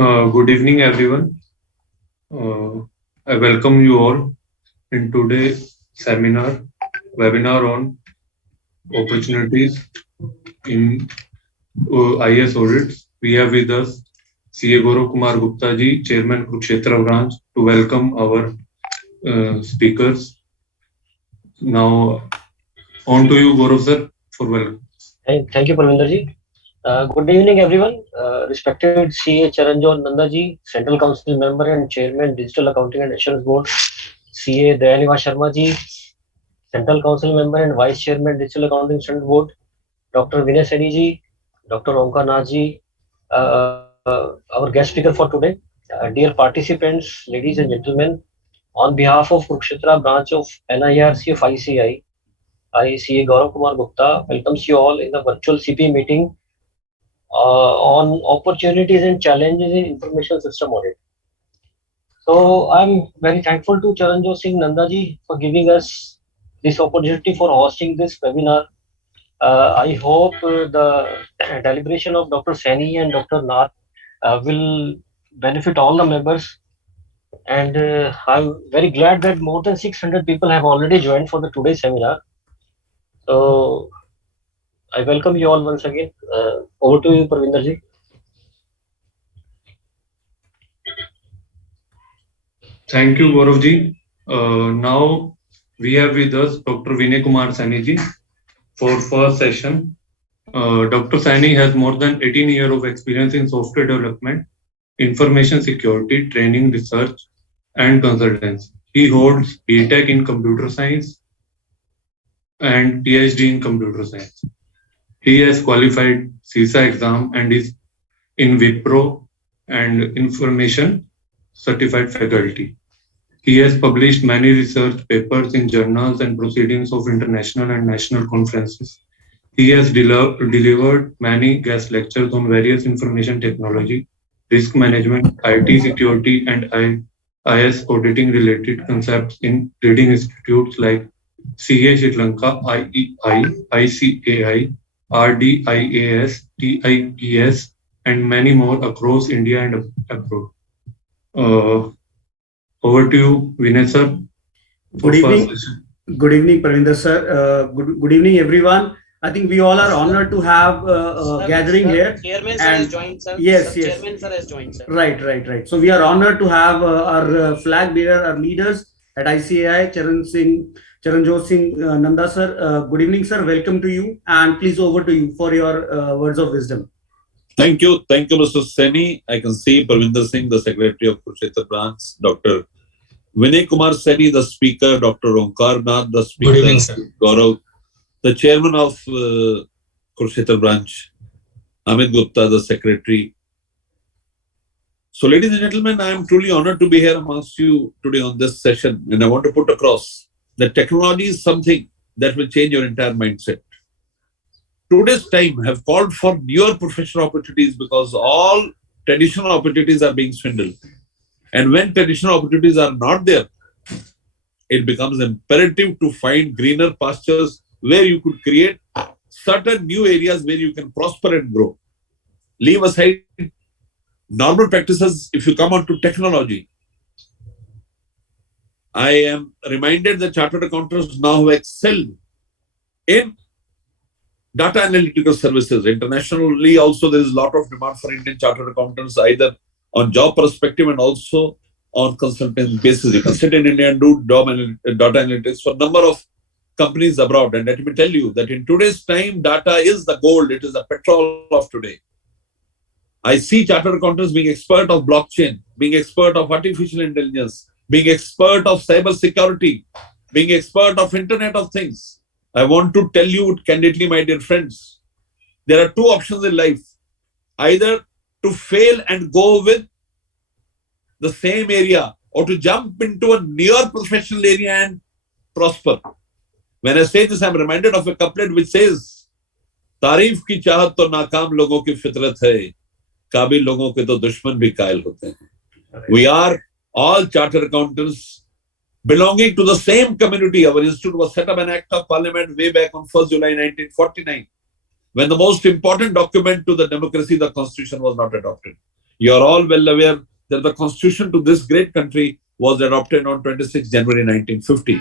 Good evening, everyone. I welcome you all in today's webinar on opportunities in IS audits. We have with us CA Gaurav Kumar Gupta ji, Chairman Kurukshetra branch, to welcome our speakers. Now, on to you, Gaurav sir, for welcome. Thank you, Parvinder ji. Good evening, everyone. Respected CA Charanjot Nanda ji, Central Council Member and Chairman, Digital Accounting and Assurance Board, CA Dayaniva Sharma ji, Central Council Member and Vice Chairman, Digital Accounting Assurance Board, Dr. Vinay Seni ji, Dr. Omkar Nath ji, our guest speaker for today, dear participants, ladies and gentlemen, on behalf of Kurukshetra branch of NIRC of ICI, I, CA Gaurav Kumar Gupta, welcomes you all in the virtual CPE meeting on opportunities and challenges in information system audit. So I'm very thankful to Charanjot Singh Nanda ji for giving us this opportunity for hosting this webinar. I hope the deliberation of Dr. Seni and Dr. Nath will benefit all the members. And I'm very glad that more than 600 people have already joined for the today's seminar. So I welcome you all once again. Over to you, Parvinder ji. Thank you, Gaurav ji. Now we have with us Dr. Vinay Kumar Sani ji for first session. Dr. Sani has more than 18 years of experience in software development, information security, training, research, and consultants. He holds BTech in computer science and PhD in computer science. He has qualified CISA exam and is in Wipro and information certified faculty. He has published many research papers in journals and proceedings of international and national conferences. He has delivered many guest lectures on various information technology, risk management, IT security, and IS auditing related concepts in leading institutes like CA Sri Lanka, IEI, ICAI, RDIAS, TIPS, and many more across India and abroad. Over to you, Vinay sir. Good evening. Good evening, Parvinder sir. Good evening, everyone. I think we all are honored to have a gathering here. Chairman sir has joined, sir. Yes. Chairman sir has joined, sir. Right. So we are honored to have our flag bearer, our leaders at ICAI, Charanjot Singh Nanda sir. Good evening, sir. Welcome to you, and please over to you for your words of wisdom. Thank you, Mr. Seni. I can see Parvinder Singh, the Secretary of Kurukshetra branch, Dr. Vinay Kumar Seni, the Speaker, Dr. Omkar Nath, the Speaker, good evening, sir. Gaurav, the Chairman of Kurukshetra branch, Amit Gupta, the Secretary. So, ladies and gentlemen, I am truly honored to be here amongst you today on this session, and I want to put across that technology is something that will change your entire mindset. Today's time have called for newer professional opportunities because all traditional opportunities are being swindled. And when traditional opportunities are not there, it becomes imperative to find greener pastures where you could create certain new areas where you can prosper and grow. Leave aside normal practices if you come on to technology. I am reminded that chartered accountants now have excelled in data analytical services. Internationally also there is a lot of demand for Indian chartered accountants, either on job perspective and also on consultant basis. You can sit in India and do data analytics for a number of companies abroad. And let me tell you that in today's time, data is the gold. It is the petrol of today. I see chartered accountants being expert of blockchain, being expert of artificial intelligence, being expert of cyber security, being expert of Internet of Things. I want to tell you candidly, my dear friends, there are two options in life. Either to fail and go with the same area or to jump into a near professional area and prosper. When I say this, I'm reminded of a couplet which says, तारीफ की चाहत तो नाकाम लोगों की फितरत है, काबिल लोगों के तो दुश्मन भी कायल होते हैं. We are all chartered accountants belonging to the same community. Our institute was set up an Act of Parliament way back on 1st July 1949, when the most important document to the democracy, the Constitution, was not adopted. You are all well aware that the constitution to this great country was adopted on 26 January 1950.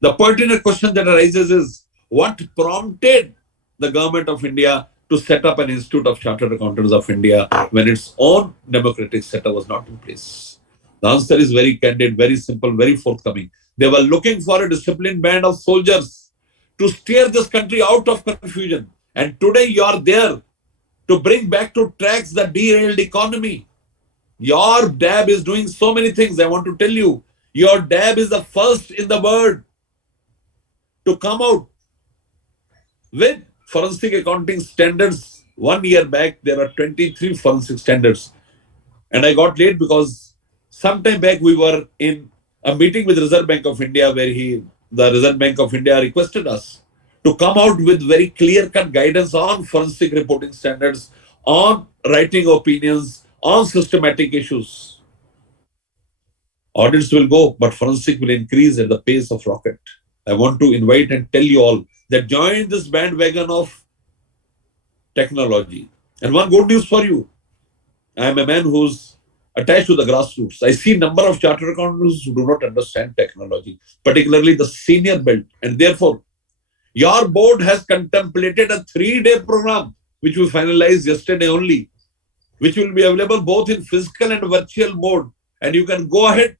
The pertinent question that arises is, what prompted the government of India to set up an Institute of Chartered Accountants of India when its own democratic setup was not in place? The answer is very candid, very simple, very forthcoming. They were looking for a disciplined band of soldiers to steer this country out of confusion. And today you are there to bring back to tracks the derailed economy. Your DAB is doing so many things. I want to tell you, your DAB is the first in the world to come out with forensic accounting standards. 1 year back, there are 23 forensic standards. And I got late because sometime back we were in a meeting with Reserve Bank of India where the Reserve Bank of India requested us to come out with very clear-cut guidance on forensic reporting standards, on writing opinions, on systematic issues. Audits will go, but forensic will increase at the pace of rocket. I want to invite and tell you all that join this bandwagon of technology. And one good news for you, I am a man who's attached to the grassroots. I see number of chartered accountants who do not understand technology, particularly the senior belt. And therefore, your board has contemplated a 3-day program, which we finalized yesterday only, which will be available both in physical and virtual mode. And you can go ahead.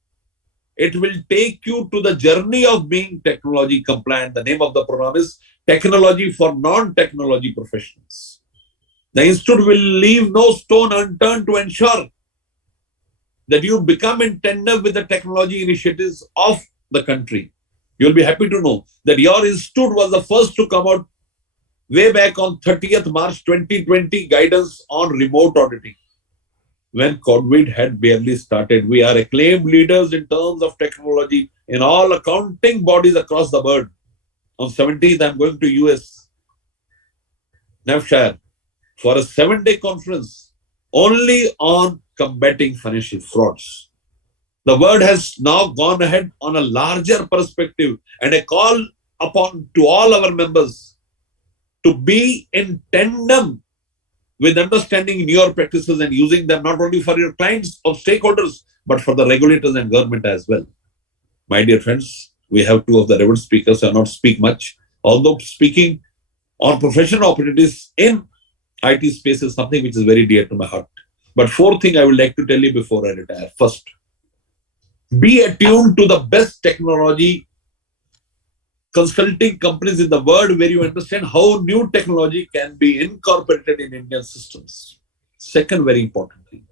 It will take you to the journey of being technology compliant. The name of the program is Technology for Non-Technology Professionals. The Institute will leave no stone unturned to ensure that you become in tandem with the technology initiatives of the country. You'll be happy to know that your institute was the first to come out way back on 30th March 2020 guidance on remote auditing. When COVID had barely started, we are acclaimed leaders in terms of technology in all accounting bodies across the world. On 17th, I'm going to US, Hampshire, for a 7-day conference only on combating financial frauds. The word has now gone ahead on a larger perspective, and a call upon to all our members to be in tandem with understanding your practices and using them not only for your clients or stakeholders, but for the regulators and government as well. My dear friends, we have 2 of the reverend speakers who will not speak much, although speaking on professional opportunities in IT space is something which is very dear to my heart. But 4th thing I would like to tell you before I retire. First, be attuned to the best technology consulting companies in the world where you understand how new technology can be incorporated in Indian systems. Second, very importantly,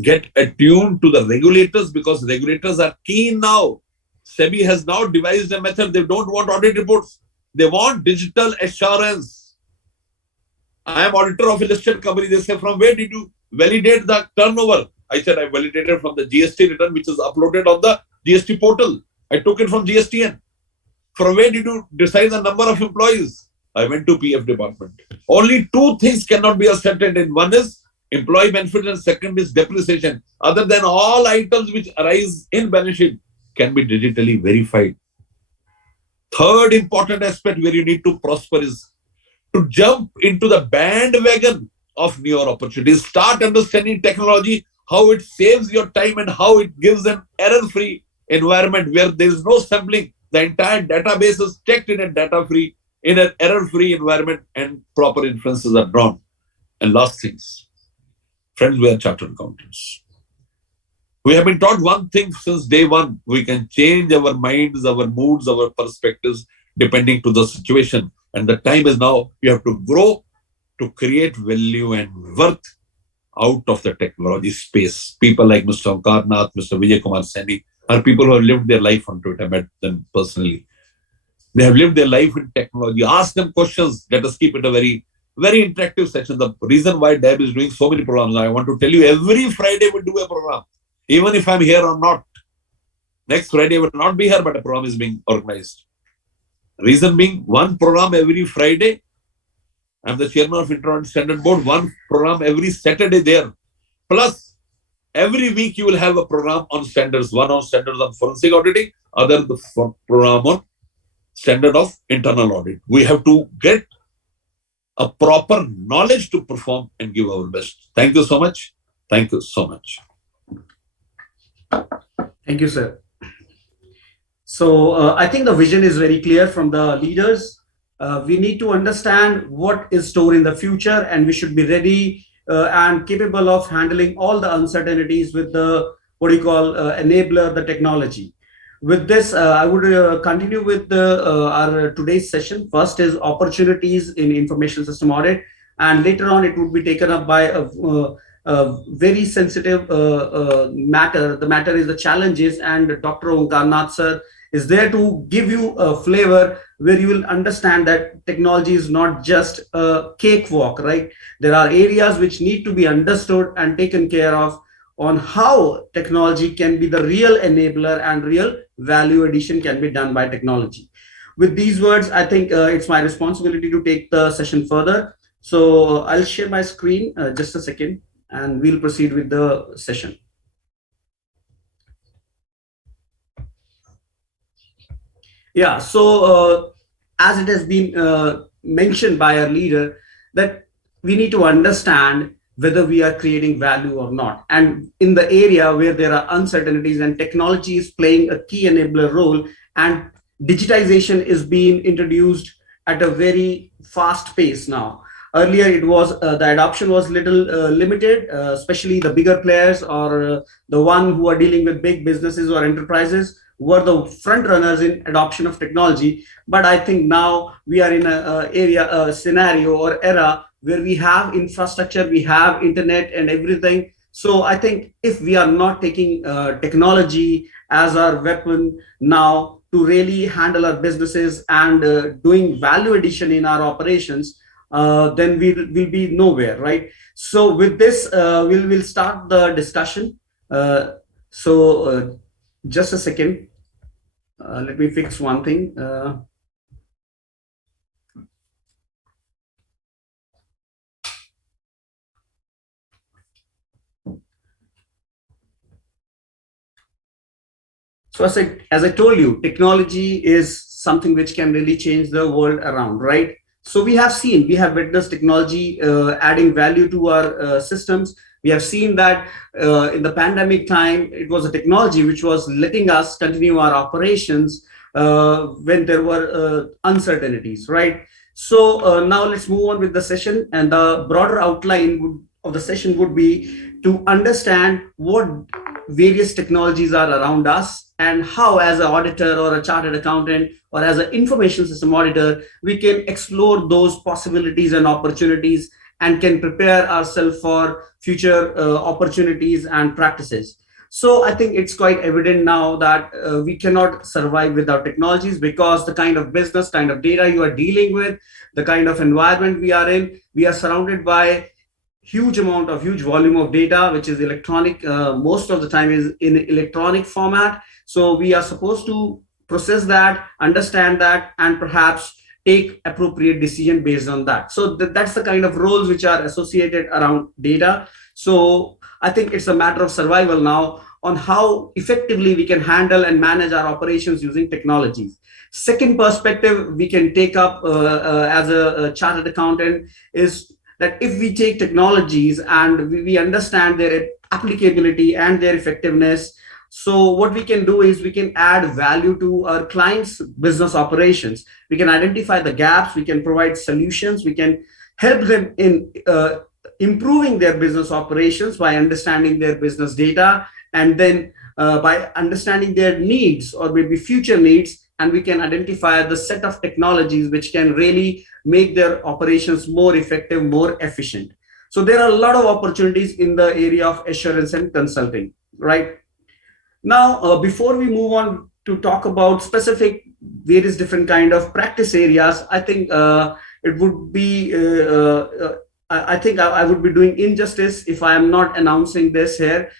get attuned to the regulators because regulators are keen now. SEBI has now devised a method. They don't want audit reports. They want digital assurance. I am auditor of a listed company. They say, from where did you validate the turnover? I said, I validated from the GST return, which is uploaded on the GST portal. I took it from GSTN. From where did you decide the number of employees? I went to PF department. Only 2 things cannot be ascertained in. One is employee benefit and second is depreciation. Other than all items which arise in balance sheet can be digitally verified. Third important aspect where you need to prosper is to jump into the bandwagon of newer opportunities. Start understanding technology, how it saves your time and how it gives an error-free environment where there is no sampling. The entire database is checked in an error-free environment and proper inferences are drawn. And last things, friends, we are chartered accountants. We have been taught one thing since day one. We can change our minds, our moods, our perspectives depending to the situation. And the time is now. You have to grow to create value and worth out of the technology space. People like Mr. Karnath, Mr. Vinay Kumar Saini are people who have lived their life on it. I met them personally. They have lived their life in technology. Ask them questions. Let us keep it a very, very interactive session. The reason why DAB is doing so many programs, I want to tell you, every Friday we do a program. Even if I'm here or not. Next Friday will not be here, but a program is being organized. Reason being, one program every Friday. I'm the chairman of Internet Standard Board. One program every Saturday there. Plus, every week you will have a program on standards. One on standards on forensic auditing, other the program on standard of internal audit. We have to get a proper knowledge to perform and give our best. Thank you so much. Thank you so much. Thank you, sir. So I think the vision is very clear from the leaders. We need to understand what is stored in the future, and we should be ready and capable of handling all the uncertainties with the what do you call enabler, the technology. With this, I would continue with our today's session. First is opportunities in information system audit, and later on it would be taken up by a very sensitive matter. The matter is the challenges, and Dr. Omkarnath sir is there to give you a flavor where you will understand that technology is not just a cakewalk, right? There are areas which need to be understood and taken care of on how technology can be the real enabler and real value addition can be done by technology. With these words, I think it's my responsibility to take the session further. So I'll share my screen just a second, and we'll proceed with the session. Yeah, so as it has been mentioned by our leader, that we need to understand whether we are creating value or not. And in the area where there are uncertainties and technology is playing a key enabler role, and digitization is being introduced at a very fast pace now. Earlier, it was the adoption was little limited, especially the bigger players or the one who are dealing with big businesses or enterprises were the front runners in adoption of technology. But I think now we are in a scenario or era where we have infrastructure, we have internet and everything. So I think if we are not taking technology as our weapon now to really handle our businesses and doing value addition in our operations, then we'll be nowhere, right? So with this, we'll start the discussion. Just a second. Let me fix one thing. So as I told you, technology is something which can really change the world around, right? So we have witnessed technology adding value to our systems. We have seen that in the pandemic time, it was a technology which was letting us continue our operations when there were uncertainties, right? So now let's move on with the session, and the broader outline of the session would be to understand what various technologies are around us and how, as an auditor or a chartered accountant or as an information system auditor, we can explore those possibilities and opportunities and can prepare ourselves for future opportunities and practices. So I think it's quite evident now that we cannot survive without technologies, because the kind of business, kind of data you are dealing with, the kind of environment we are in, we are surrounded by huge volume of data, which is electronic. Most of the time is in electronic format. So we are supposed to process that, understand that, and perhaps take appropriate decision based on that. So that's the kind of roles which are associated around data. So I think it's a matter of survival now on how effectively we can handle and manage our operations using technologies. Second perspective we can take up as a chartered accountant is that if we take technologies and we understand their applicability and their effectiveness, so what we can do is we can add value to our clients' business operations. We can identify the gaps, we can provide solutions, we can help them in improving their business operations by understanding their business data, and then by understanding their needs or maybe future needs, and we can identify the set of technologies which can really make their operations more effective, more efficient. So there are a lot of opportunities in the area of assurance and consulting, right? Now, before we move on to talk about specific various different kind of practice areas, I think it would be, I think I would be doing injustice if I am not announcing this here,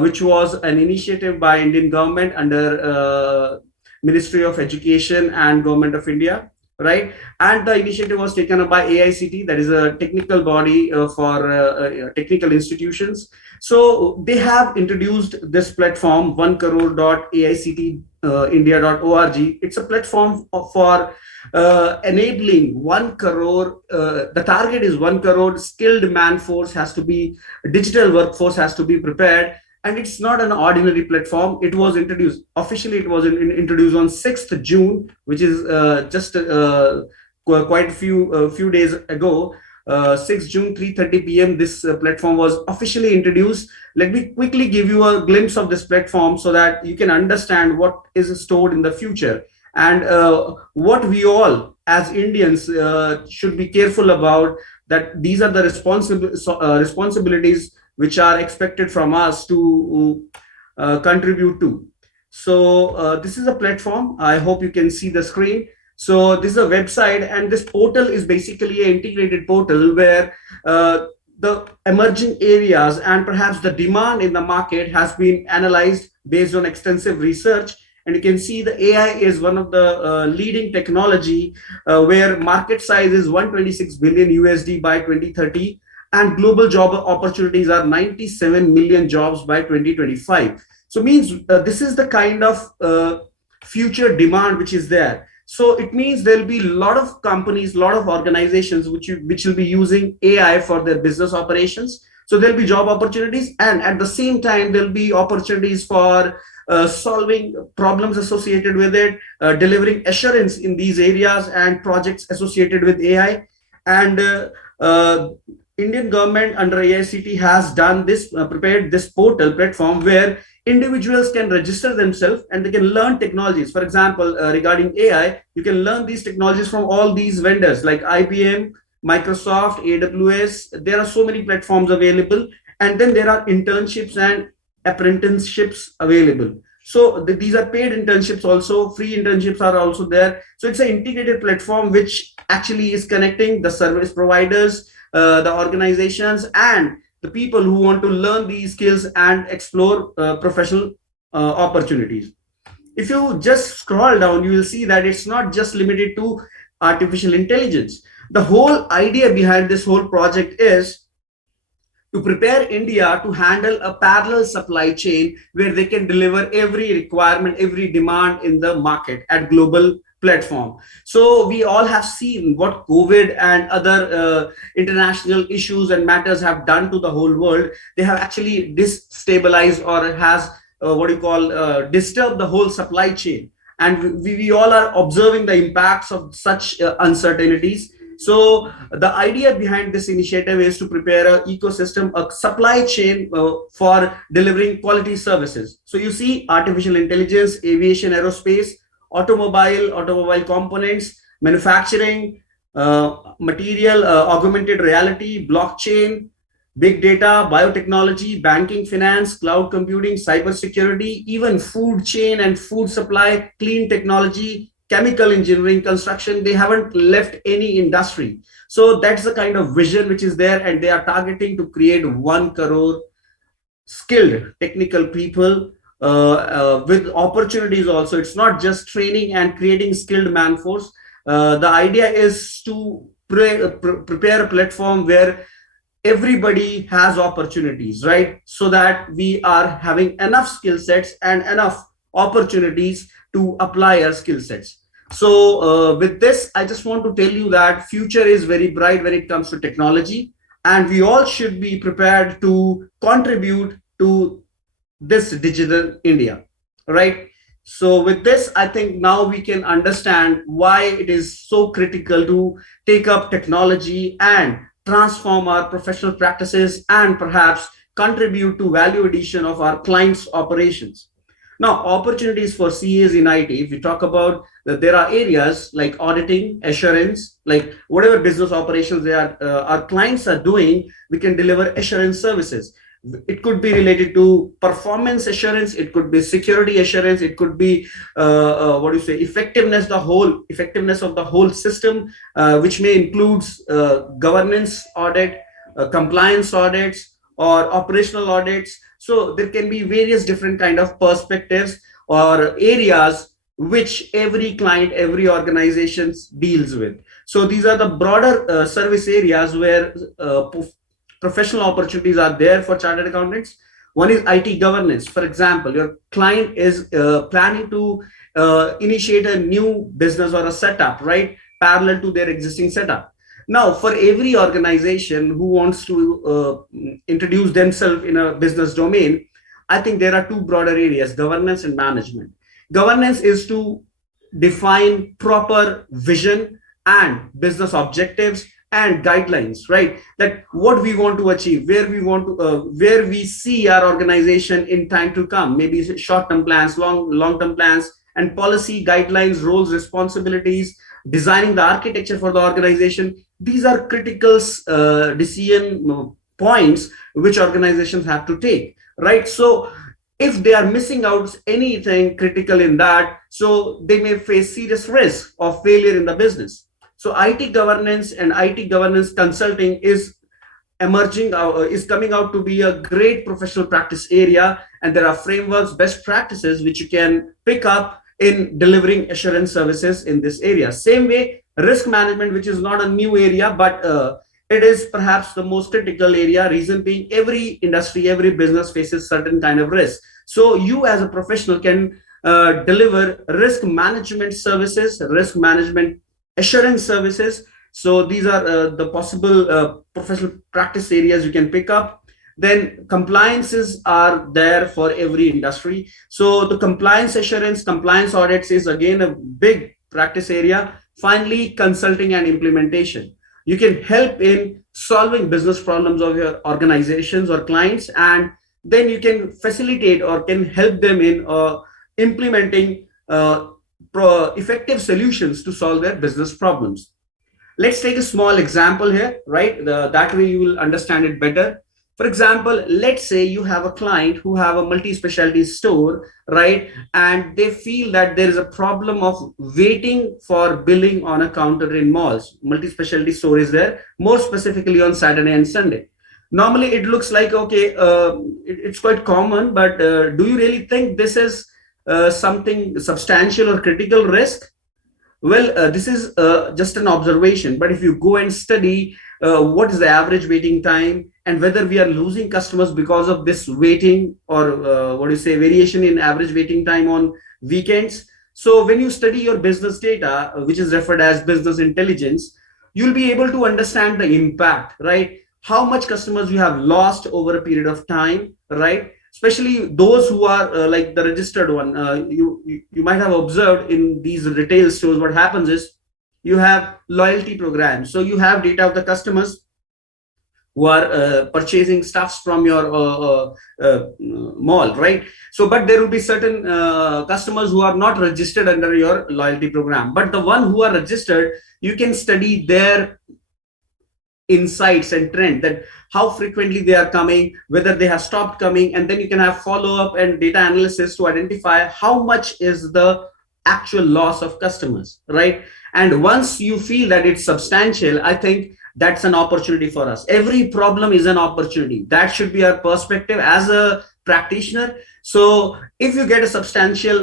which was an initiative by Indian government under Ministry of Education and Government of India, right? And the initiative was taken up by AICT, that is a technical body for technical institutions. So they have introduced this platform, 1crore.aict India.org. It's a platform for enabling 1 crore. The target is 1 crore skilled man force has to be, digital workforce has to be prepared. And it's not an ordinary platform. It was introduced, officially it was introduced on 6th June, which is just quite a few days ago. 6 June, 3:30 p.m. This platform was officially introduced. Let me quickly give you a glimpse of this platform so that you can understand what is stored in the future and what we all as Indians should be careful about, that these are the responsibilities which are expected from us to contribute to. So this is a platform. I hope you can see the screen. So this is a website, and this portal is basically an integrated portal where the emerging areas and perhaps the demand in the market has been analyzed based on extensive research. And you can see the AI is one of the leading technology where market size is 126 billion USD by 2030, and global job opportunities are 97 million jobs by 2025. So means this is the kind of future demand which is there. So it means there'll be a lot of companies, a lot of organizations which will be using AI for their business operations. So there'll be job opportunities, and at the same time there'll be opportunities for solving problems associated with it, delivering assurance in these areas and projects associated with AI. And Indian government under AICT has done this, prepared this portal platform where individuals can register themselves and they can learn technologies. For example, regarding AI, you can learn these technologies from all these vendors like IBM, Microsoft, AWS. There are so many platforms available. And then there are internships and apprenticeships available. So these are paid internships also, free internships are also there. So it's an integrated platform which actually is connecting the service providers, the organizations, and the people who want to learn these skills and explore professional opportunities. If you just scroll down, you will see that it's not just limited to artificial intelligence. The whole idea behind this whole project is to prepare India to handle a parallel supply chain where they can deliver every requirement, every demand in the market at global platform. So we all have seen what COVID and other international issues and matters have done to the whole world. They have actually destabilized or has disturbed the whole supply chain. And we all are observing the impacts of such uncertainties. So the idea behind this initiative is to prepare an ecosystem, a supply chain for delivering quality services. So you see artificial intelligence, aviation, aerospace, automobile components, manufacturing, material, augmented reality, blockchain, big data, biotechnology, banking, finance, cloud computing, cybersecurity, even food chain and food supply, clean technology, chemical engineering, construction. They haven't left any industry. So that's the kind of vision which is there, and they are targeting to create 1 crore skilled technical people with opportunities also. It's not just training and creating skilled man force. The idea is to prepare a platform where everybody has opportunities, right? So that we are having enough skill sets and enough opportunities to apply our skill sets. So with this, I just want to tell you that future is very bright when it comes to technology, and we all should be prepared to contribute to this digital India, right? So with this, I think now we can understand why it is so critical to take up technology and transform our professional practices and perhaps contribute to value addition of our clients' operations. Now, opportunities for CAs in IT, if we talk about that, there are areas like auditing, assurance, like whatever business operations our clients are doing, we can deliver assurance services. It could be related to performance assurance, it could be security assurance, it could be effectiveness of the whole system, which may include governance audit, compliance audits, or operational audits. So there can be various different kind of perspectives or areas which every client, every organization deals with. So these are the broader service areas where professional opportunities are there for chartered accountants. One is IT governance. For example, your client is planning to initiate a new business or a setup, right? Parallel to their existing setup. Now, for every organization who wants to introduce themselves in a business domain, I think there are two broader areas, governance and management. Governance is to define proper vision and business objectives and guidelines, right? That what we want to achieve, where we want to, where we see our organization in time to come, maybe short-term plans, long-term plans, and policy guidelines, roles, responsibilities, designing the architecture for the organization. These are critical decision points which organizations have to take, right? So if they are missing out anything critical in that, so they may face serious risk of failure in the business. So IT governance and IT governance consulting is emerging, is coming out to be a great professional practice area, and there are frameworks, best practices which you can pick up in delivering assurance services in this area. Same way, risk management, which is not a new area, but it is perhaps the most critical area. Reason being, every industry, every business faces certain kind of risk. So you as a professional can deliver risk management services, risk management assurance services. So these are the possible professional practice areas you can pick up. Then compliances are there for every industry. So the compliance assurance, compliance audits is again a big practice area. Finally, consulting and implementation. You can help in solving business problems of your organizations or clients, and then you can facilitate or can help them in implementing effective solutions to solve their business problems. Let's take a small example here, right? That way you will understand it better. For example, let's say you have a client who have a multi-specialty store, right? And they feel that there is a problem of waiting for billing on a counter in malls. Multi-specialty store is there, more specifically on Saturday and Sunday. Normally, it looks like, okay, it's quite common, but do you really think this is something substantial or critical risk? Well, this is just an observation, but if you go and study what is the average waiting time and whether we are losing customers because of this waiting or variation in average waiting time on weekends. So when you study your business data, which is referred as business intelligence, you'll be able to understand the impact, right? How much customers you have lost over a period of time, right? Especially those who are like the registered one. You might have observed in these retail stores, what happens is you have loyalty programs. So you have data of the customers who are purchasing stuffs from your mall, right? So, but there will be certain customers who are not registered under your loyalty program. But the one who are registered, you can study their insights and trend, that how frequently they are coming, whether they have stopped coming, and then you can have follow-up and data analysis to identify how much is the actual loss of customers, right? And once you feel that it's substantial, I think that's an opportunity for us. Every problem is an opportunity. That should be our perspective as a practitioner. So if you get a substantial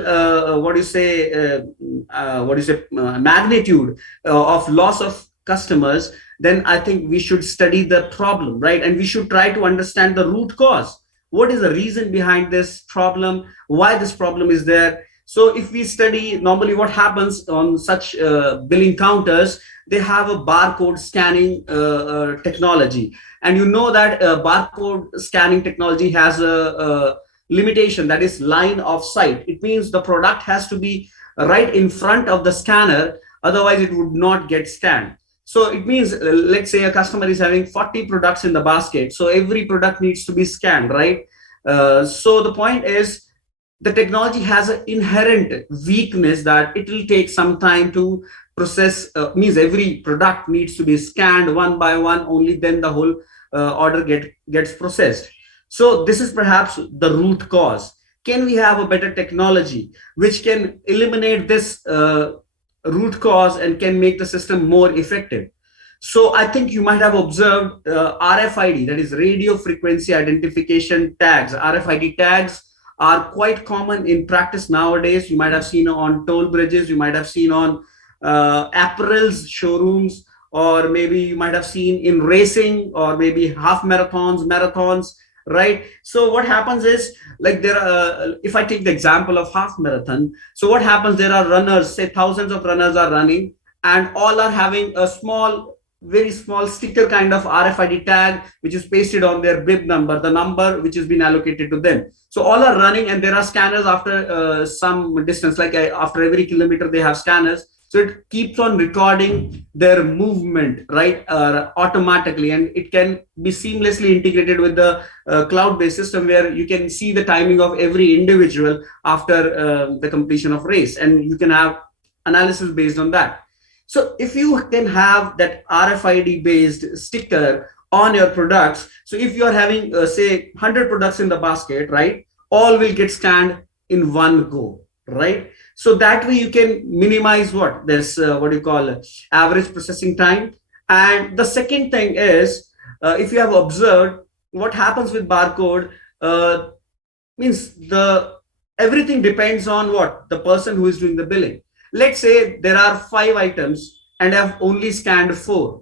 magnitude of loss of customers, then I think we should study the problem, right? And we should try to understand the root cause. What is the reason behind this problem? Why this problem is there? So if we study, normally what happens on such billing counters, they have a barcode scanning technology. And you know that barcode scanning technology has a limitation, that is line of sight. It means the product has to be right in front of the scanner, otherwise it would not get scanned. So it means, let's say a customer is having 40 products in the basket. So every product needs to be scanned, right? So the point is, the technology has an inherent weakness that it will take some time to process, means every product needs to be scanned one by one, only then the whole order gets processed. So this is perhaps the root cause. Can we have a better technology which can eliminate this root cause and can make the system more effective? So I think you might have observed RFID, that is radio frequency identification tags. RFID tags are quite common in practice nowadays. You might have seen on toll bridges, you might have seen on apparels showrooms, or maybe you might have seen in racing, or maybe half marathons, right? So what happens is, like, there are, if I take the example of half marathon, so what happens, there are runners, say thousands of runners are running, and all are having a small, very small sticker kind of RFID tag, which is pasted on their bib number, the number which has been allocated to them. So all are running, and there are scanners after some distance, like after every kilometer they have scanners. So it keeps on recording their movement, right, automatically, and it can be seamlessly integrated with the cloud-based system, where you can see the timing of every individual after the completion of race, and you can have analysis based on that. So if you can have that RFID based sticker on your products, so if you're having say 100 products in the basket, right, all will get scanned in one go, right? So that way you can minimize what this what you call average processing time. And the second thing is, if you have observed what happens with barcode, means the everything depends on what the person who is doing the billing. Let's say there are 5 items and I've only scanned 4,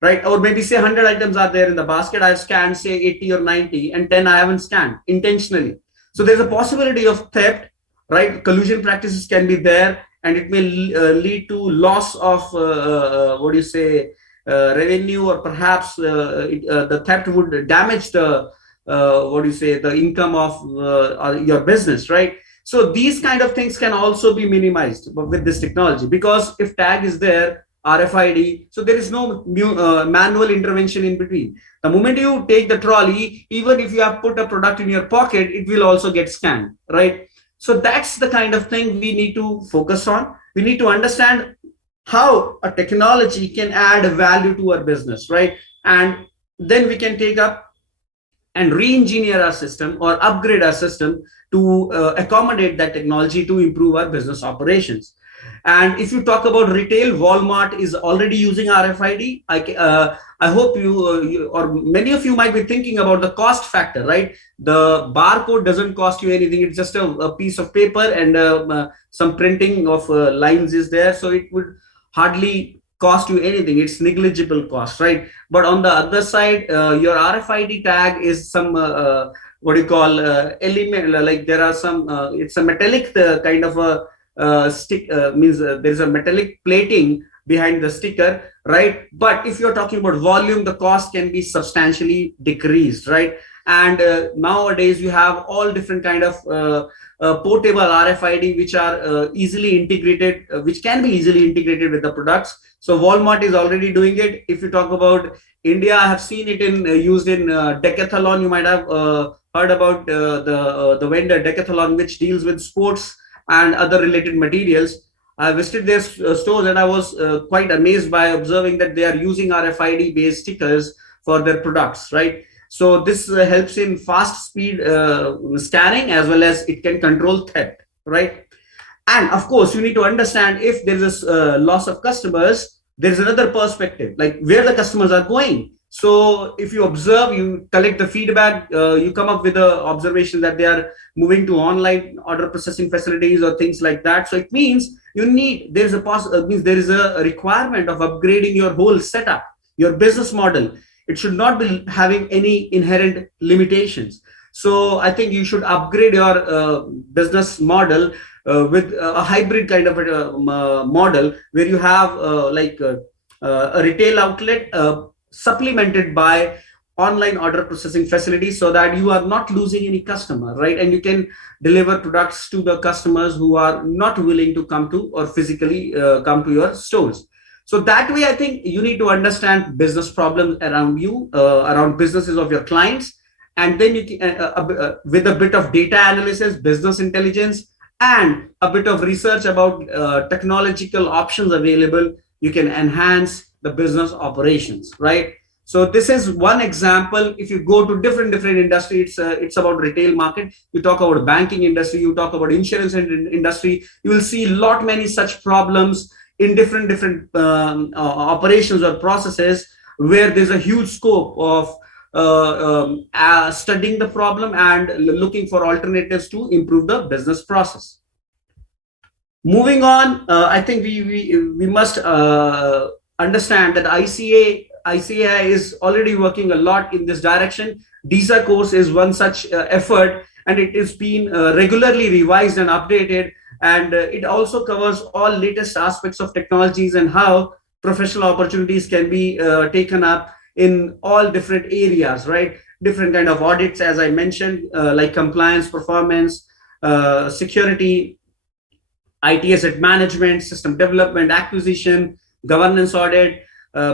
right? Or maybe say 100 items are there in the basket. I've scanned say 80 or 90, and 10 I haven't scanned intentionally. So there's a possibility of theft, right? Collusion practices can be there, and it may lead to loss of what do you say, revenue, or perhaps the theft would damage the what do you say, the income of your business, right? So these kind of things can also be minimized with this technology, because if tag is there, RFID, so there is no manual intervention in between. The moment you take the trolley, even if you have put a product in your pocket, it will also get scanned, right? So that's the kind of thing we need to focus on. We need to understand how a technology can add value to our business, right? And then we can take up and re-engineer our system or upgrade our system to accommodate that technology to improve our business operations. And if you talk about retail, Walmart is already using RFID. I hope you or many of you might be thinking about the cost factor, right? The barcode doesn't cost you anything. It's just a piece of paper, and some printing of lines is there. So it would hardly cost you anything. It's negligible cost, right? But on the other side, your RFID tag is some what do you call element, like there are some it's a metallic kind of a stick, means there's a metallic plating behind the sticker, right? But if you're talking about volume, the cost can be substantially decreased, right? And nowadays you have all different kind of portable RFID which are easily integrated, which can be easily integrated with the products. So Walmart is already doing it. If you talk about India, I have seen it in used in Decathlon. You might have heard about the vendor Decathlon, which deals with sports and other related materials. I visited their stores, and I was quite amazed by observing that they are using RFID based stickers for their products, right? So this helps in fast speed scanning, as well as it can control theft, right? And of course, you need to understand, if there is a loss of customers, there is another perspective, like where the customers are going. So if you observe, you collect the feedback, you come up with the observation that they are moving to online order processing facilities or things like that. So it means you need, there is a requirement of upgrading your whole setup, your business model. It should not be having any inherent limitations. So I think you should upgrade your business model with a hybrid kind of a model, where you have a retail outlet supplemented by online order processing facilities, so that you are not losing any customer, right? And you can deliver products to the customers who are not willing to come to or physically come to your stores. So that way, I think you need to understand business problems around you, around businesses of your clients, and then you can, with a bit of data analysis, business intelligence, and a bit of research about technological options available, you can enhance the business operations, right? So this is one example. If you go to different industries, it's about retail market. You talk about banking industry, you talk about insurance industry, you will see many such problems in different operations or processes, where there's a huge scope of studying the problem and looking for alternatives to improve the business process. Moving on, I think we must understand that ICAI is already working a lot in this direction. DISA course is one such effort, and it is being regularly revised and updated. And it also covers all latest aspects of technologies and how professional opportunities can be taken up in all different areas, right? Different kind of audits, as I mentioned, like compliance, performance, security, IT asset management, system development, acquisition, governance audit,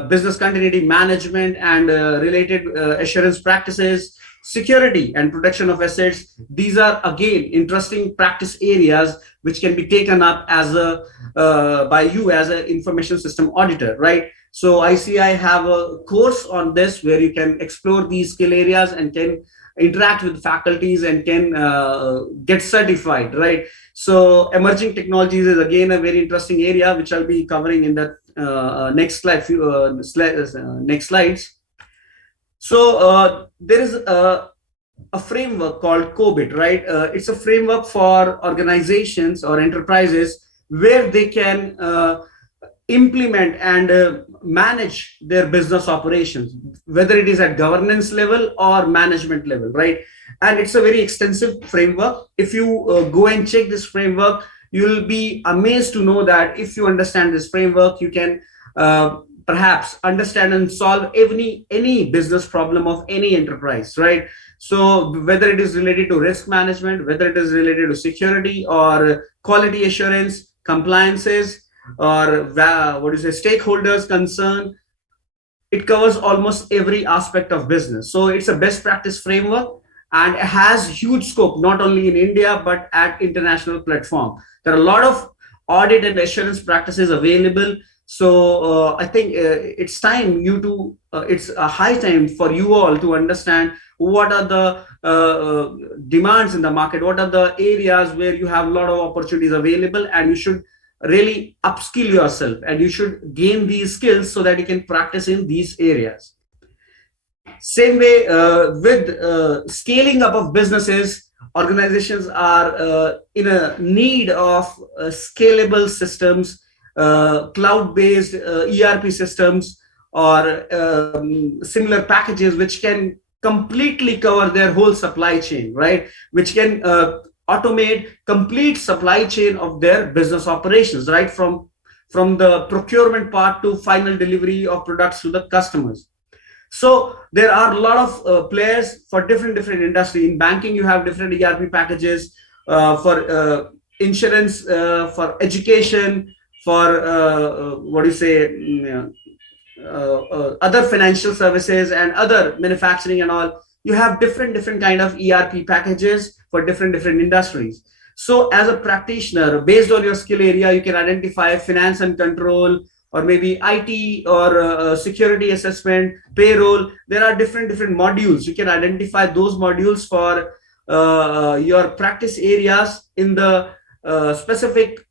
business continuity management, and related assurance practices, security and protection of assets. These are again interesting practice areas which can be taken up as a by you as an information system auditor, right? So ICI have a course on this where you can explore these skill areas and can interact with faculties and can get certified, right? So emerging technologies is again a very interesting area which I'll be covering in the next slide, next slides. So there is a framework called COBIT, right? It's a framework for organizations or enterprises where they can implement and manage their business operations, whether it is at governance level or management level, right? And it's a very extensive framework. If you go and check this framework, you'll be amazed to know that if you understand this framework, you can perhaps understand and solve any business problem of any enterprise, right? So whether it is related to risk management, whether it is related to security or quality assurance, compliances, or stakeholders concern, it covers almost every aspect of business. So it's a best practice framework, and it has huge scope not only in India but at international platform. There are a lot of audit and assurance practices available. So I think it's a high time for you all to understand what are the demands in the market, what are the areas where you have a lot of opportunities available, and you should really upskill yourself and you should gain these skills so that you can practice in these areas. Same way with scaling up of businesses, organizations are in a need of scalable systems, cloud-based ERP systems, or similar packages which can completely cover their whole supply chain, right? Which can automate complete supply chain of their business operations, right? From the procurement part to final delivery of products to the customers. So there are a lot of players for different industry. In banking, you have different ERP packages, for insurance, for education, for other financial services and other manufacturing and all. You have different kind of ERP packages for different industries. So as a practitioner, based on your skill area, you can identify finance and control, or maybe IT, or security assessment, payroll. There are different modules. You can identify those modules for your practice areas in the specific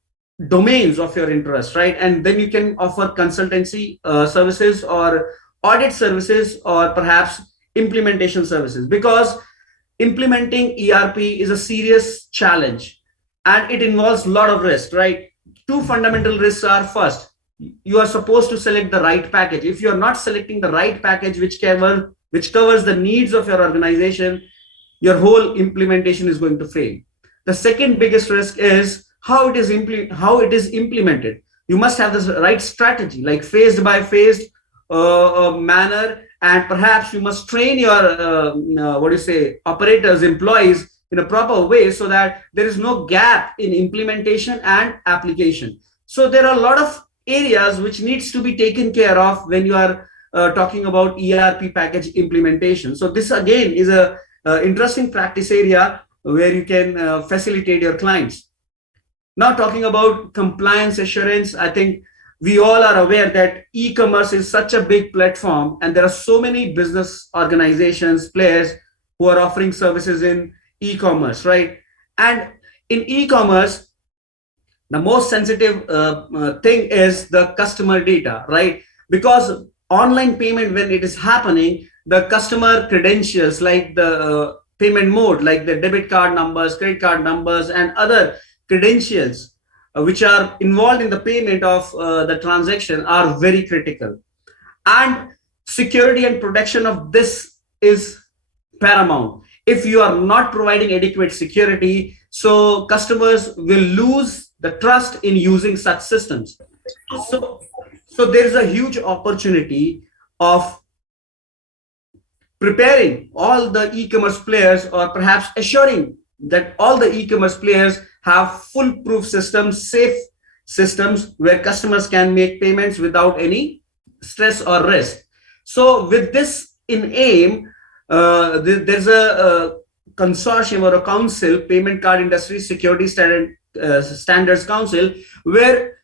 domains of your interest, right? And then you can offer consultancy services or audit services, or perhaps implementation services, because implementing ERP is a serious challenge and it involves a lot of risk, right? Two fundamental risks are: first, you are supposed to select the right package. If you are not selecting the right package which covers the needs of your organization, your whole implementation is going to fail. The second biggest risk is how it is implemented. You must have this right strategy, like phased by phased manner, and perhaps you must train your operators, employees in a proper way, so that there is no gap in implementation and application. So there are a lot of areas which needs to be taken care of when you are talking about ERP package implementation. So this again is a interesting practice area where you can facilitate your clients. Now, talking about compliance assurance, I think we all are aware that e-commerce is such a big platform, and there are so many business organizations, players who are offering services in e-commerce, right? And in e-commerce, the most sensitive thing is the customer data, right? Because online payment, when it is happening, the customer credentials, like the payment mode, like the debit card numbers, credit card numbers, and other credentials which are involved in the payment of the transaction, are very critical. And security and protection of this is paramount. If you are not providing adequate security, so customers will lose the trust in using such systems. So there is a huge opportunity of preparing all the e-commerce players, or perhaps assuring that all the e-commerce players have foolproof systems, safe systems where customers can make payments without any stress or risk. So with this in aim, there's a consortium or a council, Payment Card Industry Security Standards Council, where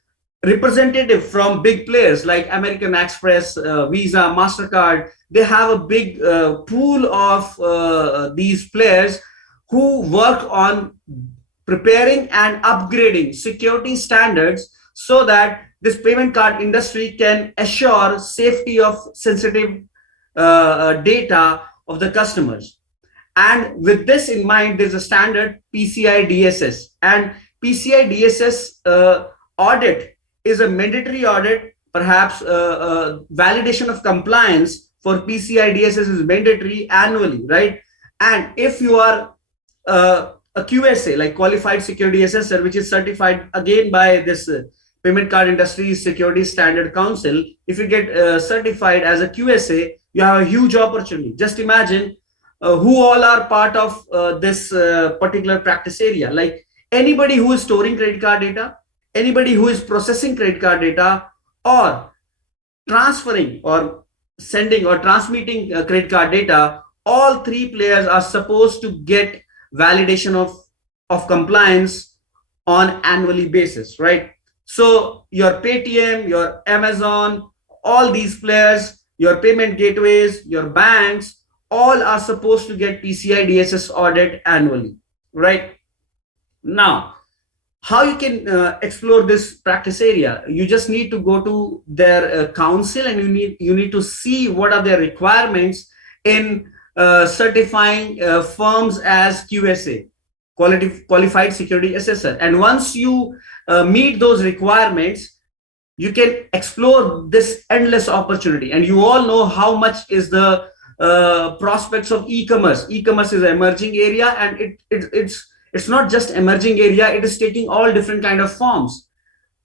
representative from big players like American Express, Visa, MasterCard, they have a big pool of these players who work on preparing and upgrading security standards so that this payment card industry can assure safety of sensitive data of the customers. And with this in mind, there's a standard PCI DSS, and PCI DSS audit is a mandatory audit. Perhaps validation of compliance for PCI DSS is mandatory annually, right? And if you are a QSA, like Qualified Security Assessor, which is certified again by this Payment Card Industry Security Standard Council, if you get certified as a QSA, you have a huge opportunity. Just imagine who all are part of this particular practice area. Like anybody who is storing credit card data, anybody who is processing credit card data, or transferring or sending or transmitting credit card data, all three players are supposed to get validation of compliance on annually basis, right? So your Paytm, your Amazon, all these players, your payment gateways, your banks, all are supposed to get PCI DSS audit annually, right? Now, how you can explore this practice area? You just need to go to their council, and you need to see what are their requirements in certifying firms as QSA, Qualified Security Assessor. And once you meet those requirements, you can explore this endless opportunity. And you all know how much is the prospects of e-commerce. E-commerce is an emerging area, and it's not just emerging area, it is taking all different kind of forms.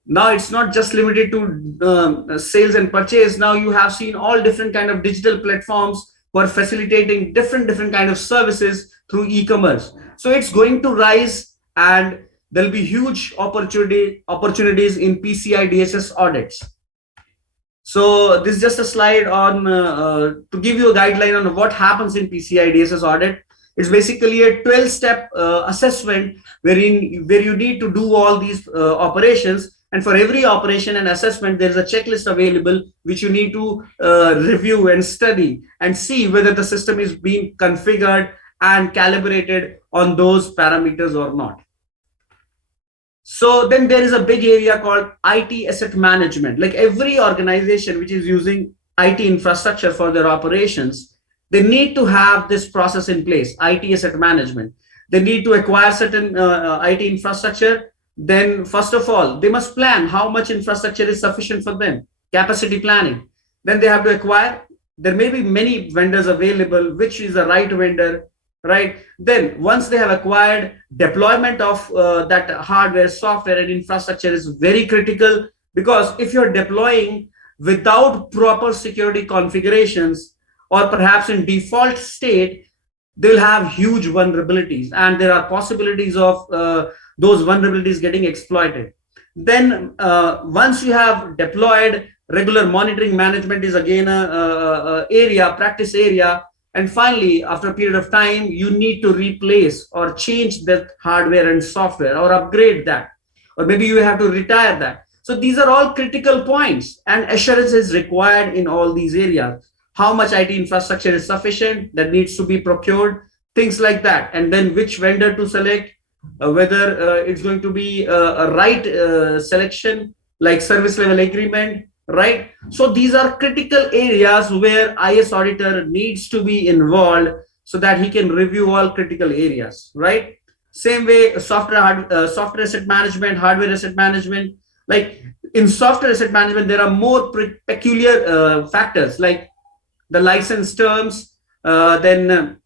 Now it's not just limited to sales and purchase. Now you have seen all different kind of digital platforms who are facilitating different kind of services through e-commerce. So it's going to rise, and there'll be huge opportunities in PCI DSS audits. So this is just a slide on to give you a guideline on what happens in PCI DSS audit. It's basically a 12-step assessment where you need to do all these operations. And for every operation and assessment, there's a checklist available which you need to review and study and see whether the system is being configured and calibrated on those parameters or not. So then there is a big area called IT asset management. Like every organization which is using IT infrastructure for their operations, they need to have this process in place, IT asset management. They need to acquire certain IT infrastructure. Then first of all, they must plan how much infrastructure is sufficient for them, capacity planning. Then they have to acquire. There may be many vendors available, which is the right vendor, right? Then once they have acquired, deployment of that hardware, software, and infrastructure is very critical, because if you're deploying without proper security configurations, or perhaps in default state, they'll have huge vulnerabilities, and there are possibilities of those vulnerabilities getting exploited. Then once you have deployed, regular monitoring management is again a practice area. And finally, after a period of time, you need to replace or change that hardware and software, or upgrade that, or maybe you have to retire that. So these are all critical points, and assurance is required in all these areas. How much IT infrastructure is sufficient that needs to be procured, things like that. And then which vendor to select, whether it's going to be a right selection, like service level agreement, right? So these are critical areas where IS auditor needs to be involved so that he can review all critical areas, right? Same way, software asset management, hardware asset management. Like in software asset management, there are more peculiar factors like the license terms, then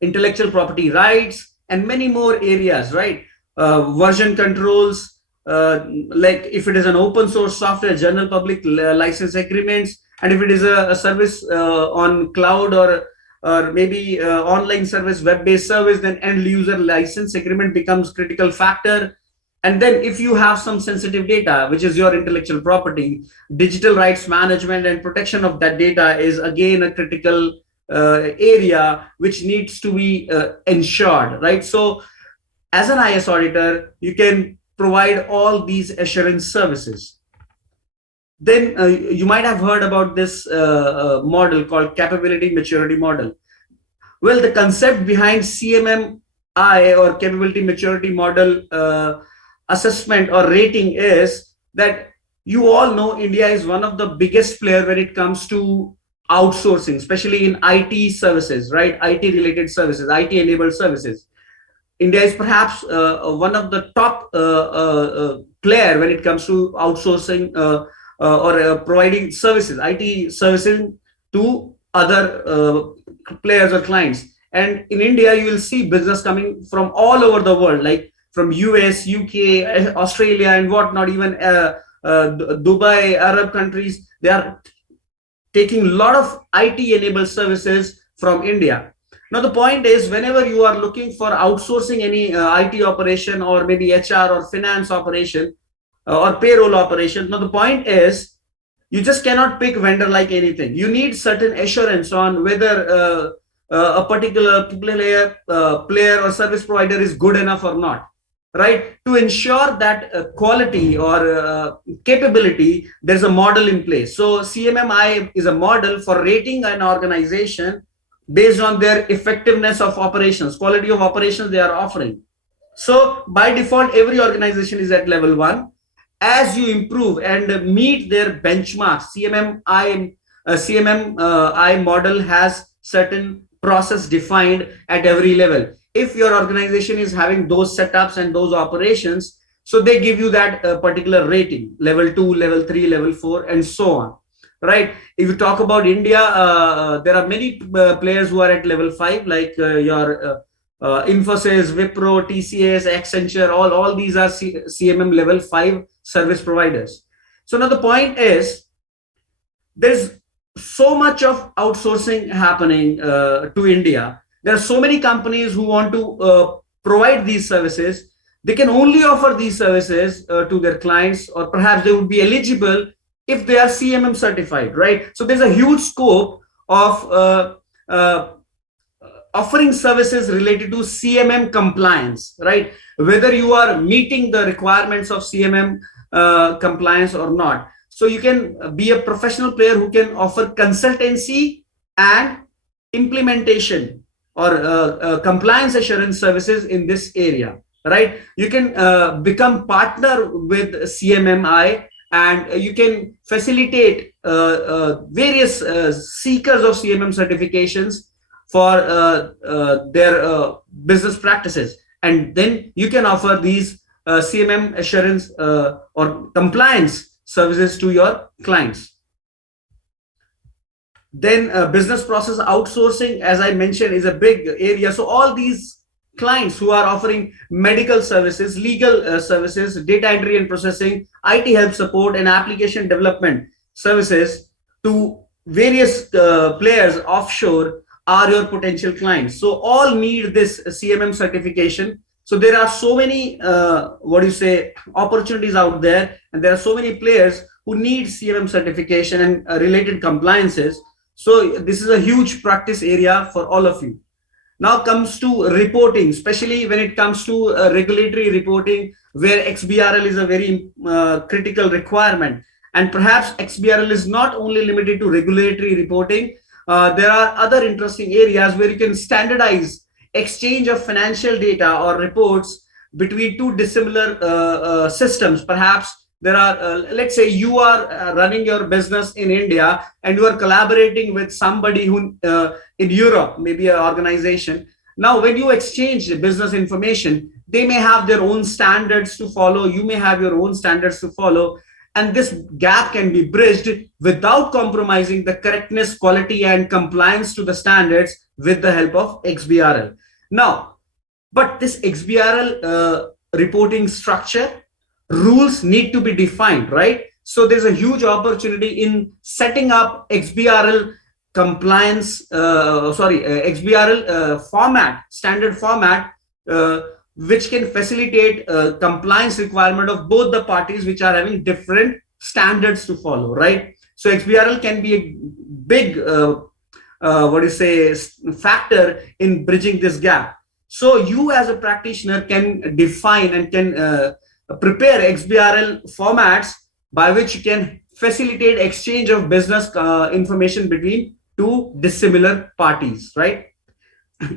intellectual property rights, and many more areas, right? Version controls, like if it is an open source software, general public license agreements, and if it is a service on cloud or maybe online service, web-based service, then end user license agreement becomes critical factor. And then if you have some sensitive data, which is your intellectual property, digital rights management and protection of that data is again a critical area which needs to be ensured, right? So as an IS auditor, you can provide all these assurance services. Then you might have heard about this model called capability maturity model. Well, the concept behind CMMI or capability maturity model assessment or rating is that you all know India is one of the biggest player when it comes to outsourcing, especially in IT services, right? IT related services, IT enabled services. India is perhaps one of the top player when it comes to outsourcing or providing services, IT services to other players or clients. And in India, you will see business coming from all over the world, like from US, UK, Australia, and whatnot, even Dubai, Arab countries. They are taking a lot of IT-enabled services from India. Now, the point is, whenever you are looking for outsourcing any IT operation or maybe HR or finance operation or payroll operation, now the point is, you just cannot pick vendor like anything. You need certain assurance on whether a particular player or service provider is good enough or not, right? To ensure that quality or capability, there's a model in place. So CMMI is a model for rating an organization based on their effectiveness of operations, quality of operations they are offering. So by default, every organization is at level 1. As you improve and meet their benchmarks, CMMI model has certain process defined at every level. If your organization is having those setups and those operations, so they give you that particular rating, level 2, level 3, level 4, and so on, right? If you talk about India, there are many players who are at level 5, like your Infosys, Wipro, TCS, Accenture, all these are CMM level 5 service providers. So now the point is, there's so much of outsourcing happening to India. There are so many companies who want to provide these services. They can only offer these services to their clients, or perhaps they would be eligible if they are CMM certified, right? So there's a huge scope of offering services related to CMM compliance, right? Whether you are meeting the requirements of CMM compliance or not. So you can be a professional player who can offer consultancy and implementation or compliance assurance services in this area, right? You can become partner with CMMI, and you can facilitate various seekers of CMM certifications for their business practices. And then you can offer these CMM assurance or compliance services to your clients. Then business process outsourcing, as I mentioned, is a big area. So all these clients who are offering medical services, legal services, data entry and processing, IT help support, and application development services to various players offshore are your potential clients. So all need this CMM certification. So there are so many, opportunities out there, and there are so many players who need CMM certification and related compliances. So this is a huge practice area for all of you. Now comes to reporting, especially when it comes to regulatory reporting, where XBRL is a very critical requirement. And perhaps XBRL is not only limited to regulatory reporting. There are other interesting areas where you can standardize exchange of financial data or reports between two dissimilar systems. Perhaps there are, let's say you are running your business in India and you are collaborating with somebody who in Europe, maybe an organization. Now, when you exchange business information, they may have their own standards to follow. You may have your own standards to follow. and this gap can be bridged without compromising the correctness, quality, and compliance to the standards with the help of XBRL. Now, but this XBRL reporting structure, rules need to be defined, right? So there's a huge opportunity in setting up XBRL compliance, XBRL format, standard format, which can facilitate compliance requirement of both the parties which are having different standards to follow, right? So XBRL can be a big, factor in bridging this gap. So you as a practitioner can define and can prepare XBRL formats by which you can facilitate exchange of business information between two dissimilar parties, right?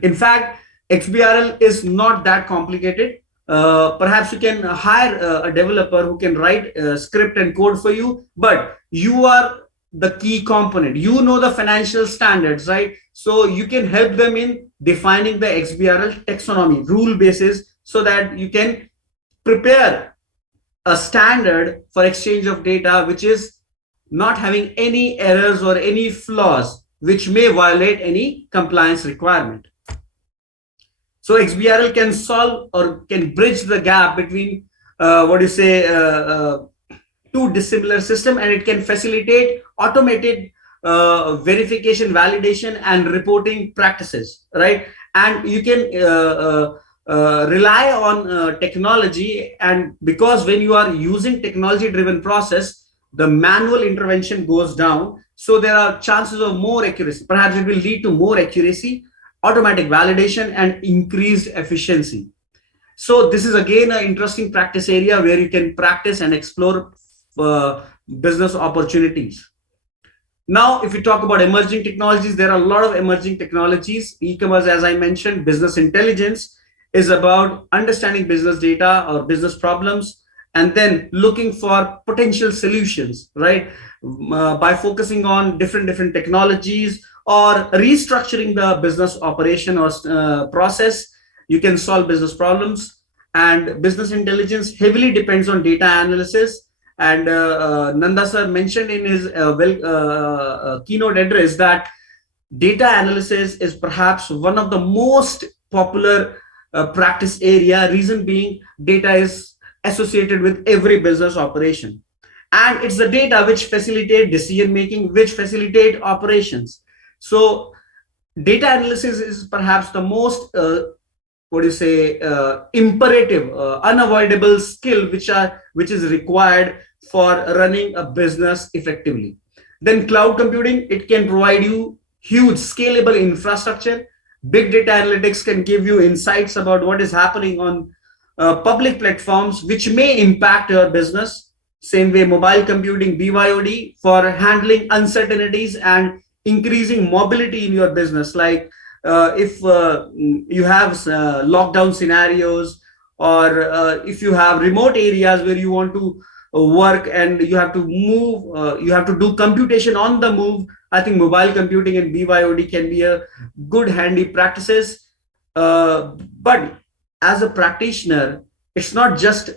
In fact, XBRL is not that complicated. Perhaps you can hire a developer who can write script and code for you, but you are the key component. You know the financial standards, right? So you can help them in defining the XBRL taxonomy, rule basis, so that you can prepare a standard for exchange of data which is not having any errors or any flaws which may violate any compliance requirement. So XBRL can solve or can bridge the gap between two dissimilar systems, and it can facilitate automated verification, validation, and reporting practices, right? And you can rely on technology, and because when you are using technology-driven process, the manual intervention goes down. So there are chances of more accuracy. Perhaps it will lead to more accuracy, automatic validation, and increased efficiency. So this is again an interesting practice area where you can practice and explore business opportunities. Now, if we talk about emerging technologies, there are a lot of emerging technologies. E-commerce, as I mentioned, business intelligence is about understanding business data or business problems and then looking for potential solutions, right? By focusing on different technologies or restructuring the business operation or process, you can solve business problems. And business intelligence heavily depends on data analysis. And Nanda sir mentioned in his keynote address that data analysis is perhaps one of the most popular practice area. Reason being, data is associated with every business operation, and it's the data which facilitate decision making, which facilitate operations. So data analysis is perhaps the most imperative, unavoidable skill which is required for running a business effectively. Then cloud computing, it can provide you huge scalable infrastructure. Big data analytics can give you insights about what is happening on public platforms which may impact your business. Same way, mobile computing, BYOD, for handling uncertainties and increasing mobility in your business, like if you have lockdown scenarios, or if you have remote areas where you want to work and you have to move, you have to do computation on the move. I think mobile computing and BYOD can be a good handy practices. But as a practitioner, it's not just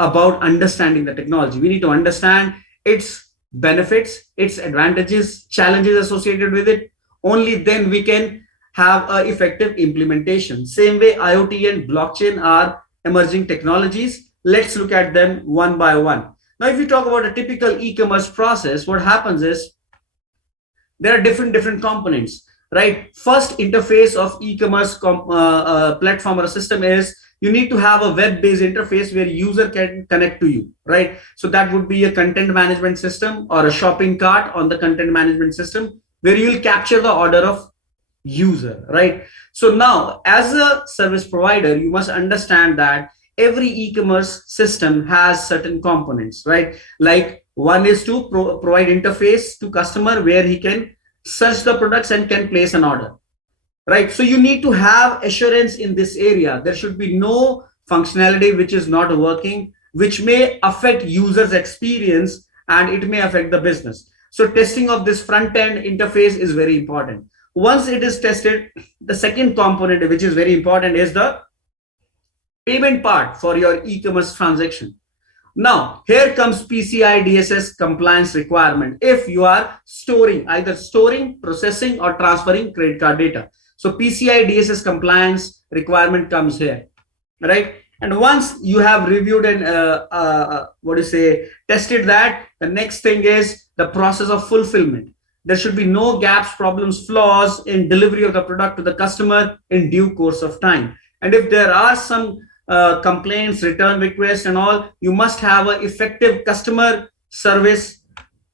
about understanding the technology. We need to understand its benefits, its advantages, challenges associated with it. Only then we can have an effective implementation. Same way, IoT and blockchain are emerging technologies. Let's look at them one by one. Now, if we talk about a typical e-commerce process, what happens is there are different components, right? First interface of e-commerce platform or system is you need to have a web-based interface where user can connect to you, right? So that would be a content management system or a shopping cart on the content management system where you will capture the order of user, right? So now, as a service provider, you must understand that every e-commerce system has certain components, right? Like one is to provide interface to customer where he can search the products and can place an order, right? So you need to have assurance in this area. There should be no functionality which is not working, which may affect users' experience and it may affect the business. So testing of this front-end interface is very important. Once it is tested, the second component which is very important is the payment part for your e-commerce transaction. Now, here comes PCI DSS compliance requirement. If you are storing, either storing, processing, or transferring credit card data. So PCI DSS compliance requirement comes here, right? And once you have reviewed and tested that, the next thing is the process of fulfillment. There should be no gaps, problems, flaws in delivery of the product to the customer in due course of time. And if there are some complaints, return requests and all, you must have an effective customer service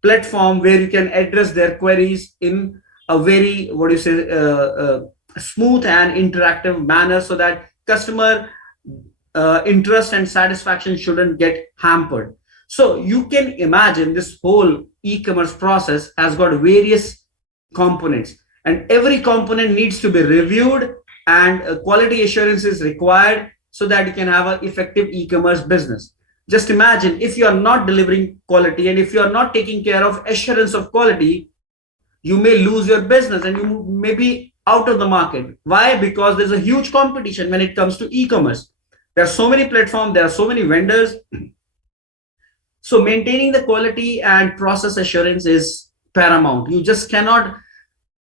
platform where you can address their queries in a very, smooth and interactive manner, so that customer interest and satisfaction shouldn't get hampered. So you can imagine this whole e-commerce process has got various components, and every component needs to be reviewed, and quality assurance is required so that you can have an effective e-commerce business. Just imagine if you are not delivering quality, and if you are not taking care of assurance of quality, you may lose your business and you may be out of the market. Why? Because there's a huge competition when it comes to e-commerce. There are so many platforms, there are so many vendors. So maintaining the quality and process assurance is paramount. You just cannot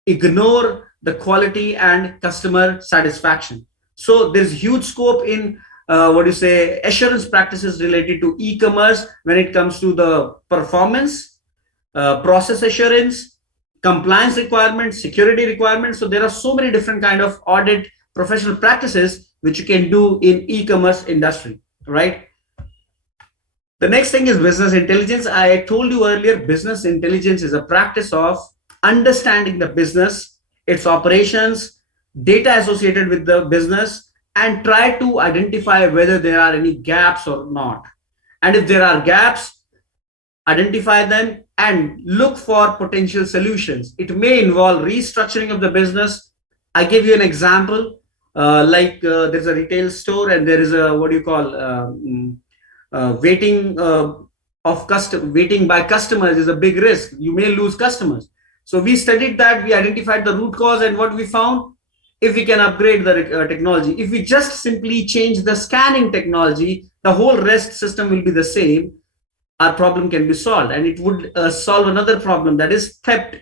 ignore the quality and customer satisfaction. So there's huge scope in assurance practices related to e-commerce when it comes to the performance, process assurance, compliance requirements, security requirements. So there are so many different kind of audit professional practices which you can do in e-commerce industry, right? The next thing is business intelligence. I told you earlier, business intelligence is a practice of understanding the business, its operations, data associated with the business, and try to identify whether there are any gaps or not. And if there are gaps, identify them and look for potential solutions. It may involve restructuring of the business. I give you an example. There's a retail store and there is a waiting by customers is a big risk. You may lose customers. So we studied that, we identified the root cause, and what we found, if we can upgrade the technology, if we just simply change the scanning technology, the whole rest system will be the same. Our problem can be solved, and it would solve another problem, that is theft,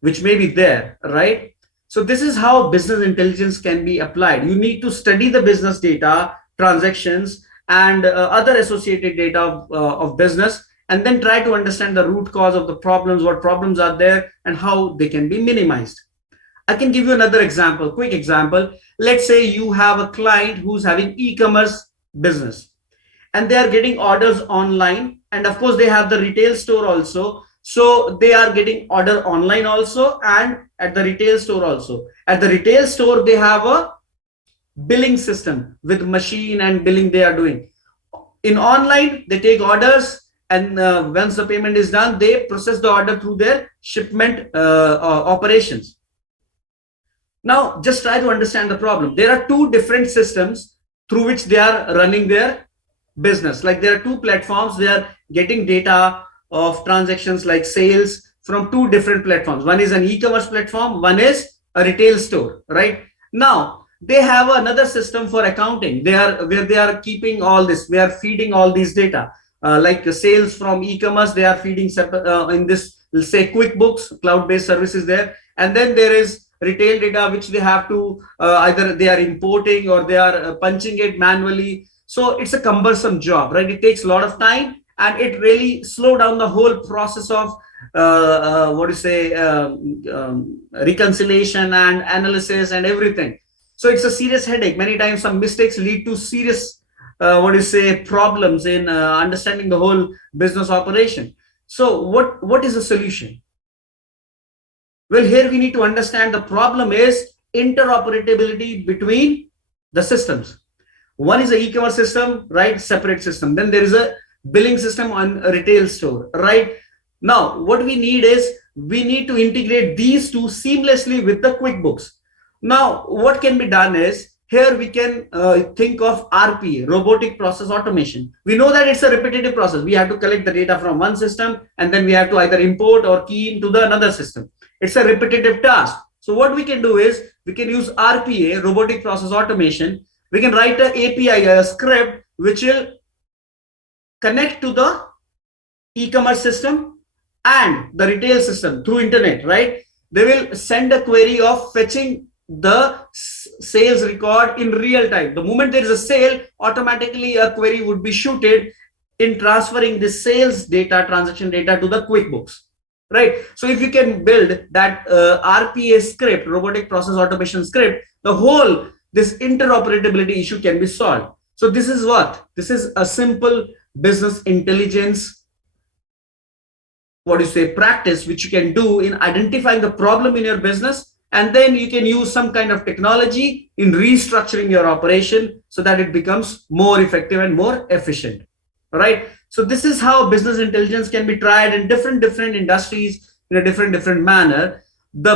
which may be there, right? So this is how business intelligence can be applied. You need to study the business data, transactions, and other associated data of business, and then try to understand the root cause of the problems, what problems are there, and how they can be minimized. I can give you another example, quick example. Let's say you have a client who's having e-commerce business, and they are getting orders online, and of course they have the retail store also. So they are getting order online also, and at the retail store also. At the retail store, they have a billing system with machine and billing they are doing. In online, they take orders, and once the payment is done, they process the order through their shipment operations. Now, just try to understand the problem. There are two different systems through which they are running their business. Like there are two platforms, they are getting data of transactions like sales from two different platforms. One is an e-commerce platform, one is a retail store, right? Now, they have another system for accounting. Where they are keeping all this, we are feeding all these data. Like sales from e-commerce, they are feeding in this, let's say, QuickBooks, cloud-based services there. And then there is retail data, which they have to either they are importing or they are punching it manually. So it's a cumbersome job, right? It takes a lot of time, and it really slow down the whole process of reconciliation and analysis and everything. So it's a serious headache. Many times some mistakes lead to serious problems in understanding the whole business operation. So what is the solution? Well, here we need to understand the problem is interoperability between the systems. One is an e-commerce system, right? Separate system. Then there is a billing system on a retail store, right? Now, what we need is we need to integrate these two seamlessly with the QuickBooks. Now, what can be done is here we can think of RPA, robotic process automation. We know that it's a repetitive process. We have to collect the data from one system, and then we have to either import or key into the another system. It's a repetitive task. So what we can do is we can use RPA, robotic process automation. We can write an API, a script, which will connect to the e-commerce system and the retail system through internet, right? They will send a query of fetching the sales record in real time. The moment there is a sale, automatically a query would be shooted in transferring the sales data, transaction data to the QuickBooks, right? So if you can build that RPA script, robotic process automation script, this interoperability issue can be solved. So this is what? This is a simple business intelligence, practice, which you can do in identifying the problem in your business, and then you can use some kind of technology in restructuring your operation so that it becomes more effective and more efficient. All right. So this is how business intelligence can be tried in different industries in a different manner. The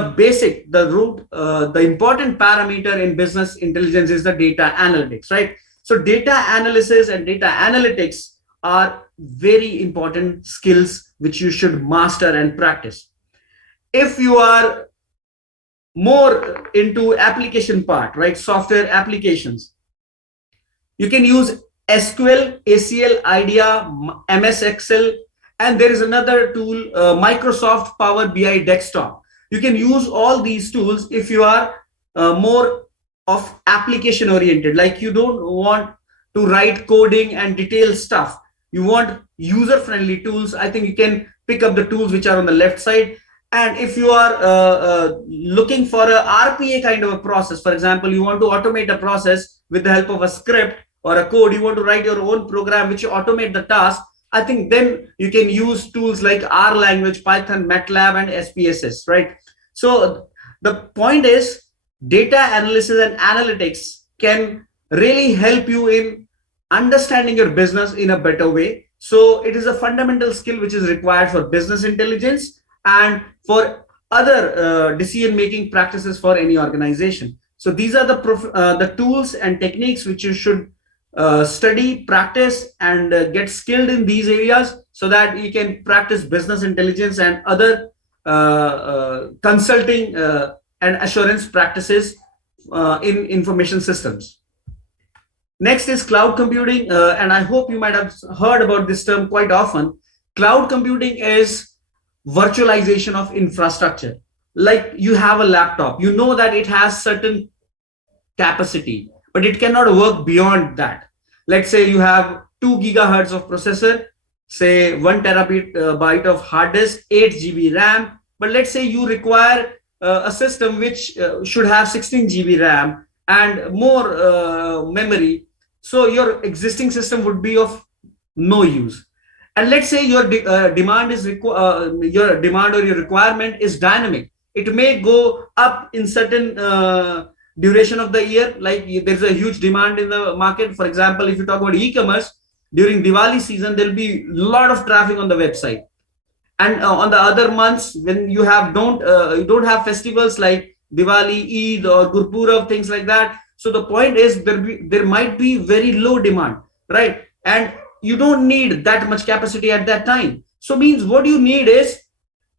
important parameter in business intelligence is the data analytics, right? So data analysis and data analytics are very important skills which you should master and practice. If you are more into application part, right, software applications, you can use SQL, ACL, IDEA, MS Excel, and there is another tool, Microsoft Power BI Desktop. You can use all these tools if you are more of application oriented, like you don't want to write coding and detailed stuff. You want user-friendly tools. I think you can pick up the tools which are on the left side. And if you are looking for a RPA kind of a process, for example, you want to automate a process with the help of a script or a code, you want to write your own program which you automate the task, I think then you can use tools like R language, Python, MATLAB, and SPSS, right? So the point is, data analysis and analytics can really help you in understanding your business in a better way. So it is a fundamental skill which is required for business intelligence and for other decision-making practices for any organization. So these are the tools and techniques which you should study, practice, and get skilled in these areas so that you can practice business intelligence and other consulting and assurance practices in information systems. Next is cloud computing, and I hope you might have heard about this term quite often. Cloud computing is virtualization of infrastructure. Like you have a laptop, you know that it has certain capacity, but it cannot work beyond that. Let's say you have 2 gigahertz of processor, say 1 terabyte of hard disk, 8 GB RAM, but let's say you require a system which should have 16 GB RAM and more memory. So your existing system would be of no use. And let's say your demand or your requirement is dynamic. It may go up in certain duration of the year, like there's a huge demand in the market. For example, if you talk about e-commerce, during Diwali season, there'll be a lot of traffic on the website. And on the other months, when you don't have festivals like Diwali, Eid, or Gurpurab, things like that. So the point is there might be very low demand, right? And you don't need that much capacity at that time. So means what you need is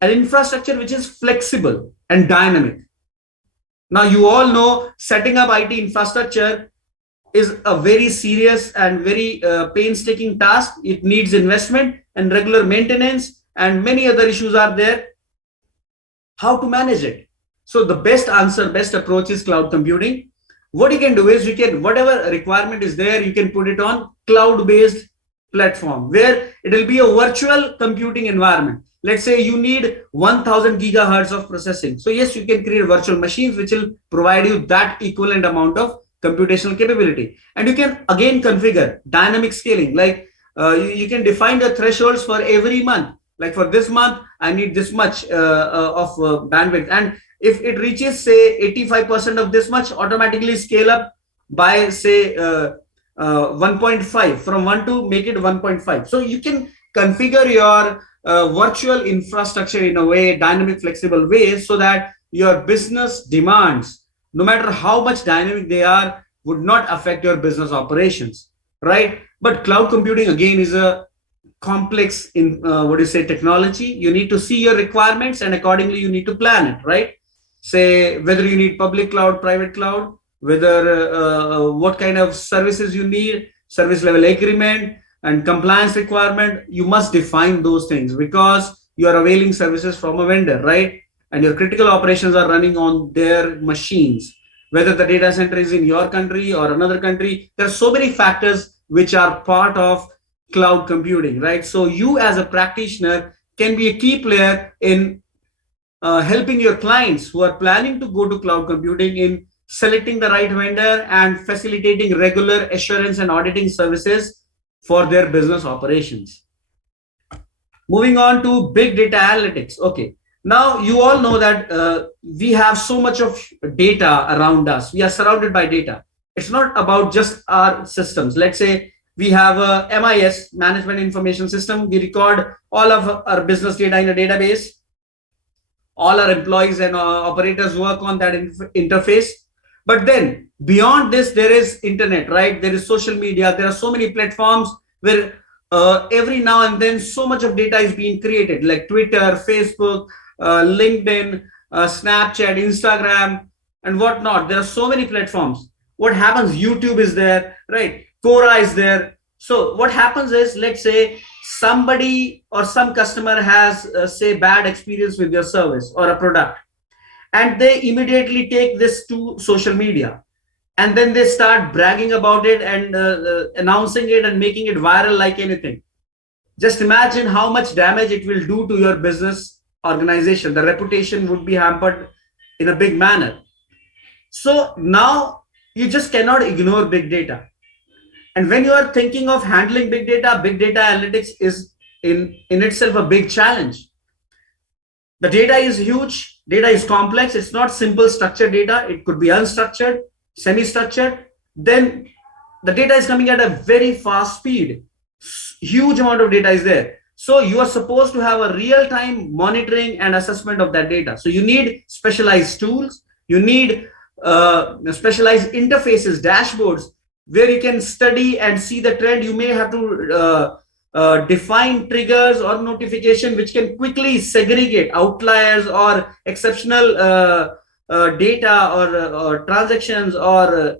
an infrastructure which is flexible and dynamic. Now you all know setting up IT infrastructure is a very serious and very painstaking task. It needs investment and regular maintenance, and many other issues are there. How to manage it? So the best approach is cloud computing. What you can do is whatever requirement is there, you can put it on cloud-based platform where it will be a virtual computing environment. Let's say you need 1000 gigahertz of processing. So yes, you can create virtual machines which will provide you that equivalent amount of computational capability. And you can again configure dynamic scaling. Like you can define the thresholds for every month. Like for this month, I need this much of bandwidth. And if it reaches say 85% of this much, automatically scale up by say 1.5, from 1 to make it 1.5. So you can configure your virtual infrastructure in a way, dynamic, flexible way, so that your business demands, no matter how much dynamic they are, would not affect your business operations, right? But cloud computing again is a complex technology. You need to see your requirements and accordingly you need to plan it, right? Say whether you need public cloud, private cloud, whether what kind of services you need, service level agreement, and compliance requirement, you must define those things because you are availing services from a vendor, right? And your critical operations are running on their machines, whether the data center is in your country or another country. There are so many factors which are part of cloud computing, right? So you as a practitioner can be a key player in helping your clients who are planning to go to cloud computing in selecting the right vendor and facilitating regular assurance and auditing services for their business operations. Moving on to big data analytics. Okay, now you all know that we have so much of data around us. We are surrounded by data. It's not about just our systems. Let's say we have a MIS, Management Information System. We record all of our business data in a database. All our employees and operators work on that interface. But then beyond this, there is internet, right? There is social media. There are so many platforms where every now and then so much of data is being created, like Twitter, Facebook, LinkedIn, Snapchat, Instagram, and whatnot. There are so many platforms. What happens? YouTube is there, right? Quora is there. So what happens is, let's say somebody or some customer has say bad experience with your service or a product, and they immediately take this to social media, and then they start bragging about it and announcing it and making it viral like anything. Just imagine how much damage it will do to your business organization. The reputation would be hampered in a big manner. So now you just cannot ignore big data. And when you are thinking of handling big data analytics is in itself a big challenge. The data is huge, data is complex. It's not simple structured data. It could be unstructured, semi-structured. Then the data is coming at a very fast speed. Huge amount of data is there. So you are supposed to have a real-time monitoring and assessment of that data. So you need specialized tools. You need specialized interfaces, dashboards, where you can study and see the trend. You may have to define triggers or notification which can quickly segregate outliers or exceptional data or transactions or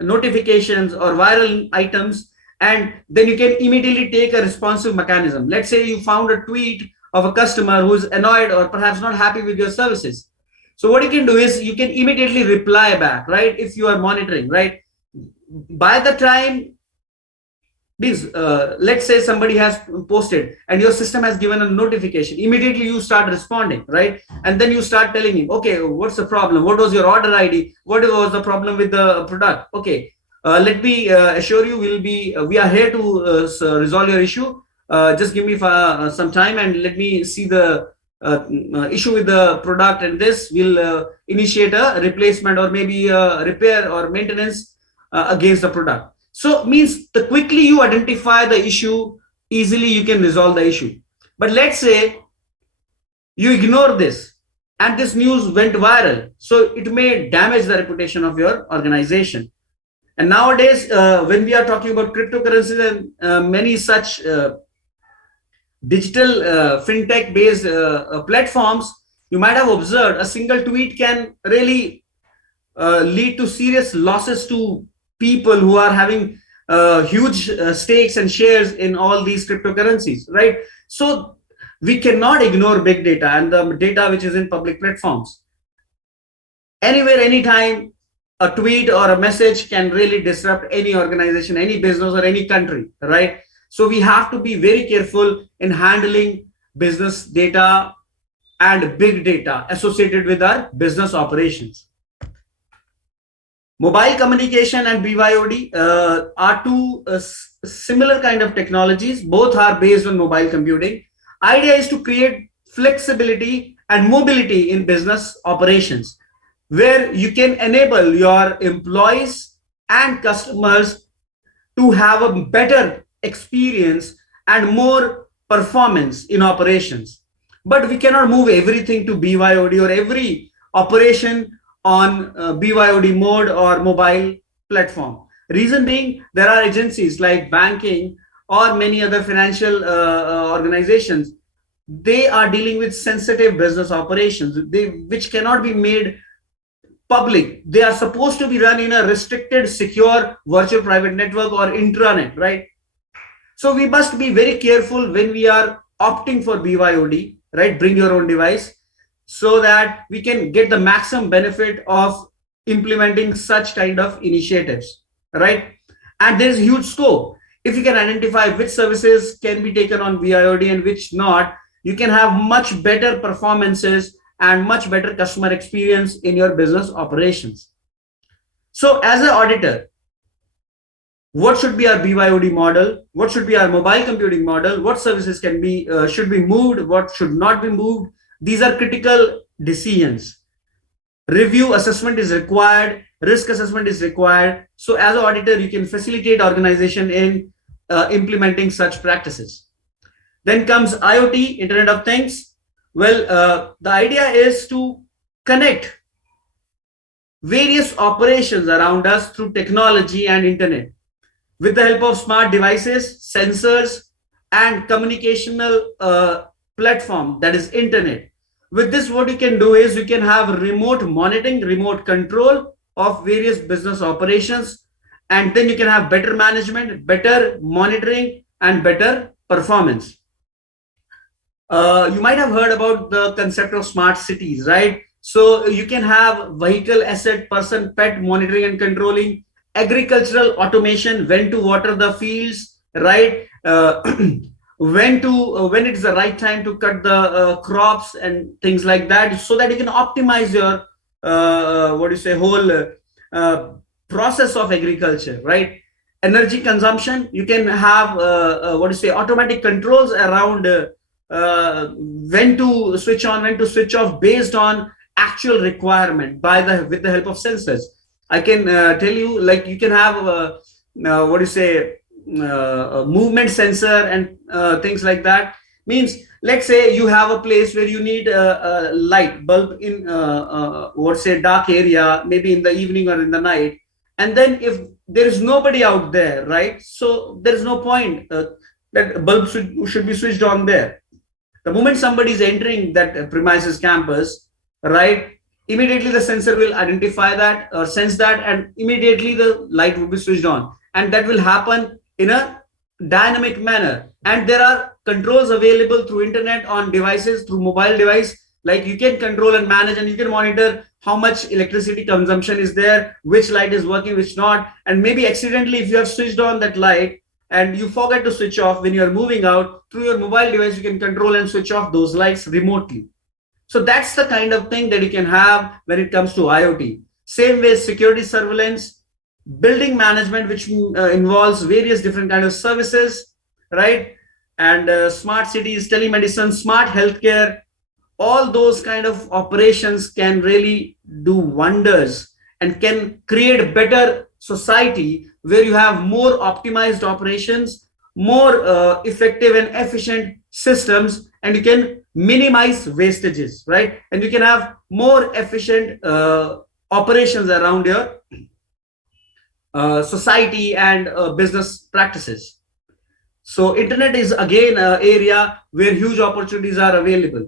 notifications or viral items, and then you can immediately take a responsive mechanism. Let's say you found a tweet of a customer who is annoyed or perhaps not happy with your services. So what you can do is you can immediately reply back, right? If you are monitoring, right? By the time let's say somebody has posted and your system has given a notification, immediately you start responding, right? And then you start telling him, okay, what's the problem? What was your order ID? What was the problem with the product? Okay, let me assure you, we are here to resolve your issue. Just give me some time and let me see the issue with the product, and this will initiate a replacement or maybe a repair or maintenance against the product. So means the quickly you identify the issue, easily you can resolve the issue. But let's say you ignore this and this news went viral, so it may damage the reputation of your organization. And nowadays, when we are talking about cryptocurrencies and many such digital fintech based platforms, you might have observed a single tweet can really lead to serious losses to people who are having huge stakes and shares in all these cryptocurrencies, right? So we cannot ignore big data and the data which is in public platforms. Anywhere, anytime, a tweet or a message can really disrupt any organization, any business or any country, right? So we have to be very careful in handling business data and big data associated with our business operations. Mobile communication and BYOD are two similar kind of technologies. Both are based on mobile computing. Idea is to create flexibility and mobility in business operations, where you can enable your employees and customers to have a better experience and more performance in operations. But we cannot move everything to BYOD or every operation on BYOD mode or mobile platform. Reason being, there are agencies like banking or many other financial organizations. They are dealing with sensitive business operations, which cannot be made public. They are supposed to be run in a restricted, secure virtual private network or intranet, right? So we must be very careful when we are opting for BYOD, right? Bring your own device, so that we can get the maximum benefit of implementing such kind of initiatives, right? And there is huge scope. If you can identify which services can be taken on BYOD and which not, you can have much better performances and much better customer experience in your business operations. So as an auditor, what should be our BYOD model? What should be our mobile computing model? What services can be should be moved? What should not be moved? These are critical decisions. Review assessment is required. Risk assessment is required. So as an auditor, you can facilitate organization in implementing such practices. Then comes IoT, Internet of Things. Well, the idea is to connect various operations around us through technology and internet with the help of smart devices, sensors, and communicational platform, that is internet. With this, what you can do is you can have remote monitoring, remote control of various business operations, and then you can have better management, better monitoring, and better performance. You might have heard about the concept of smart cities, right? So you can have vehicle, asset, person, pet monitoring and controlling, agricultural automation, when to water the fields, right? When it's the right time to cut the crops and things like that, so that you can optimize your whole process of agriculture, right? Energy consumption, you can have automatic controls around when to switch on, when to switch off, based on actual requirement with the help of sensors. I can tell you, like, you can have movement sensor and things like that. Means, let's say you have a place where you need a light bulb in dark area, maybe in the evening or in the night, and then if there is nobody out there, right, so there is no point that bulb should be switched on there. The moment somebody is entering that premises campus, right, immediately the sensor will identify that or sense that, and immediately the light will be switched on, and that will happen in a dynamic manner. And there are controls available through internet on devices, through mobile device, like you can control and manage, and you can monitor how much electricity consumption is there, which light is working, which not. And maybe accidentally, if you have switched on that light and you forget to switch off when you're moving out, through your mobile device you can control and switch off those lights remotely. So that's the kind of thing that you can have when it comes to IoT. Same way, security surveillance, building management, which involves various different kind of services, right? And smart cities, telemedicine, smart healthcare, all those kind of operations can really do wonders and can create a better society where you have more optimized operations, more effective and efficient systems, and you can minimize wastages, right? And you can have more efficient operations around your society and business practices. So internet is again an area where huge opportunities are available,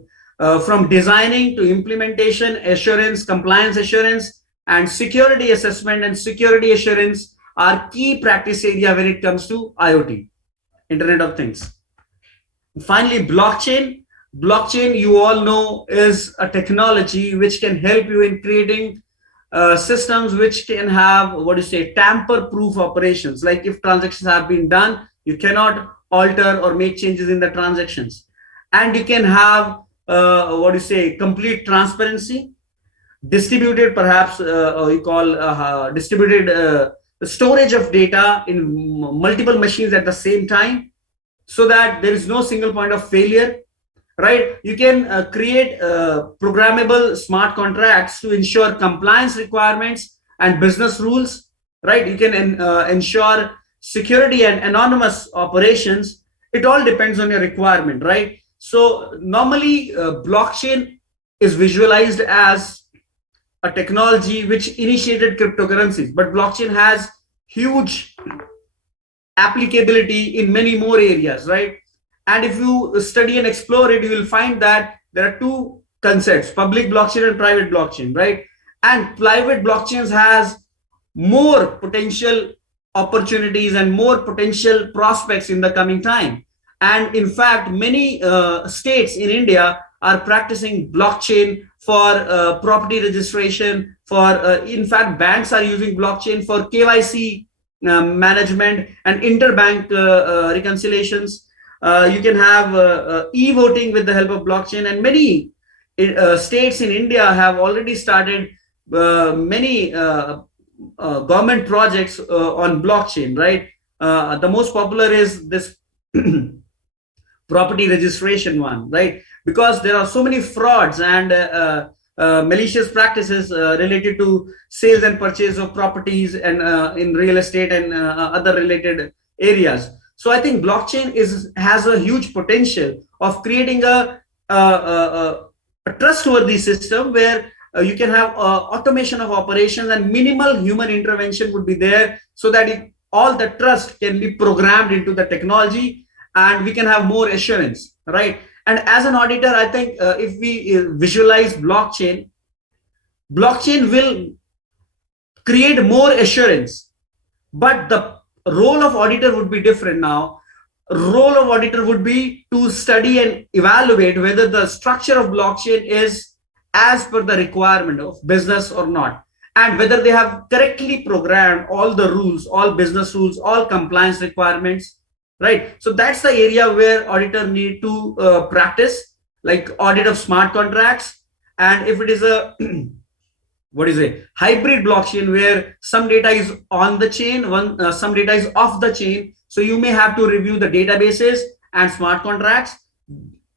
from designing to implementation, assurance, compliance assurance, and security assessment and security assurance are key practice area when it comes to IoT, Internet of Things. Finally, blockchain. Blockchain, you all know, is a technology which can help you in creating systems which can have tamper-proof operations. Like if transactions have been done, you cannot alter or make changes in the transactions, and you can have complete transparency, distributed, perhaps distributed storage of data in multiple machines at the same time, so that there is no single point of failure, right? You can create programmable smart contracts to ensure compliance requirements and business rules, right? You can ensure security and anonymous operations. It all depends on your requirement, right? So normally blockchain is visualized as a technology which initiated cryptocurrencies, but blockchain has huge applicability in many more areas, right? And if you study and explore it, you will find that there are two concepts: public blockchain and private blockchain, right? And private blockchains has more potential opportunities and more potential prospects in the coming time. And in fact, many states in India are practicing blockchain for property registration. In fact, banks are using blockchain for KYC management and interbank reconciliations. You can have e-voting with the help of blockchain, and many states in India have already started many government projects on blockchain, right? The most popular is this property registration one, right? Because there are so many frauds and malicious practices related to sales and purchase of properties and in real estate and other related areas. So I think blockchain has a huge potential of creating a trustworthy system where you can have automation of operations and minimal human intervention would be there, so that all the trust can be programmed into the technology and we can have more assurance, right? And as an auditor, I think if we visualize blockchain will create more assurance, but the role of auditor would be different now. Role of auditor would be to study and evaluate whether the structure of blockchain is as per the requirement of business or not, and whether they have correctly programmed all the rules, all business rules, all compliance requirements, right? So that's the area where auditor need to practice, like audit of smart contracts. And if it is a what is a hybrid blockchain where some data is on the chain, some data is off the chain, so you may have to review the databases and smart contracts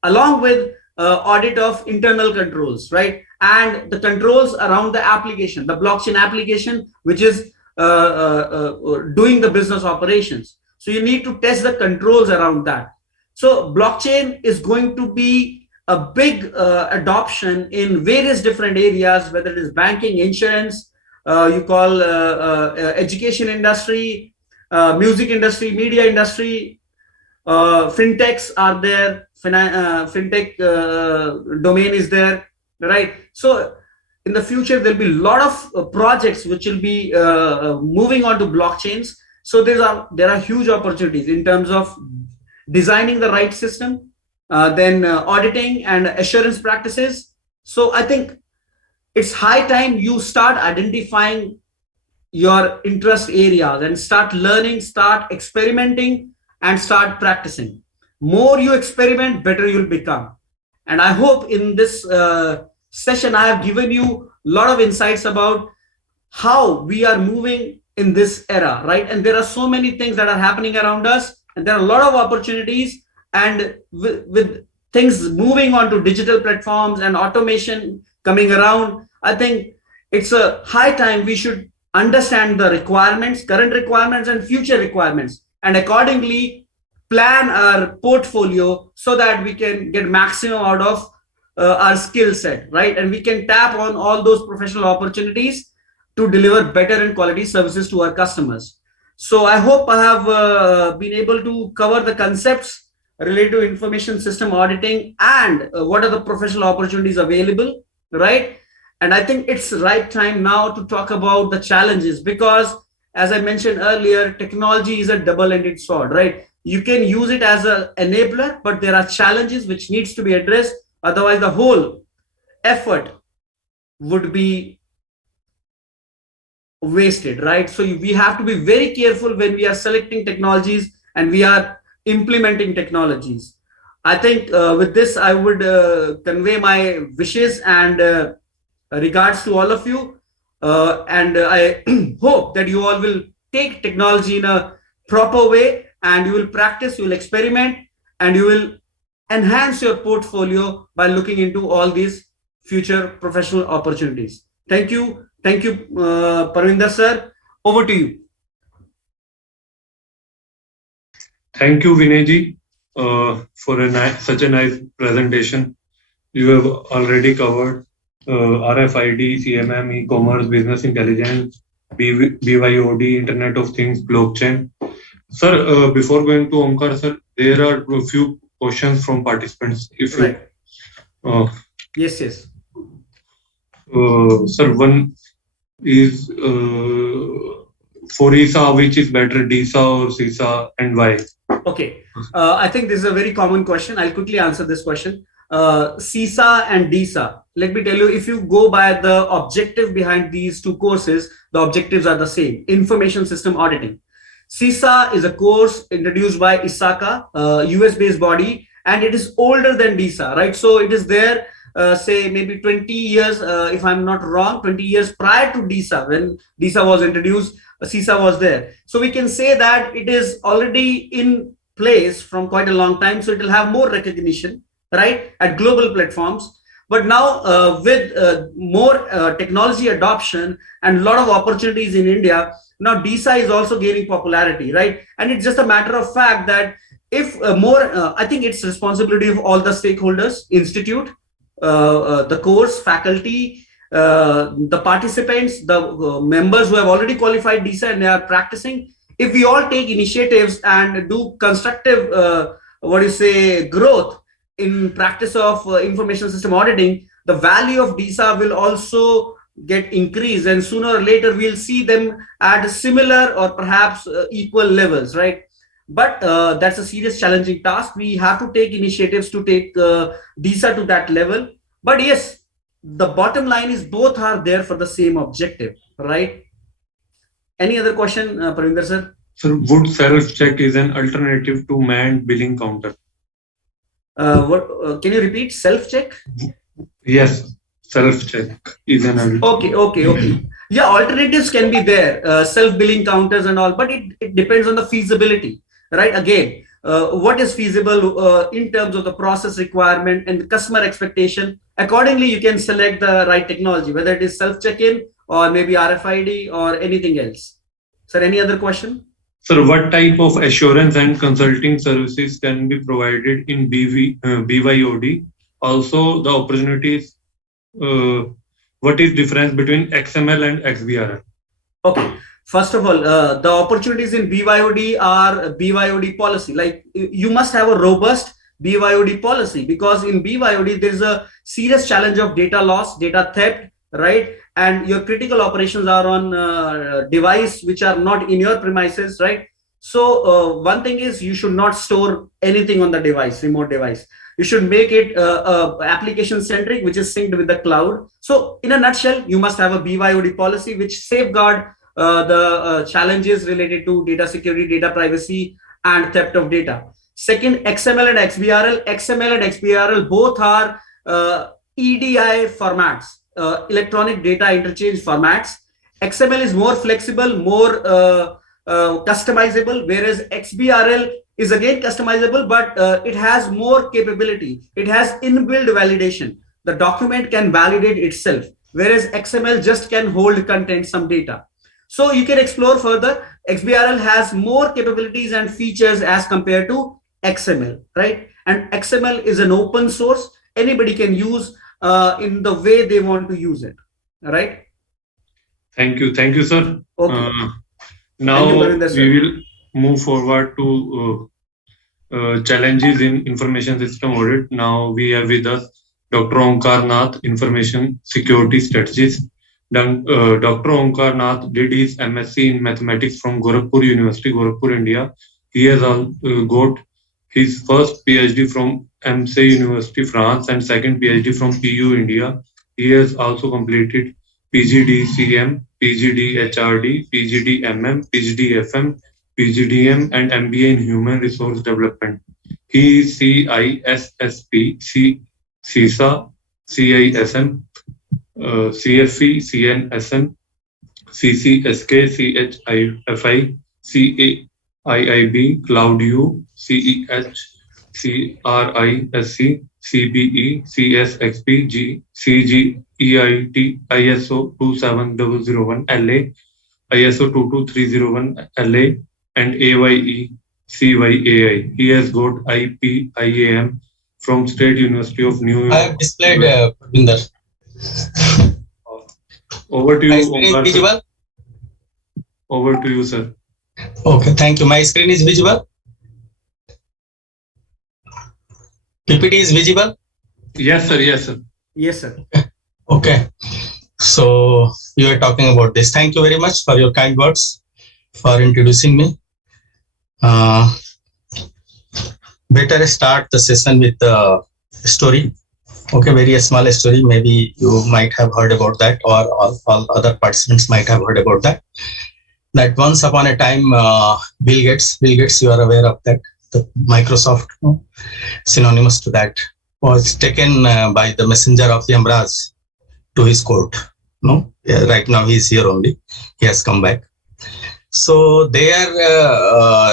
along with audit of internal controls, right? And the controls around the application, the blockchain application, which is doing the business operations. So you need to test the controls around that. So blockchain is going to be a big adoption in various different areas, whether it is banking, insurance, education industry, music industry, media industry, fintechs are there, fintech domain is there, right? So in the future, there'll be a lot of projects which will be moving on to blockchains. So there are huge opportunities in terms of designing the right system, then auditing and assurance practices. So I think it's high time you start identifying your interest areas and start learning, start experimenting, and start practicing. More you experiment, better you'll become. And I hope in this session, I have given you a lot of insights about how we are moving in this era, right? And there are so many things that are happening around us, and there are a lot of opportunities. And with things moving on to digital platforms and automation coming around, I think it's a high time we should understand the requirements, current requirements and future requirements, and accordingly plan our portfolio so that we can get maximum out of our skill set, right? And we can tap on all those professional opportunities to deliver better and quality services to our customers. So I hope I have been able to cover the concepts related to information system auditing and what are the professional opportunities available, right? And I think it's right time now to talk about the challenges, because as I mentioned earlier, technology is a double-ended sword, right? You can use it as an enabler, but there are challenges which needs to be addressed. Otherwise, the whole effort would be wasted, right? So we have to be very careful when we are selecting technologies and we are implementing technologies. I think with this, I would convey my wishes and regards to all of you. And I hope that you all will take technology in a proper way, and you will practice, you will experiment, and you will enhance your portfolio by looking into all these future professional opportunities. Thank you. Thank you, Parvinder sir. Over to you. Thank you, Vinay ji, for such a nice presentation. You have already covered RFID, CMM, e-commerce, business intelligence, Byod, Internet of Things, blockchain. Sir, before going to Omkar sir, there are a few questions from participants. If right. You, Yes. Sir, one is for ISA, which is better, DISA or CISA, and why? Okay, I think this is a very common question. I'll quickly answer this question. CISA and DISA. Let me tell you, if you go by the objective behind these two courses, the objectives are the same: information system auditing. CISA is a course introduced by ISACA, US-based body, and it is older than DISA, right? So it is there, say maybe 20 years, if I'm not wrong, 20 years prior to DISA. When DISA was introduced, CISA was there. So we can say that it is already in place from quite a long time. So it will have more recognition, right, at global platforms. But now with more technology adoption and a lot of opportunities in India, now DISA is also gaining popularity, right? And it's just a matter of fact that if I think it's responsibility of all the stakeholders, institute, the course, faculty, the participants, the members who have already qualified DISA and they are practicing. If we all take initiatives and do constructive, growth in practice of information system auditing, the value of DISA will also get increased, and sooner or later we'll see them at similar or perhaps equal levels, right? But that's a serious challenging task. We have to take initiatives to take DISA to that level. But yes, the bottom line is both are there for the same objective, right? Any other question, Pravinder sir? So would self-check is an alternative to manned billing counter? Can you repeat? Self-check? Yes, self-check is an alternative. Okay. Yeah, alternatives can be there, self-billing counters and all, but it depends on the feasibility, right? Again, what is feasible in terms of the process requirement and the customer expectation. Accordingly, you can select the right technology, whether it is self-check-in or maybe RFID or anything else. Sir, any other question? Sir, what type of assurance and consulting services can be provided in BYOD? Also, the opportunities, what is difference between XML and XBRL? Okay, first of all, the opportunities in BYOD are BYOD policy. Like you must have a robust BYOD policy, because in BYOD there is a serious challenge of data loss, data theft, right? And your critical operations are on device which are not in your premises, right? So one thing is you should not store anything on the device, remote device. You should make it application centric, which is synced with the cloud. So in a nutshell, you must have a BYOD policy which safeguard the challenges related to data security, data privacy, and theft of data. Second, XML and XBRL. XML and XBRL both are EDI formats, electronic data interchange formats. XML is more flexible, more customizable, whereas XBRL is again customizable, but it has more capability. It has inbuilt validation. The document can validate itself, whereas XML just can hold content, some data. So you can explore further. XBRL has more capabilities and features as compared to XML, right? And XML is an open source. Anybody can use in the way they want to use it, right? Thank you, sir. Okay. Now we will move forward to challenges in information system audit. Now we have with us Dr. Omkar Nath, information security strategist. Dr. Omkar Nath did his MSc in mathematics from Gorakhpur University, Gorakhpur, India. He has got his first PhD from EMSA University, France, and second PhD from PU, India. He has also completed PGDCM, PGDHRD, PGDMM, PGDFM, PGDM, and MBA in Human Resource Development. He is CISSP, CISA, CISM, CFE, CNSM, CCSK, CHIFI, CAIIB, CloudU, CEH, CRISC, CPE, CSXP, CGEIT, ISO 27001 LA, ISO 22301 LA, and AYE, CYAI. He has got IPIAM from State University of New York. I have displayed Vinder. Over to you, My screen is Omkar, visible? sir. Over to you, sir. Okay, thank you. My screen is visible? PPT is visible? Yes, sir. Yes, sir. Yes, sir. Okay. So you are talking about this. Thank you very much for your kind words. for introducing me. Better start the session with a story. Okay, very small story. Maybe you might have heard about that, or all other participants might have heard about that. That once upon a time, Bill Gates, you are aware of that, the Microsoft, synonymous to that, was taken by the messenger of Yamraj to his court. No, yeah, right now he is here only. He has come back. So there,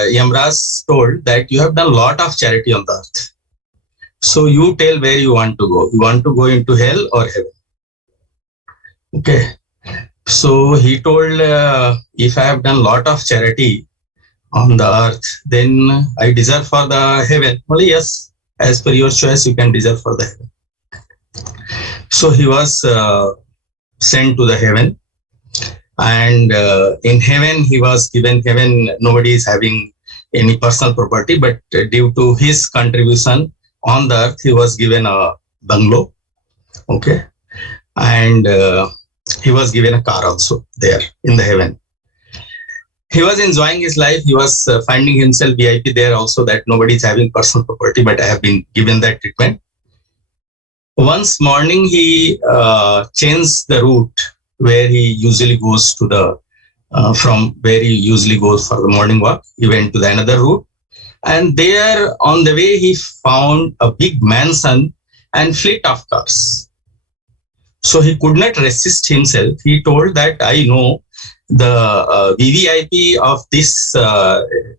Yamraj told that you have done a lot of charity on the earth. So you tell where you want to go. You want to go into hell or heaven? Okay. So he told, if I have done a lot of charity on the earth, then I deserve for the heaven. Only yes, as per your choice, you can deserve for the heaven. So he was sent to the heaven, and in heaven he was given heaven. Nobody is having any personal property, but due to his contribution on the earth, he was given a bungalow. Okay, and he was given a car also there in the heaven. He was enjoying his life. He was finding himself VIP there also, that nobody is having personal property, but I have been given that treatment. Once morning, he changed the route where he usually goes to the, from where he usually goes for the morning walk. He went to the another route, and there on the way, he found a big mansion and fleet of cars. So he could not resist himself. He told that I know the VVIP of this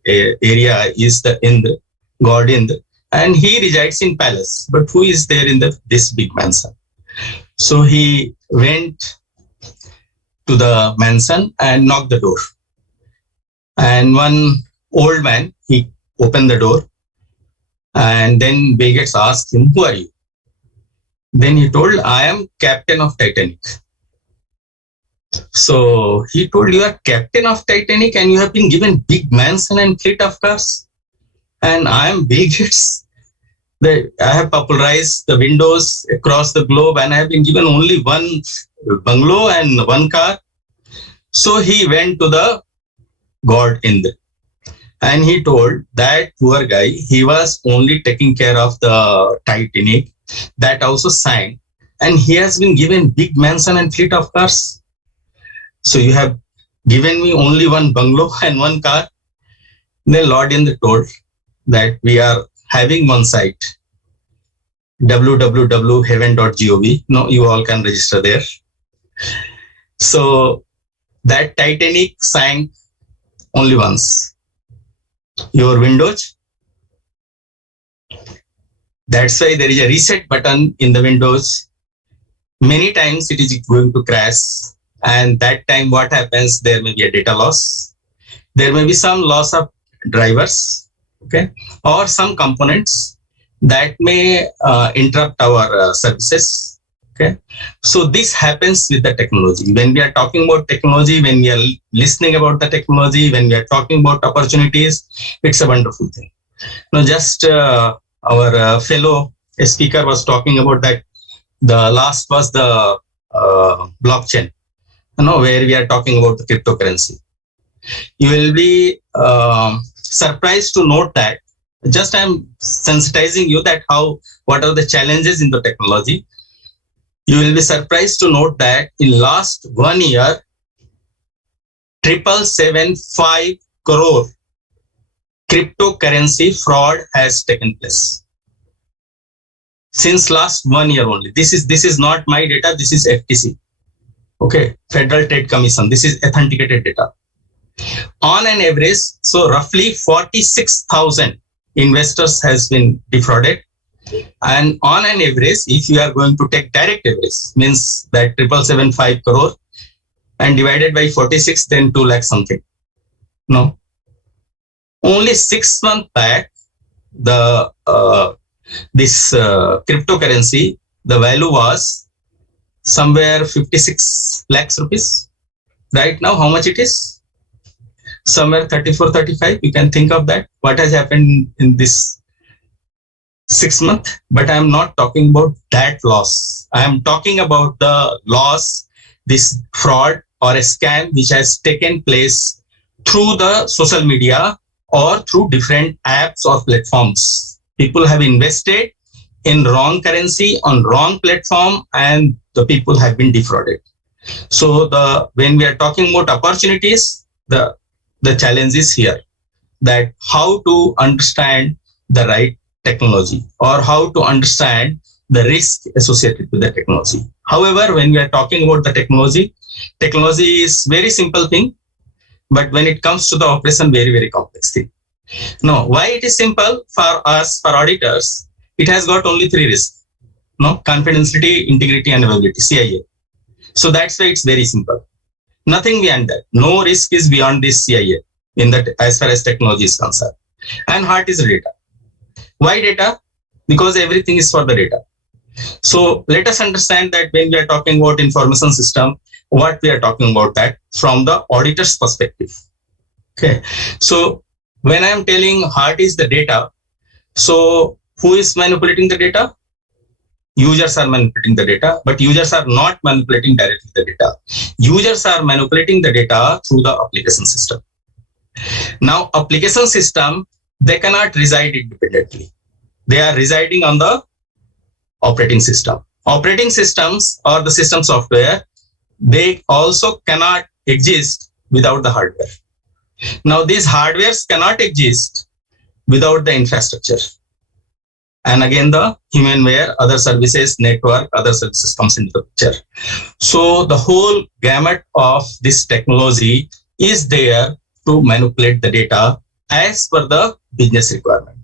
area is the Indra, God Indra, and he resides in palace. But who is there in this big mansion? So he went to the mansion and knocked the door. And one old man, he opened the door, and then Bill Gates asked him, "Who are you?" Then he told, "I am captain of Titanic." So he told, "You are captain of Titanic and you have been given big mansion and fleet of cars, and I am Bill Gates. I have popularized the windows across the globe, and I have been given only one bungalow and one car." So he went to the God Indra, and he told that poor guy, he was only taking care of the Titanic, that also sank, and he has been given big mansion and fleet of cars. So you have given me only one bungalow and one car. Then Lord Indra told that we are having one site, www.heaven.gov. No, you all can register there. So that Titanic sank only once. Your windows. That's why there is a reset button in the windows. Many times it is going to crash. And that time what happens, there may be a data loss. There may be some loss of drivers, okay, or some components that may interrupt our services, okay. So this happens with the technology. When we are talking about technology, when we are listening about the technology, when we are talking about opportunities, it's a wonderful thing. Now, just our fellow speaker was talking about that. The last was the blockchain, where we are talking about the cryptocurrency. You will be surprised to note that, just I'm sensitizing you that what are the challenges in the technology. You will be surprised to note that in last 1 year, 775 crore cryptocurrency fraud has taken place. Since last 1 year only. This is not my data. This is FTC. Okay, Federal Trade Commission. This is authenticated data. On an average, so roughly 46,000 investors has been defrauded. And on an average, if you are going to take direct average, means that 775 crore and divided by 46, then 2 lakh something. No. Only 6 months back, the this cryptocurrency, the value was somewhere 56 lakhs rupees. Right now, how much it is? Somewhere 34, 35. You can think of that. What has happened in this 6 months? But I am not talking about that loss. I am talking about the loss, this fraud or a scam which has taken place through the social media or through different apps or platforms. People have invested in wrong currency on wrong platform and the people have been defrauded. So when we are talking about opportunities, the challenge is here, that how to understand the right technology or how to understand the risk associated with the technology. However, when we are talking about the technology is very simple thing, but when it comes to the operation, very, very complex thing. Now, why it is simple for us, for auditors, it has got only 3 risks. No, confidentiality, integrity, and availability, CIA. So that's why it's very simple. Nothing beyond that. No risk is beyond this CIA in that as far as technology is concerned. And heart is data. Why data? Because everything is for the data. So let us understand that when we are talking about information system, what we are talking about that from the auditor's perspective. Okay. So when I am telling heart is the data, so who is manipulating the data? Users are manipulating the data, but users are not manipulating directly the data. Users are manipulating the data through the application system. Now, application system, they cannot reside independently. They are residing on the operating system. Operating systems or the system software, they also cannot exist without the hardware. Now, these hardwares cannot exist without the infrastructure. And again, the humanware, other services, network, other services comes into the picture. So the whole gamut of this technology is there to manipulate the data as per the business requirement.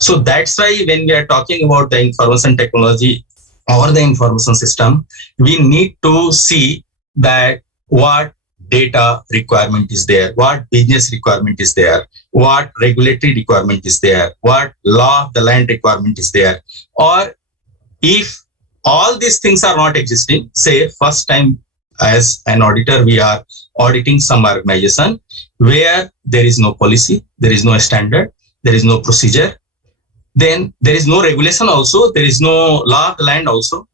So that's why when we are talking about the information technology or the information system, we need to see that what data requirement is there, what business requirement is there, what regulatory requirement is there, what law of the land requirement is there. Or if all these things are not existing, say first time as an auditor, we are auditing some organization where there is no policy, there is no standard, there is no procedure, then there is no regulation also, there is no law of the land also.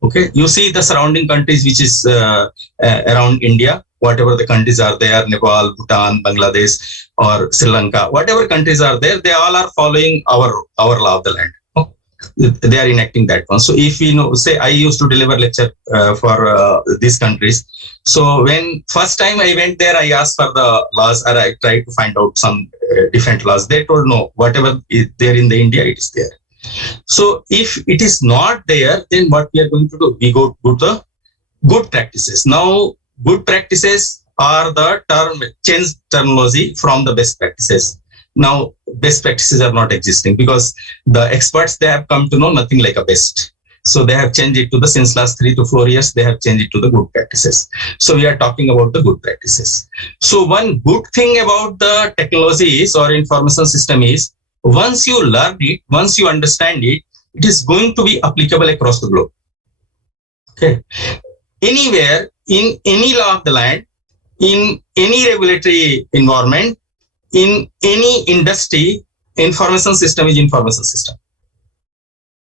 Okay, you see the surrounding countries which is around India, whatever the countries are there, Nepal, Bhutan, Bangladesh, or Sri Lanka, whatever countries are there, they all are following our law of the land. They are enacting that one. So if we know, say I used to deliver lecture for these countries. So when first time I went there, I asked for the laws, or I tried to find out some different laws. They told no, whatever is there in the India, it is there. So if it is not there, then what we are going to do? We go to the good practices. Now, good practices are the change terminology from the best practices. Now, best practices are not existing because the experts, they have come to know nothing like a best. So they have changed it to since last 3 to 4 years, they have changed it to the good practices. So we are talking about the good practices. So one good thing about the technologies or information system is, once you learn it, once you understand it, it is going to be applicable across the globe. Okay. Anywhere, in any law of the land, in any regulatory environment, in any industry, information system is information system.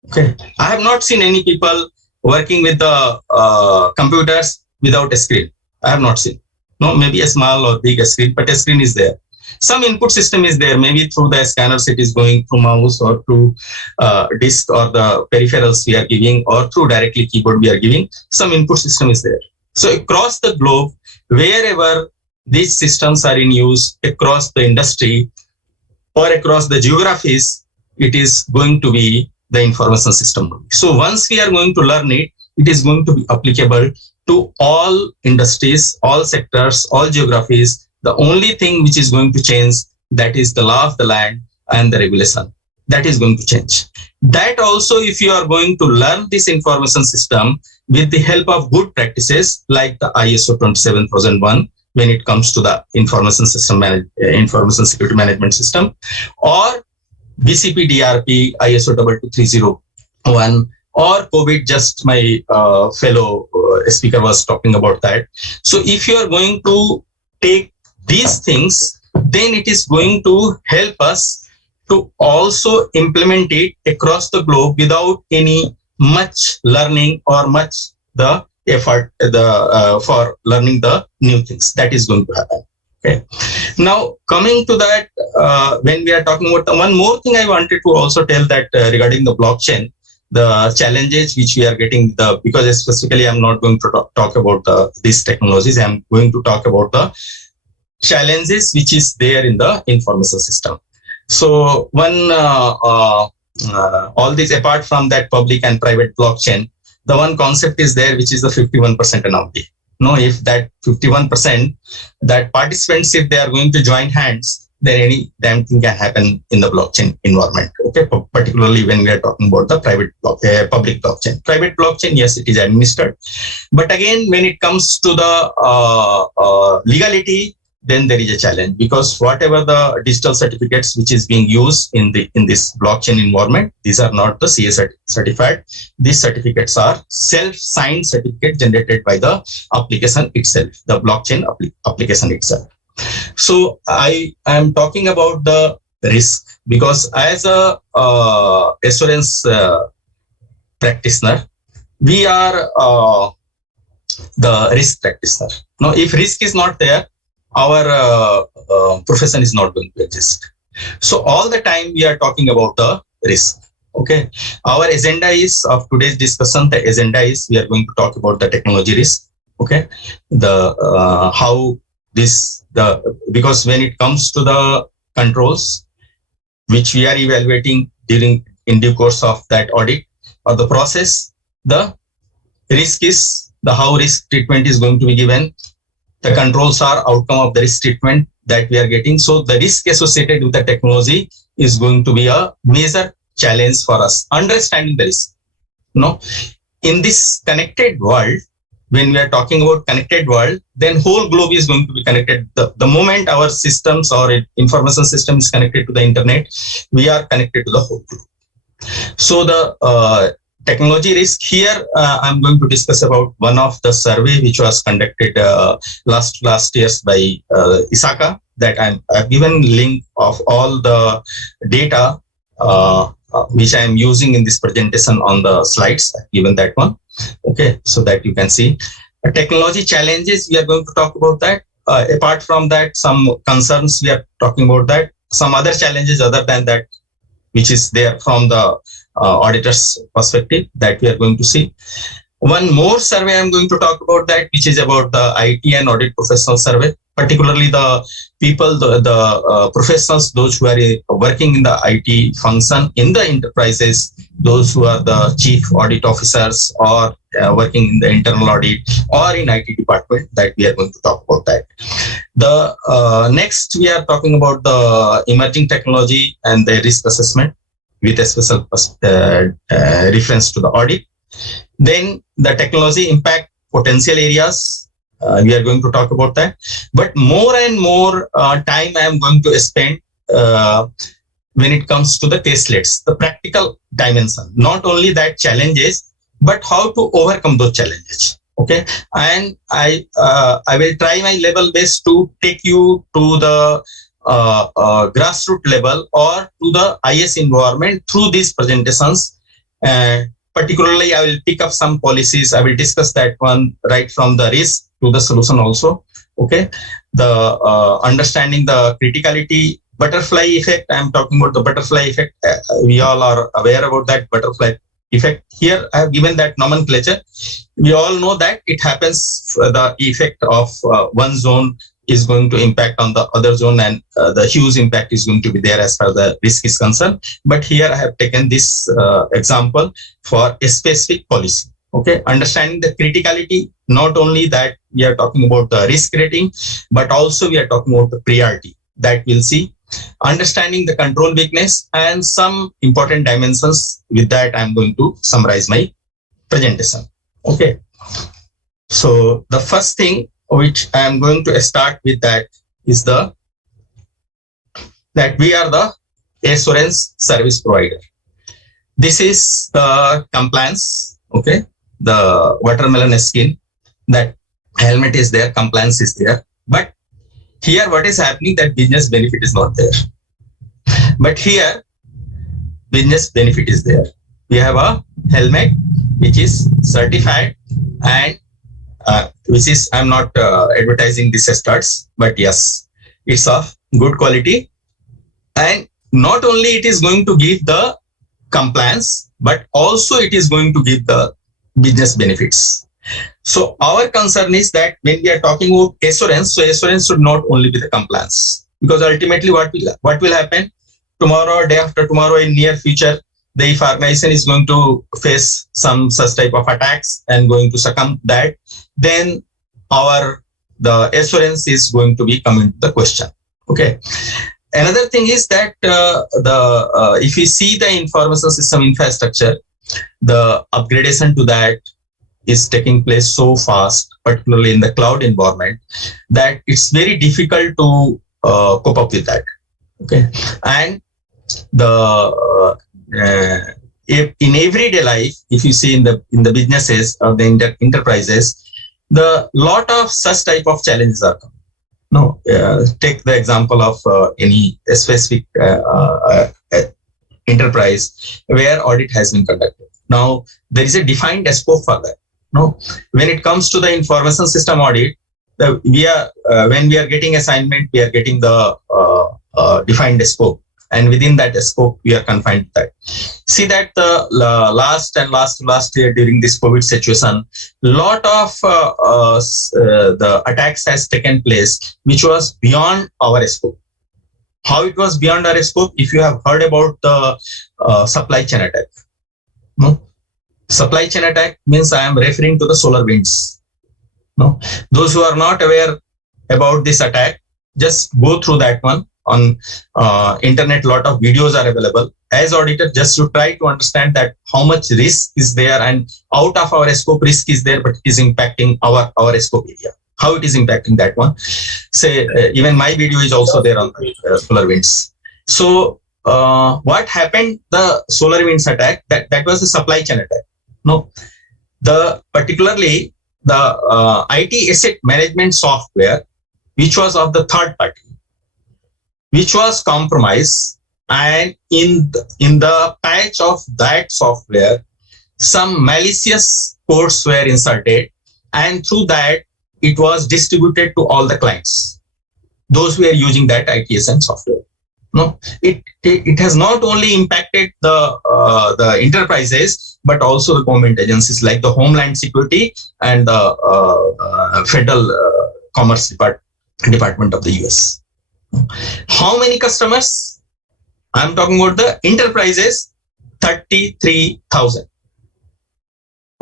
Okay. I have not seen any people working with the computers without a screen. I have not seen. No, maybe a small or big screen, but a screen is there. Some input system is there, maybe through the scanners it is going, through mouse or through disk or the peripherals we are giving, or through directly keyboard we are giving. Some input system is there. So across the globe, wherever these systems are in use, across the industry or across the geographies, it is going to be the information system. So once we are going to learn it, it is going to be applicable to all industries, all sectors, all geographies. The only thing which is going to change, that is the law of the land and the regulation. That is going to change. That also, if you are going to learn this information system with the help of good practices like the ISO 27001, when it comes to the information system, information security management system, or BCP DRP, ISO 22301, or COVID, just my fellow speaker was talking about that. So if you are going to take these things, then it is going to help us to also implement it across the globe without any much learning or much the effort for learning the new things. That is going to happen. Okay. Now coming to that, when we are talking about one more thing, I wanted to also tell that regarding the blockchain, the challenges which we are getting, because specifically I'm not going to talk about these technologies. I'm going to talk about the challenges which is there in the information system. So all these, apart from that public and private blockchain, the one concept is there, which is the 51% anomaly. No, if that 51%, that participants, if they are going to join hands, then any damn thing can happen in the blockchain environment. Okay, particularly when we are talking about the public blockchain. Private blockchain, yes, it is administered, but again, when it comes to the legality, then there is a challenge, because whatever the digital certificates which is being used in this blockchain environment, these are not the CA certified. These certificates are self-signed certificate generated by the application itself, the blockchain application itself. So I am talking about the risk, because as a assurance practitioner, we are the risk practitioner. Now, if risk is not there, our profession is not going to exist. So all the time we are talking about the risk. Okay, our agenda is of today's discussion. The agenda is we are going to talk about the technology risk. Okay, the how this because when it comes to the controls which we are evaluating in due course of that audit or the process, the risk is the how risk treatment is going to be given. The controls are outcome of the risk treatment that we are getting. So the risk associated with the technology is going to be a major challenge for us, understanding the risk. No, in this connected world, when we are talking about connected world, then whole globe is going to be connected. The moment our systems or information system is connected to the internet, we are connected to the whole globe. So the technology risk here, I'm going to discuss about one of the survey which was conducted last years by ISACA, that I've given link of all the data which I am using in this presentation on the slides. I've given that one. Okay, so that you can see. Technology challenges, we are going to talk about that. Apart from that, some concerns, we are talking about that. Some other challenges other than that, which is there from the auditor's perspective, that we are going to see. One more survey I'm going to talk about that, which is about the IT and audit professional survey, particularly the people, the professionals, those who are working in the IT function in the enterprises, those who are the chief audit officers or working in the internal audit or in IT department, that we are going to talk about that. The next, we are talking about the emerging technology and the risk assessment with a special reference to the audit. Then the technology impact potential areas, we are going to talk about that. But more and more time I am going to spend when it comes to the tastelets, the practical dimension, not only that challenges, but how to overcome those challenges. Okay, and I will try my level best to take you to the grassroots level or to the IS environment through these presentations. Particularly, I will pick up some policies. I will discuss that one right from the risk to the solution also. Okay, the understanding the criticality, butterfly effect. I am talking about the butterfly effect. We all are aware about that butterfly effect. Here, I have given that nomenclature. We all know that it happens. The effect of one zone is going to impact on the other zone, and the huge impact is going to be there as far as the risk is concerned. But here I have taken this example for a specific policy. Okay, understanding the criticality, not only that we are talking about the risk rating, but also we are talking about the priority that we'll see. Understanding the control weakness and some important dimensions. With that, I'm going to summarize my presentation. Okay, so the first thing which I am going to start with that is that we are the assurance service provider. This is the compliance. Okay, the watermelon skin, that helmet is there, compliance is there. But here what is happening, that business benefit is not there. But here business benefit is there. We have a helmet which is certified and which is, I'm not advertising this as stats, but yes, it's of good quality, and not only it is going to give the compliance, but also it is going to give the business benefits. So our concern is that when we are talking about assurance, so assurance should not only be the compliance, because ultimately what will happen tomorrow or day after tomorrow in near future, the if organization is going to face some such type of attacks and going to succumb that, then the assurance is going to be coming to the question. Okay. Another thing is that if we see the information system infrastructure, the upgradation to that is taking place so fast, particularly in the cloud environment, that it's very difficult to cope up with that. Okay, and if in everyday life, if you see in the businesses or the enterprises, the lot of such type of challenges are coming. No, take the example of any specific enterprise where audit has been conducted. Now there is a defined scope for that. No, when it comes to the information system audit, when we are getting assignment, we are getting the defined scope, and within that scope we are confined to that. See that the last year during this COVID situation, lot of the attacks has taken place which was beyond our scope. How it was beyond our scope? If you have heard about the supply chain attack, no. Supply chain attack means I am referring to the solar winds. No, those who are not aware about this attack, just go through that one on internet. Lot of videos are available. As auditor, just to try to understand that how much risk is there, and out of our scope risk is there, but it is impacting our scope area. How it is impacting that one? Say even my video is also there on solar winds. So what happened? The solar winds attack, that was a supply chain attack. No, particularly the IT asset management software, which was of the third party, which was compromised, and in the patch of that software, some malicious codes were inserted, and through that it was distributed to all the clients, those who are using that ITSM software. No, it has not only impacted the enterprises, but also the government agencies like the Homeland Security and the Federal Commerce Department of the US. How many customers? I'm talking about the enterprises, 33,000.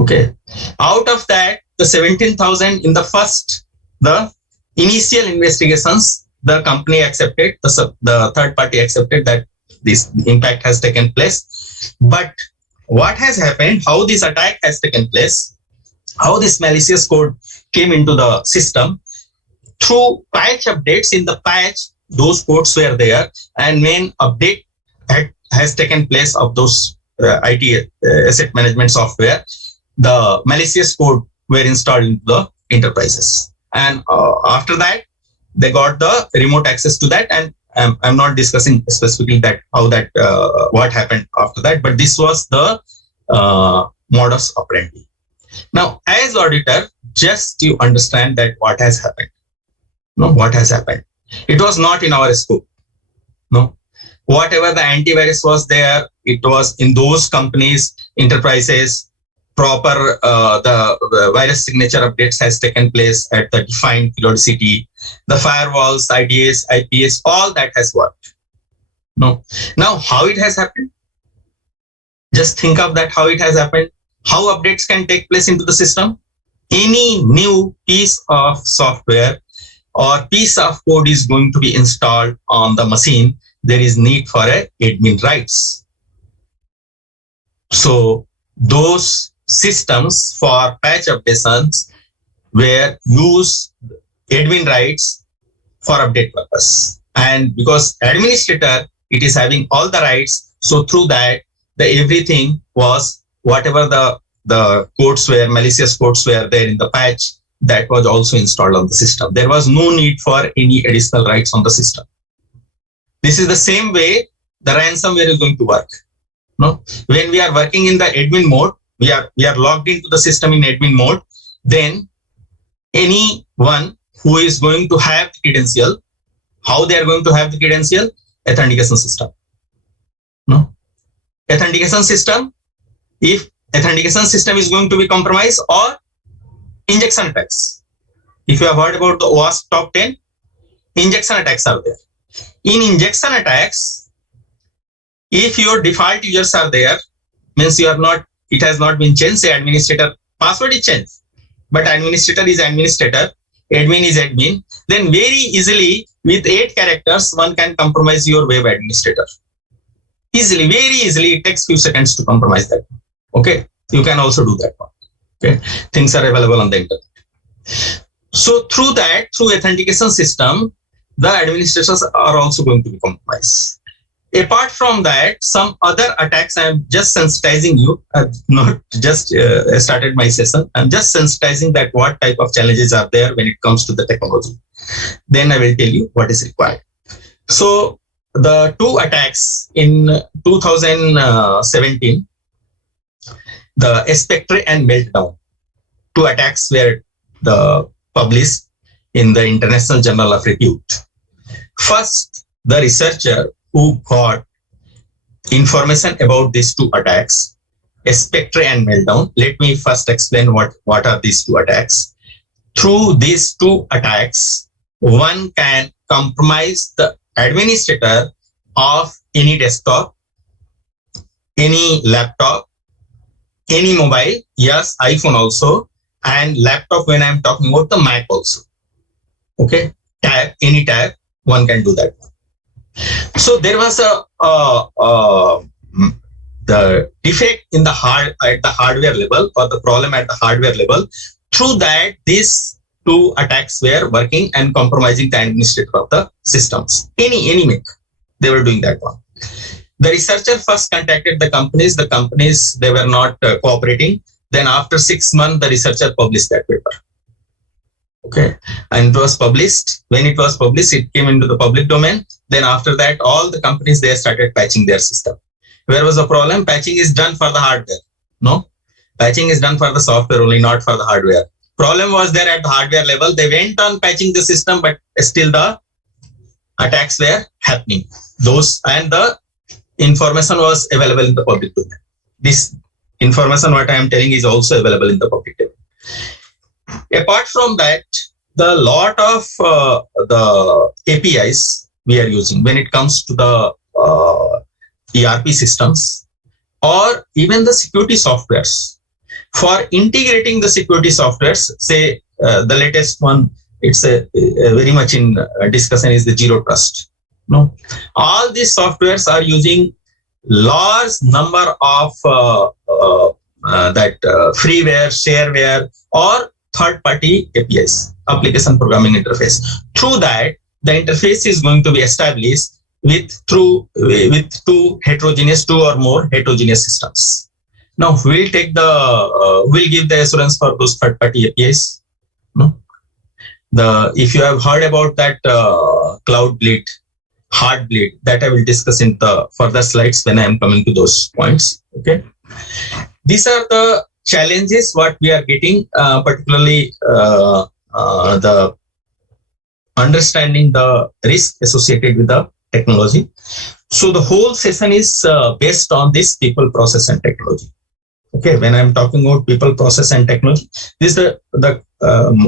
Okay. Out of that, the 17,000 in the initial investigations, the company accepted, the third party accepted that this impact has taken place. But what has happened, how this attack has taken place, how this malicious code came into the system, through patch updates. In the patch, those codes were there, and when update has taken place of those IT asset management software, the malicious code were installed into the enterprises. And after that, they got the remote access to that. And I'm not discussing specifically what happened after that, but this was the modus operandi. Now, as auditor, just to understand that what has happened. No, what has happened? It was not in our scope. No, whatever the antivirus was there, it was in those companies, enterprises. Proper the virus signature updates has taken place at the defined periodicity. The firewalls, IDS, IPS, all that has worked. No. Now, how it has happened? Just think of that, how it has happened. How updates can take place into the system? Any new piece of software or piece of code is going to be installed on the machine. There is need for a admin rights. So those systems for patch updations were use admin rights for update purpose. And because administrator, it is having all the rights. So through that, everything was whatever the codes were, malicious codes were there in the patch, that was also installed on the system. There was no need for any additional rights on the system. This is the same way the ransomware is going to work. No, when we are working in the admin mode, we are logged into the system in admin mode, then anyone who is going to have the credential, How they are going to have the credential? Authentication system. No. Authentication system, if authentication system is going to be compromised, or injection attacks. If you have heard about the OWASP top 10, injection attacks are there. In injection attacks, if your default users are there, means you are not, it has not been changed, say administrator, password is changed, but administrator is administrator, admin is admin, then very easily with 8 characters, one can compromise your web administrator. Easily, very easily, it takes few seconds to compromise that. Okay, you can also do that one. Okay, things are available on the internet. So through that, through authentication system, the administrators are also going to be compromised. Apart from that, some other attacks, I am just sensitizing you. I've not just started my session. I'm just sensitizing that what type of challenges are there when it comes to the technology. Then I will tell you what is required. So the 2 attacks in 2017, the Spectre and Meltdown, 2 attacks were published in the International Journal of Repute. First, the researcher who got information about these 2 attacks, Spectre and Meltdown. Let me first explain what are these 2 attacks. Through these 2 attacks, one can compromise the administrator of any desktop, any laptop, any mobile, yes, iPhone also, and laptop when I'm talking about the Mac also. Okay, tab, any tab, one can do that. So there was the defect in the at the hardware level, or the problem at the hardware level. Through that, these 2 attacks were working and compromising the administrator of the systems. Any Mac, they were doing that one. The researcher first contacted the companies. The companies, they were not cooperating. Then after 6 months, the researcher published that paper. Okay, and it was published. When it was published, it came into the public domain. Then after that, all the companies, they started patching their system. Where was the problem? Patching is done for the hardware. No, patching is done for the software only, not for the hardware. Problem was there at the hardware level. They went on patching the system, but still the attacks were happening. Those, and the information was available in the public domain. This information, what I am telling, is also available in the public domain. Apart from that, the lot of the APIs we are using when it comes to the ERP systems, or even the security softwares. For integrating the security softwares, say the latest one, it's very much in discussion, is the Zero Trust. No, all these softwares are using large number of freeware, shareware, or third-party APIs, application programming interface. Through that, the interface is going to be established with two or more heterogeneous systems. Now we'll take we'll give the assurance for those third-party APIs. No, if you have heard about that cloud bleed, hard bleed, that I will discuss in the further slides when I am coming to those points. Okay, these are the challenges what we are getting, particularly the understanding the risk associated with the technology. So the whole session is based on this people, process, and technology. Okay, when I'm talking about people, process, and technology, this is the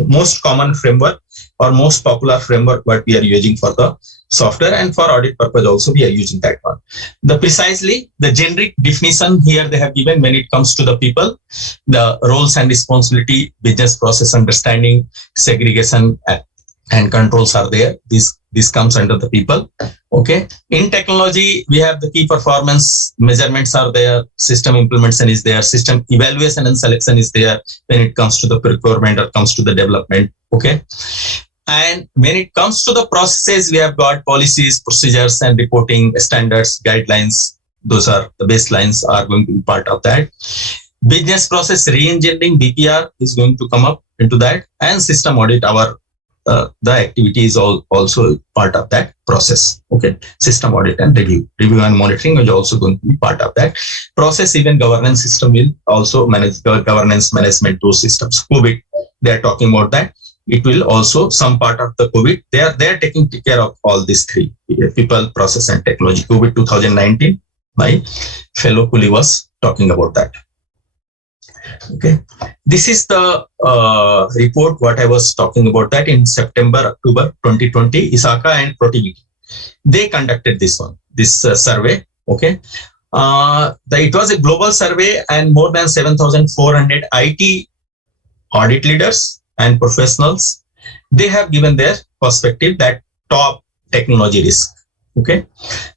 most common framework or most popular framework what we are using for the software, and for audit purpose also we are using that one. The generic definition here they have given when it comes to the people, the roles and responsibility, business process understanding, segregation and controls are there. This comes under the people. Okay, in technology we have the key performance measurements are there, system implementation is there, system evaluation and selection is there when it comes to the procurement or comes to the development. Okay, and when it comes to the processes, we have got policies, procedures, and reporting standards, guidelines. Those are the baselines are going to be part of that. Business process re-engineering, BPR, is going to come up into that, and system audit, the activity is also part of that process. Okay, system audit and review and monitoring is also going to be part of that process. Even governance system will also manage governance management those systems. COVID, they are talking about that. it will also some part of the COVID. They are taking care of all these three: people, process, and technology. COVID 2019. My fellow colleague was talking about that. Okay, this is the report what I was talking about, that in September, October 2020, ISACA and Protiviti, they conducted this survey. Okay, it was a global survey, and more than 7,400 IT audit leaders and professionals, they have given their perspective, that top technology risk. Okay,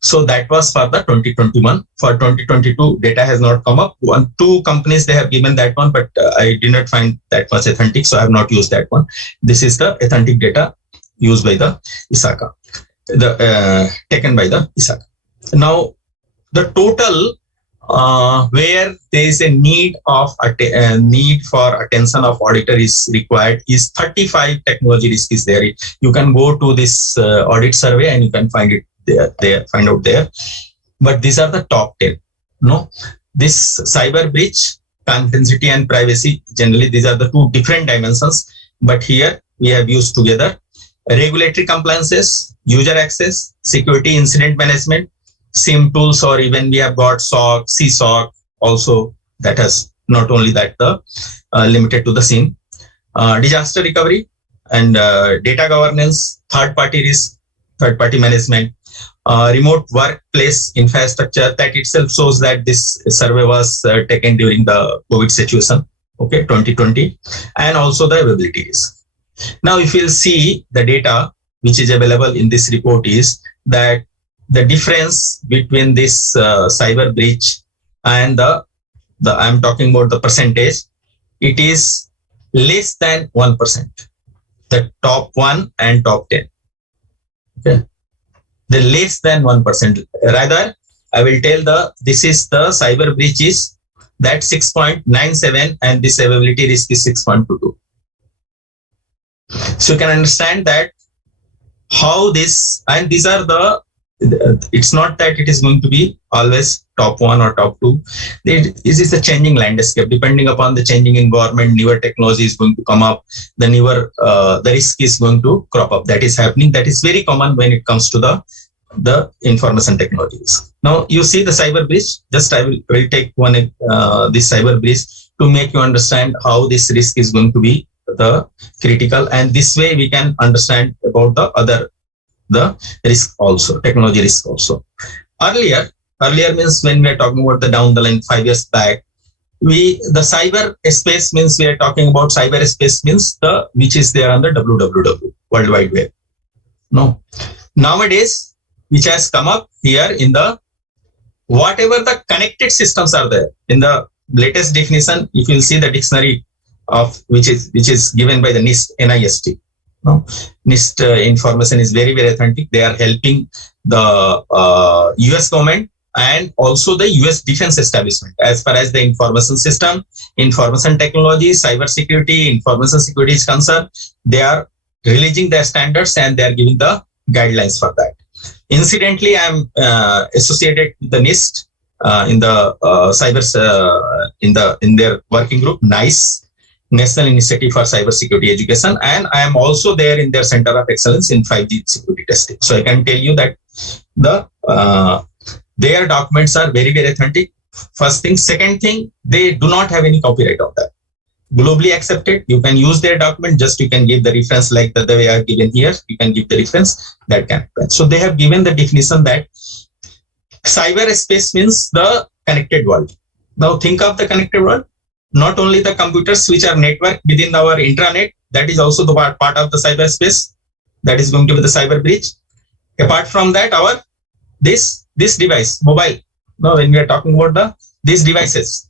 so that was for the 2021. For 2022, data has not come up. Two companies they have given that one, but I did not find that much authentic, so I have not used that one. This is the authentic data used by the ISACA, taken by the ISACA. Now, the total where there is a need for attention of auditor is required is 35 technology risk is there. You can go to this audit survey and you can find it find out there. But these are the top 10. No, this cyber breach, confidentiality and privacy, generally these are the two different dimensions, but here we have used together regulatory compliances, user access, security, incident management, SIM tools, or even we have got SOC, CSOC also, that has not only that limited to the SIM, disaster recovery and data governance, third-party risk, third-party management, remote workplace infrastructure. That itself shows that this survey was taken during the COVID situation, okay, 2020, and also the availability risk. Now, if you'll see the data which is available in this report is that the difference between this cyber breach and the I'm talking about the percentage, it is less than 1%. The top 1 and top 10. Okay. The less than 1%. Rather, I will tell this is the cyber breach is that 6.97 and this availability risk is 6.22. So you can understand that how this, and these are it's not that it is going to be always top 1 or top 2. This is a changing landscape. Depending upon the changing environment, newer technology is going to come up, the newer the risk is going to crop up. That is happening. That is very common when it comes to the information technologies. Now you see the cyber breach. Just I will take one this cyber breach to make you understand how this risk is going to be the critical, and this way we can understand about the risk also, technology risk also. Earlier means when we are talking about the down the line 5 years back, the cyber space means we are talking about cyber space means which is there on the www, World Wide Web. No, nowadays which has come up here in the whatever the connected systems are there in the latest definition. If you will see the dictionary of which is given by the NIST. No, NIST information is very, very authentic. They are helping the US government and also the US defense establishment as far as the information system, information technology, cyber security, information security is concerned. They are releasing their standards and they are giving the guidelines for that. Incidentally, I am associated with the NIST in the cyber in their working group, NICE, National Initiative for Cyber Security Education, and I am also there in their Center of Excellence in 5G security testing. So I can tell you that their documents are very, very authentic. First thing. Second thing, they do not have any copyright on that. Globally accepted. You can use their document. Just you can give the reference like the way I have given here. You can give the reference that can happen. So they have given the definition that cyberspace means the connected world. Now think of the connected world. Not only the computers which are networked within our intranet, that is also the part of the cyberspace. That is going to be the cyber breach. Apart from that, this device, mobile. Now, when we are talking about these devices,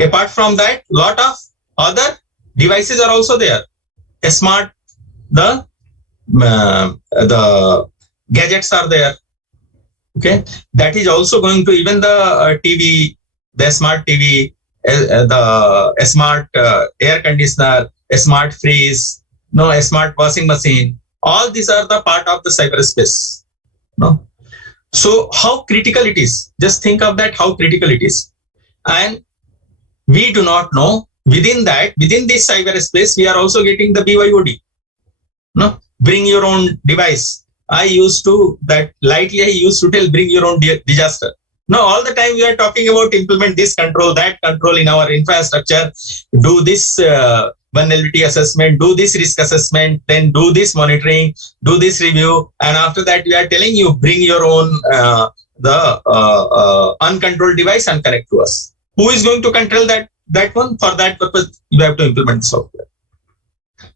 apart from that, lot of other devices are also there. The gadgets are there. Okay, that is also going to even the TV, the smart TV. The smart air conditioner, a smart freeze, a smart washing machine. All these are the part of the cyberspace. No, so how critical it is? Just think of that, how critical it is. And we do not know within this cyberspace, we are also getting the BYOD. No, bring your own device. I used to tell, bring your own disaster. No, all the time we are talking about implement this control, that control in our infrastructure, do this vulnerability assessment, do this risk assessment, then do this monitoring, do this review. And after that, we are telling you, bring your own uncontrolled device and connect to us. Who is going to control that one? For that purpose, you have to implement the software.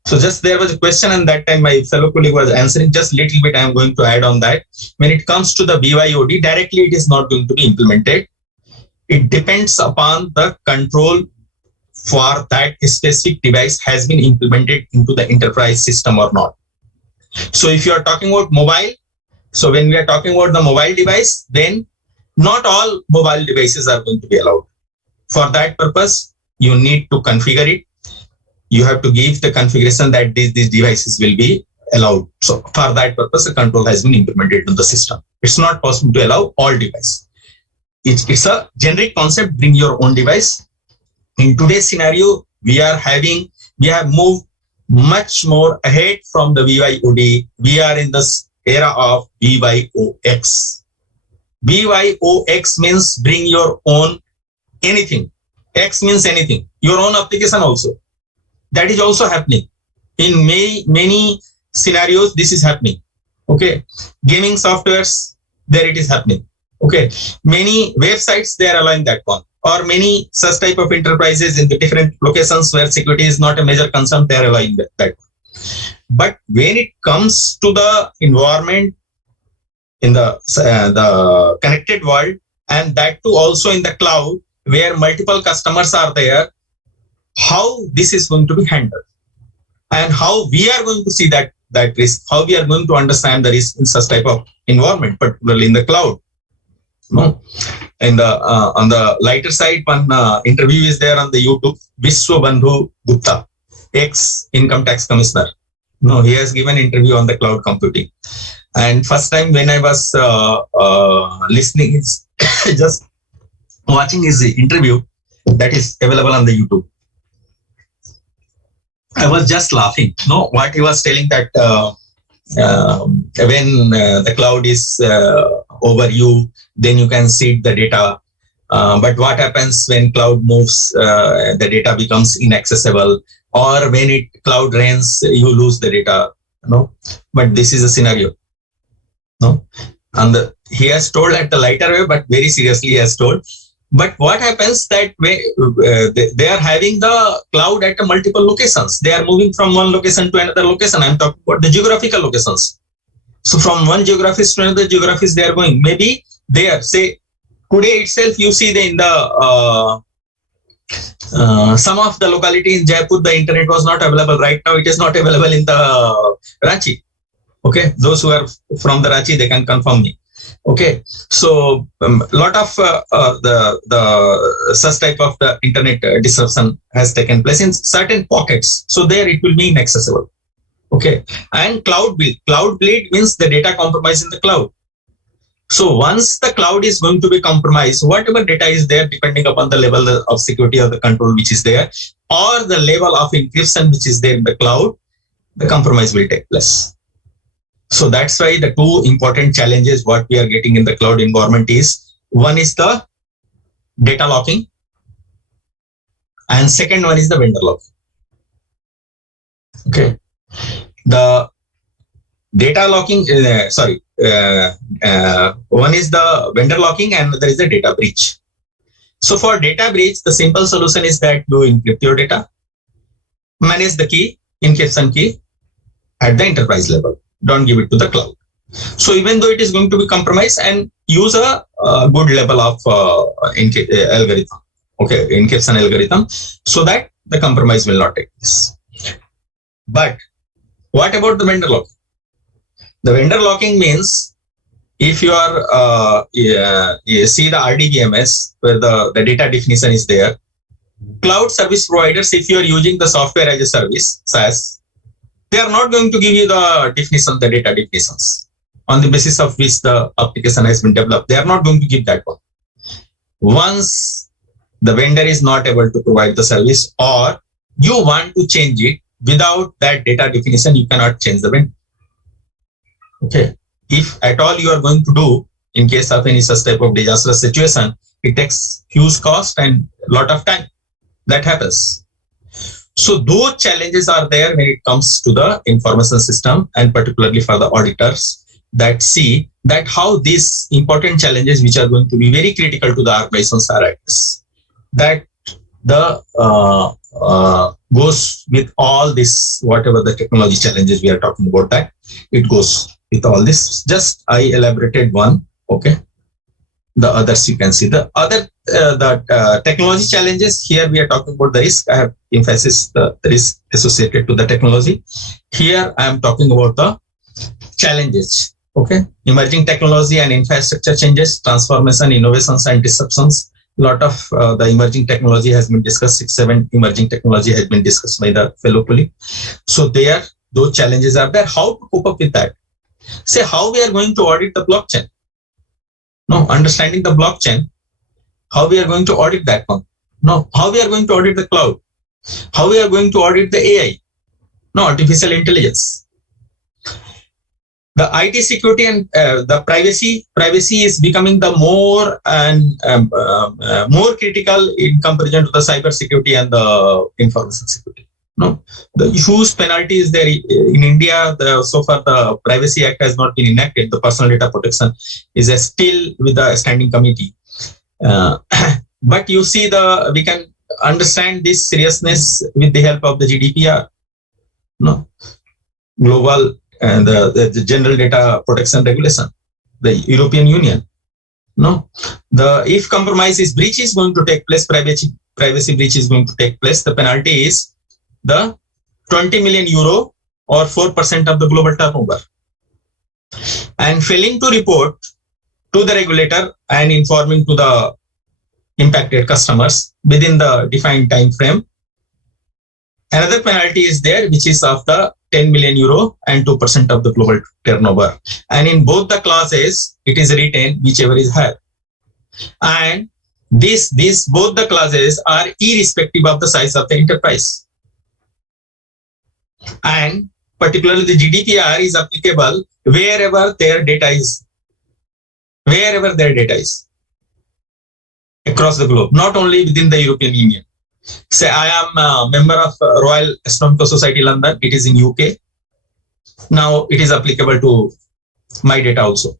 So just there was a question, and that time my fellow colleague was answering. Just little bit I am going to add on that. When it comes to the BYOD, directly it is not going to be implemented. It depends upon the control for that specific device has been implemented into the enterprise system or not. So if you are talking about mobile, so when we are talking about the mobile device, then not all mobile devices are going to be allowed. For that purpose, you need to configure it. You have to give the configuration that these devices will be allowed. So for that purpose, a control has been implemented in the system. It's not possible to allow all devices. It's a generic concept, bring your own device. In today's scenario, we have moved much more ahead from the BYOD. We are in this era of BYOX. BYOX means bring your own anything. X means anything. Your own application also. That is also happening. In many scenarios, this is happening. Okay. Gaming softwares, there it is happening. Okay. Many websites, they are allowing that one. Or many such type of enterprises in the different locations where security is not a major concern, they are allowing that. But when it comes to the environment in the connected world, and that too also in the cloud, where multiple customers are there, how this is going to be handled and how we are going to see that risk, how we are going to understand the risk in such type of environment, particularly in the cloud. No, and on the lighter side, one interview is there on the YouTube. Vishwabandhu Gupta, ex-income tax commissioner. No, he has given interview on the cloud computing. And first time when I was listening, just watching his interview that is available on the YouTube, I was just laughing. No, what he was telling that when the cloud is over you, then you can seed the data. But what happens when cloud moves, the data becomes inaccessible, or when cloud rains, you lose the data. No, but this is a scenario. No, and he has told at the lighter way, but very seriously he has told. But what happens that they are having the cloud at multiple locations. They are moving from one location to another location. I'm talking about the geographical locations. So from one geographies to another geographies they are going. Maybe there, say today itself, you see in the some of the locality in Jaipur, the internet was not available. Right now, it is not available in the Ranchi. Okay, those who are from the Ranchi, they can confirm me. Okay, so lot of the such type of the internet disruption has taken place in certain pockets. So there it will be inaccessible. Okay, and cloud bleed. Cloud bleed means the data compromise in the cloud. So once the cloud is going to be compromised, whatever data is there, depending upon the level of security or the control which is there, or the level of encryption which is there in the cloud, the compromise will take place. So that's why the two important challenges what we are getting in the cloud environment is, one is the data locking, and second one is the vendor locking. Okay, the data locking, one is the vendor locking and there is the data breach. So for data breach, the simple solution is that you encrypt your data, manage the key, encryption key at the enterprise level. Don't give it to the cloud. So even though it is going to be compromised, and use a good level of algorithm, okay, encryption algorithm, so that the compromise will not take place. But what about the vendor locking? The vendor locking means if you are you see the RDBMS where the data definition is there, cloud service providers, if you are using the software as a service, SaaS, they are not going to give you the definition, the data definitions on the basis of which the application has been developed. They are not going to give that one. Once the vendor is not able to provide the service, or you want to change it. Without that data definition, you cannot change the vendor. Okay. If at all you are going to do, in case of any such type of disastrous situation, it takes huge cost and lot of time. That happens. So those challenges are there when it comes to the information system, and particularly for the auditors that see that how these important challenges, which are going to be very critical to the organizations, are addressed. That the goes with all this, whatever the technology challenges we are talking about, that it goes with all this. Just I elaborated one. Okay. The others you can see. The other technology challenges, here we are talking about the risk. I have emphasis the risk associated to the technology. Here I am talking about the challenges. Okay, emerging technology and infrastructure changes, transformation, innovations, and disruptions. Lot of the emerging technology has been discussed. 6-7 emerging technology has been discussed by the fellow colleague. So there, those challenges are there. How to cope up with that? Say how we are going to audit the blockchain. No, understanding the blockchain, how we are going to audit that one. No, how we are going to audit the cloud. How we are going to audit the AI. No, artificial intelligence. The IT security and the privacy is becoming the more and more critical in comparison to the cyber security and the information security. No, the huge penalty is there in India. So far, the Privacy Act has not been enacted. The personal data protection is still with the standing committee. But you see, we can understand this seriousness with the help of the GDPR. No, global and the General Data Protection Regulation, the European Union. No, if compromise is breach is going to take place, privacy breach is going to take place. The penalty is the 20 million euro or 4% of the global turnover. And failing to report to the regulator and informing to the impacted customers within the defined time frame. Another penalty is there, which is of the 10 million euro and 2% of the global turnover. And in both the clauses, it is written whichever is higher. And both the clauses are irrespective of the size of the enterprise. And particularly the GDPR is applicable wherever their data is. Wherever their data is. Across the globe, not only within the European Union. Say I am a member of Royal Astronomical Society London. It is in UK. Now it is applicable to my data also.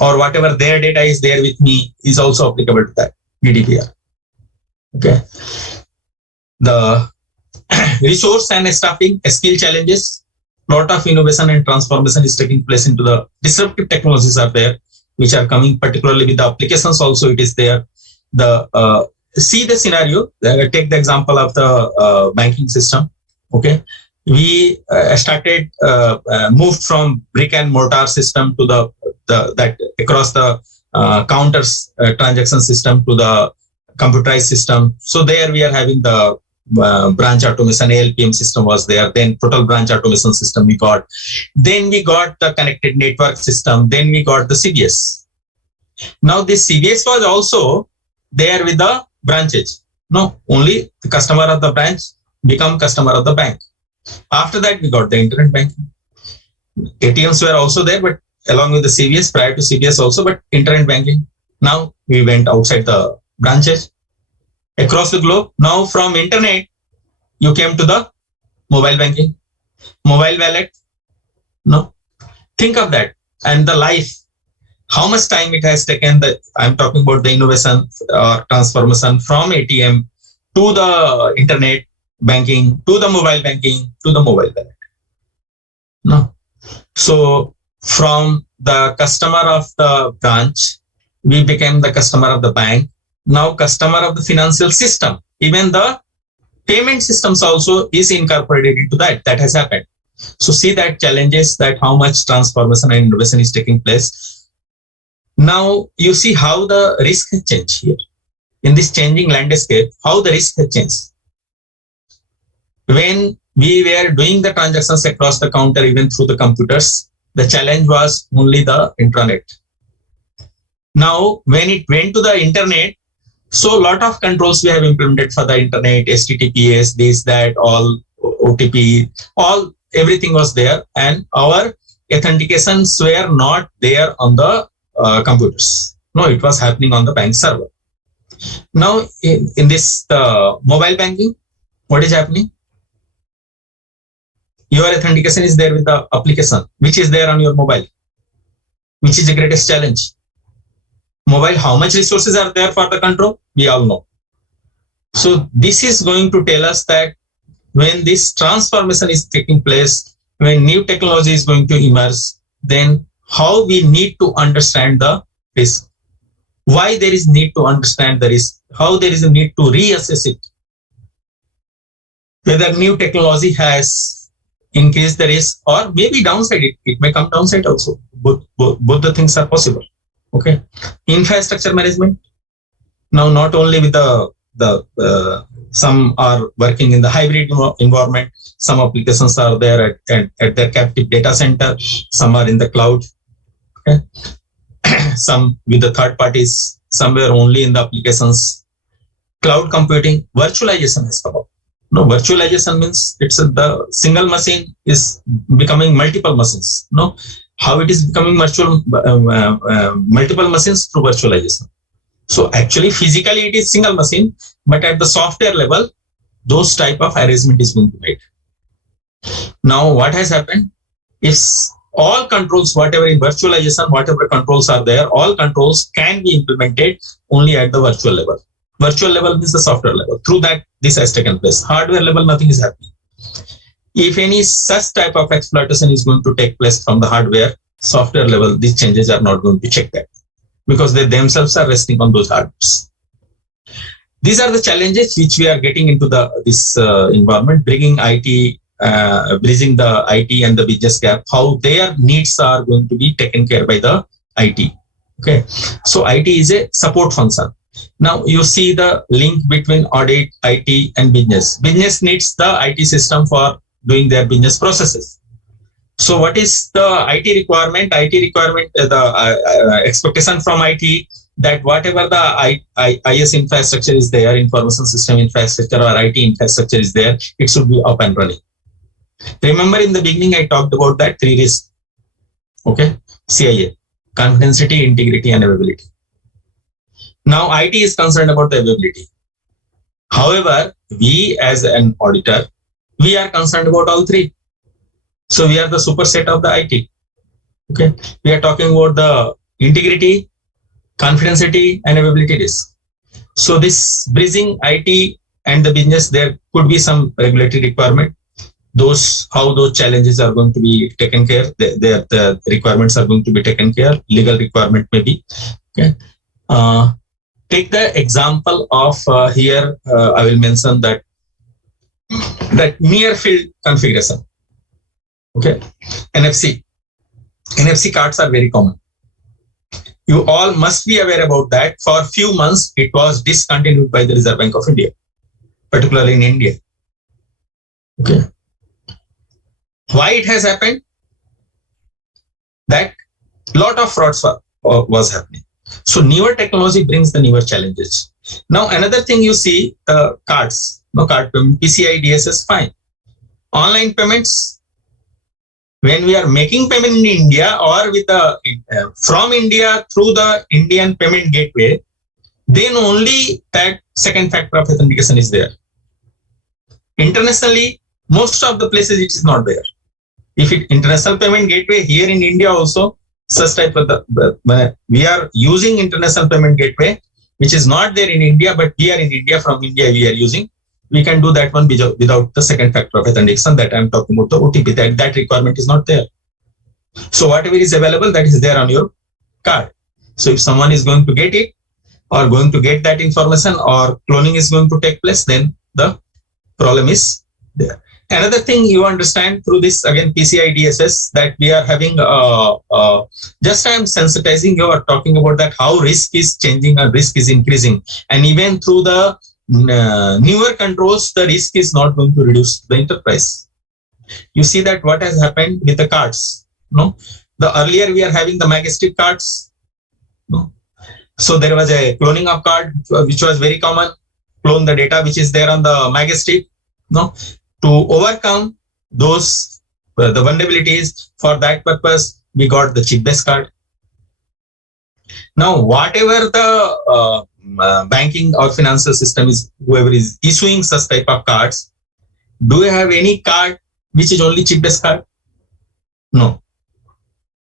Or whatever their data is there with me is also applicable to that GDPR. Okay. The resource and staffing skill challenges, lot of innovation and transformation is taking place into the disruptive technologies are there, which are coming particularly with the applications also it is there. See the scenario, take the example of the banking system. Okay. We started moved from brick and mortar system to that across the counters transaction system to the computerized system. So there we are having the branch automation, ALPM system was there, then total branch automation system we got. Then we got the connected network system, then we got the CBS. Now this CBS was also there with the branches. No, only the customer of the branch become customer of the bank. After that, we got the internet banking. ATMs were also there, but along with the CBS, prior to CBS also, but internet banking. Now we went outside the branches across the globe. Now from internet, you came to the mobile banking, mobile wallet. No, think of that and the life. How much time it has taken that I'm talking about the innovation or transformation from ATM to the internet banking, to the mobile banking, to the mobile wallet. No. So from the customer of the branch, we became the customer of the bank. Now customer of the financial system. Even the payment systems also is incorporated into that. That has happened. So see that challenges, that how much transformation and innovation is taking place. Now you see how the risk has changed here. In this changing landscape, how the risk has changed. When we were doing the transactions across the counter, even through the computers, the challenge was only the intranet. Now, when it went to the internet, So a lot of controls we have implemented for the internet, HTTPS, this, that, all OTP, all everything was there, and our authentications were not there on the computers. No, it was happening on the bank server. Now in this mobile banking, what is happening? Your authentication is there with the application, which is there on your mobile, which is the greatest challenge. Mobile, how much resources are there for the control? We all know. So this is going to tell us that when this transformation is taking place, when new technology is going to emerge, then how we need to understand the risk. Why there is need to understand the risk, how there is a need to reassess it. Whether new technology has increased the risk or maybe downside it. It may come downside also. Both the things are possible. Okay. Infrastructure management. Now, not only with some are working in the hybrid environment. Some applications are there at their captive data center. Some are in the cloud. Okay. Some with the third parties. Somewhere only in the applications. Cloud computing, virtualization has come up. No, virtualization means it's the single machine is becoming multiple machines. No, how it is becoming multiple machines through virtualization. So actually, physically it is single machine, but at the software level, those type of arrangement is being made. Now, what has happened? If all controls, whatever in virtualization, whatever controls are there, all controls can be implemented only at the virtual level. Virtual level means the software level. Through that, this has taken place. Hardware level, nothing is happening. If any such type of exploitation is going to take place from the hardware, software level, these changes are not going to check that because they themselves are resting on those hardwares. These are the challenges which we are getting into this environment, bringing IT, bridging the IT and the business gap, how their needs are going to be taken care by the IT. Okay, so IT is a support function. Now you see the link between audit, IT, and business. Business needs the IT system for doing their business processes. So what is the IT requirement? IT requirement, the expectation from IT that whatever the IS infrastructure is there, information system infrastructure or IT infrastructure is there, it should be up and running. Remember in the beginning, I talked about that 3 risks. Okay, CIA, confidentiality, integrity, and availability. Now, IT is concerned about the availability. However, we as an auditor, we are concerned about all 3. So we are the superset of the IT. Okay, we are talking about the integrity, confidentiality, and availability risk. So this bridging IT and the business, there could be some regulatory requirement. How those challenges are going to be taken care. The requirements are going to be taken care. Legal requirement maybe. Okay. Take the example of here. I will mention that near field configuration. Okay, NFC cards are very common. You all must be aware about that. For a few months, it was discontinued by the Reserve Bank of India, particularly in India. Okay, why it has happened? That lot of frauds was happening. So newer technology brings the newer challenges. Now another thing you see, cards, no card payment, Pci Dss is fine. Online payments, when we are making payment in India or with from India through the Indian payment gateway, then only that second factor of authentication is there. Internationally, most of the places it is not there. If international payment gateway here in India also, such type of we are using international payment gateway, which is not there in India, but we are in India, from India we are using. We can do that one without the second factor of authentication that I am talking about, the OTP. That requirement is not there. So whatever is available, that is there on your card. So if someone is going to get it or going to get that information or cloning is going to take place, then the problem is there. Another thing you understand through this, again, Pci Dss, that we are having, just I am sensitizing you or talking about that how risk is changing and risk is increasing. And even through the newer controls, the risk is not going to reduce the enterprise. You see that what has happened with the cards. No, the earlier we are having the Majestic cards. No, So there was a cloning of card, which was very common. Clone the data which is there on the mag strip. No, to overcome those the vulnerabilities. For that purpose, we got the chip-based card. Now, whatever the banking or financial system is, whoever is issuing such type of cards, do you have any card which is only chip-based card? No.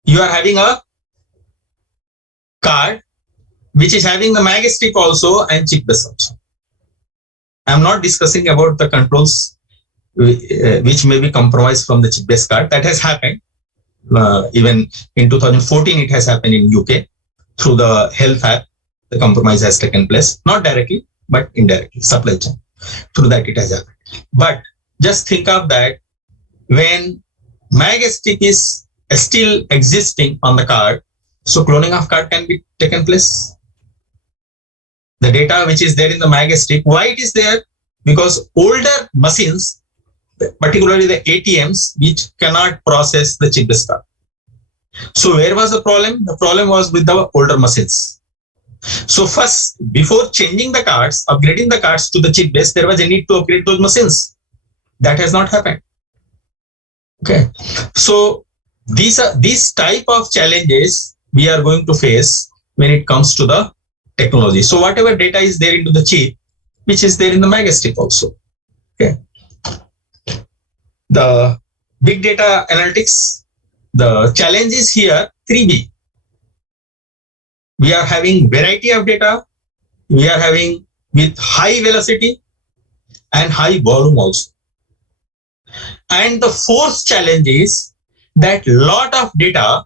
You are having a card which is having the mag strip also and chip-based also. I am not discussing about the controls which may be compromised from the chip-based card. That has happened. Even in 2014, it has happened in UK through the health app. The compromise has taken place, not directly, but indirectly, supply chain. Through that, it has happened. But just think of that when mag strip is still existing on the card, so cloning of card can be taken place. The data which is there in the mag strip, why it is there? Because older machines, particularly the ATMs, which cannot process the chip-based card. So where was the problem? The problem was with the older machines. So first, before changing the cards, upgrading the cards to the chip-based, there was a need to upgrade those machines. That has not happened. Okay. So these type of challenges we are going to face when it comes to the technology. So whatever data is there into the chip, which is there in the mag strip also. Okay. The big data analytics, the challenge is here 3B. We are having variety of data. We are having with high velocity and high volume also. And the fourth challenge is that lot of data,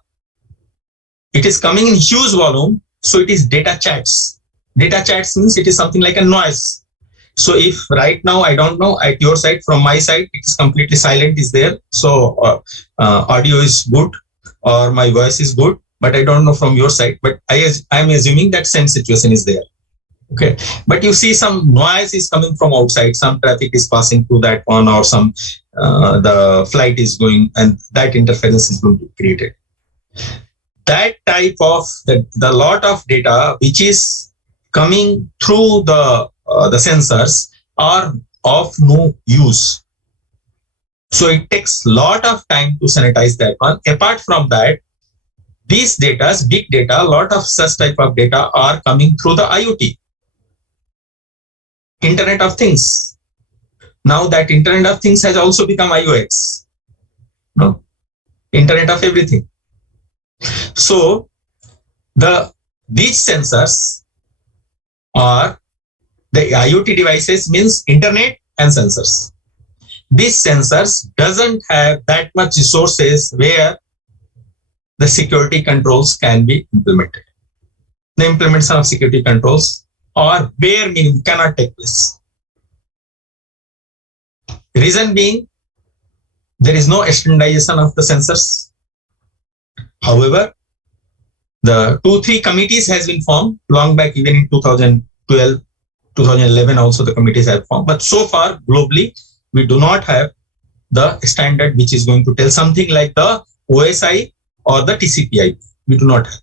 it is coming in huge volume. So it is data chats. Data chats means it is something like a noise. So if right now, I don't know at your side, from my side, it is completely silent is there. So audio is good or my voice is good, but I don't know from your side, but I am assuming that same situation is there. Okay. But you see some noise is coming from outside. Some traffic is passing through that one or some the flight is going and that interference is going to be created. That type of the lot of data which is coming through the sensors are of no use. So it takes a lot of time to sanitize that one. Apart from that, these data, big data, a lot of such type of data are coming through the IoT, Internet of Things. Now that Internet of Things has also become IOX, no? Internet of Everything. So these sensors are the IoT devices, means internet and sensors. These sensors doesn't have that much resources where the security controls can be implemented. The implementation of security controls or bare minimum cannot take place. Reason being, there is no standardization of the sensors. However, the 2-3 committees has been formed long back, even in 2012, 2011 also the committees have formed. But so far, globally, we do not have the standard which is going to tell something like the OSI or the TCPI. We do not have.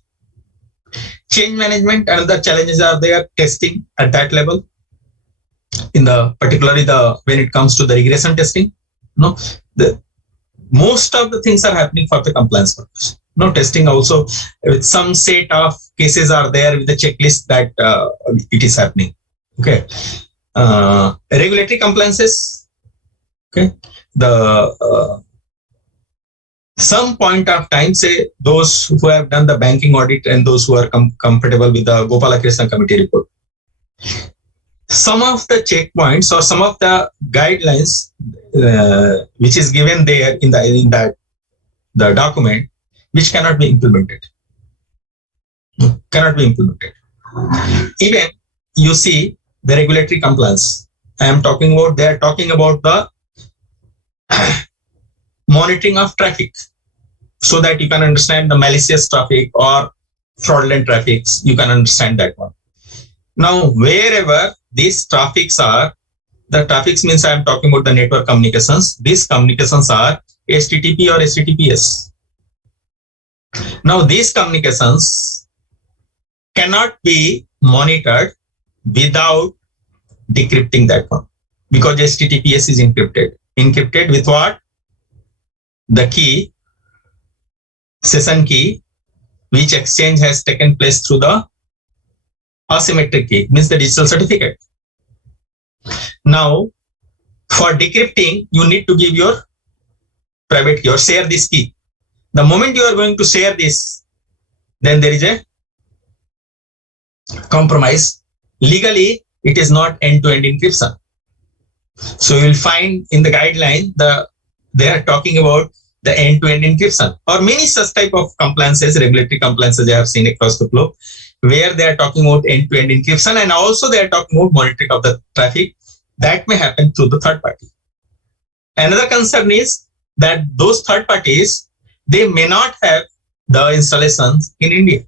Change management and other challenges are there, testing at that level. In the particularly when it comes to the regression testing, no, most of the things are happening for the compliance purpose. No, testing also with some set of cases are there with the checklist that it is happening. Okay. Regulatory compliances. Okay. Some point of time, say those who have done the banking audit and those who are comfortable with the Gopalakrishnan committee report. Some of the checkpoints or some of the guidelines which is given there in the document, which cannot be implemented. Cannot be implemented. Even you see the regulatory compliance. I am talking about, they are talking about the monitoring of traffic so that you can understand the malicious traffic or fraudulent traffics. You can understand that one. Now, wherever these traffics are, the traffics means I am talking about the network communications. These communications are HTTP or HTTPS. Now, these communications cannot be monitored without decrypting that one, because HTTPS is encrypted. Encrypted with what? The key, session key, which exchange has taken place through the asymmetric key, means the digital certificate. Now, for decrypting, you need to give your private key or share this key. The moment you are going to share this, then there is a compromise. Legally, it is not end-to-end encryption. So you will find in the guideline, they are talking about the end-to-end encryption, or many such type of compliances, regulatory compliances I have seen across the globe, where they are talking about end-to-end encryption, and also they are talking about monitoring of the traffic that may happen through the third party. Another concern is that those third parties, they may not have the installations in India,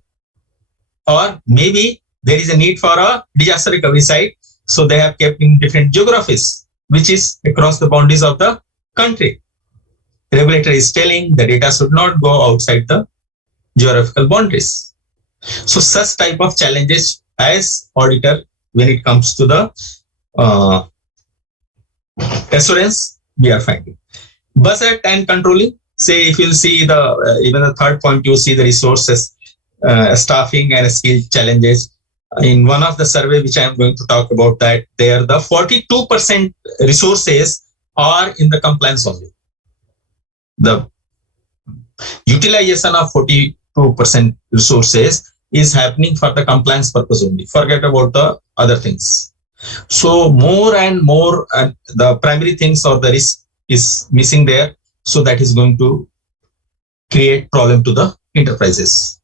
or maybe there is a need for a disaster recovery site, so they have kept in different geographies, which is across the boundaries of the country. Regulator is telling the data should not go outside the geographical boundaries. So such type of challenges as auditor, when it comes to the assurance, we are finding. Budget and controlling. Say if you see the even the third point, you see the resources, staffing and skill challenges. In one of the survey which I am going to talk about, that there the 42% resources are in the compliance only. The utilization of 42% resources is happening for the compliance purpose only. Forget about the other things. So more and more the primary things or the risk is missing there. So that is going to create problem to the enterprises.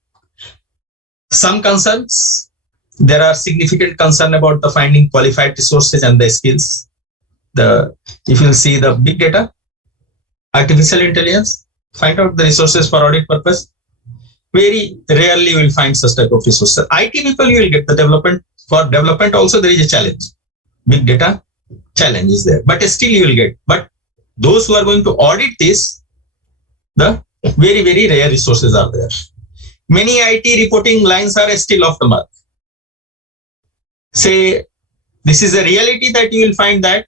Some concerns, there are significant concern about the finding qualified resources and the skills. If you see the big data, artificial intelligence, find out the resources for audit purpose. Very rarely you will find such type of resources. IT people, you will get the development. For development also there is a challenge. Big data challenge is there, but still you will get. But those who are going to audit this, the very, very rare resources are there. Many IT reporting lines are still off the mark. Say, this is a reality that you will find that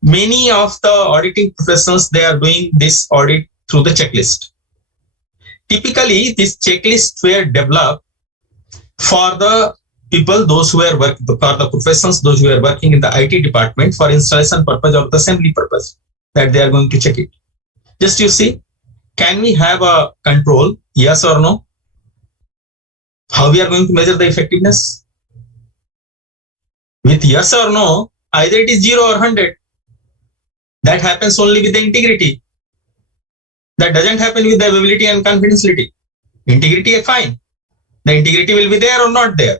many of the auditing professionals, they are doing this audit through the checklist. Typically, these checklists were developed for the people, those who are working, for the professionals, those who are working in the IT department for installation purpose or the assembly purpose, that they are going to check it. Just you see, can we have a control, yes or no? How we are going to measure the effectiveness? With yes or no, either it is 0 or 100. That happens only with the integrity. That doesn't happen with the availability and confidentiality. Integrity is fine. The integrity will be there or not there.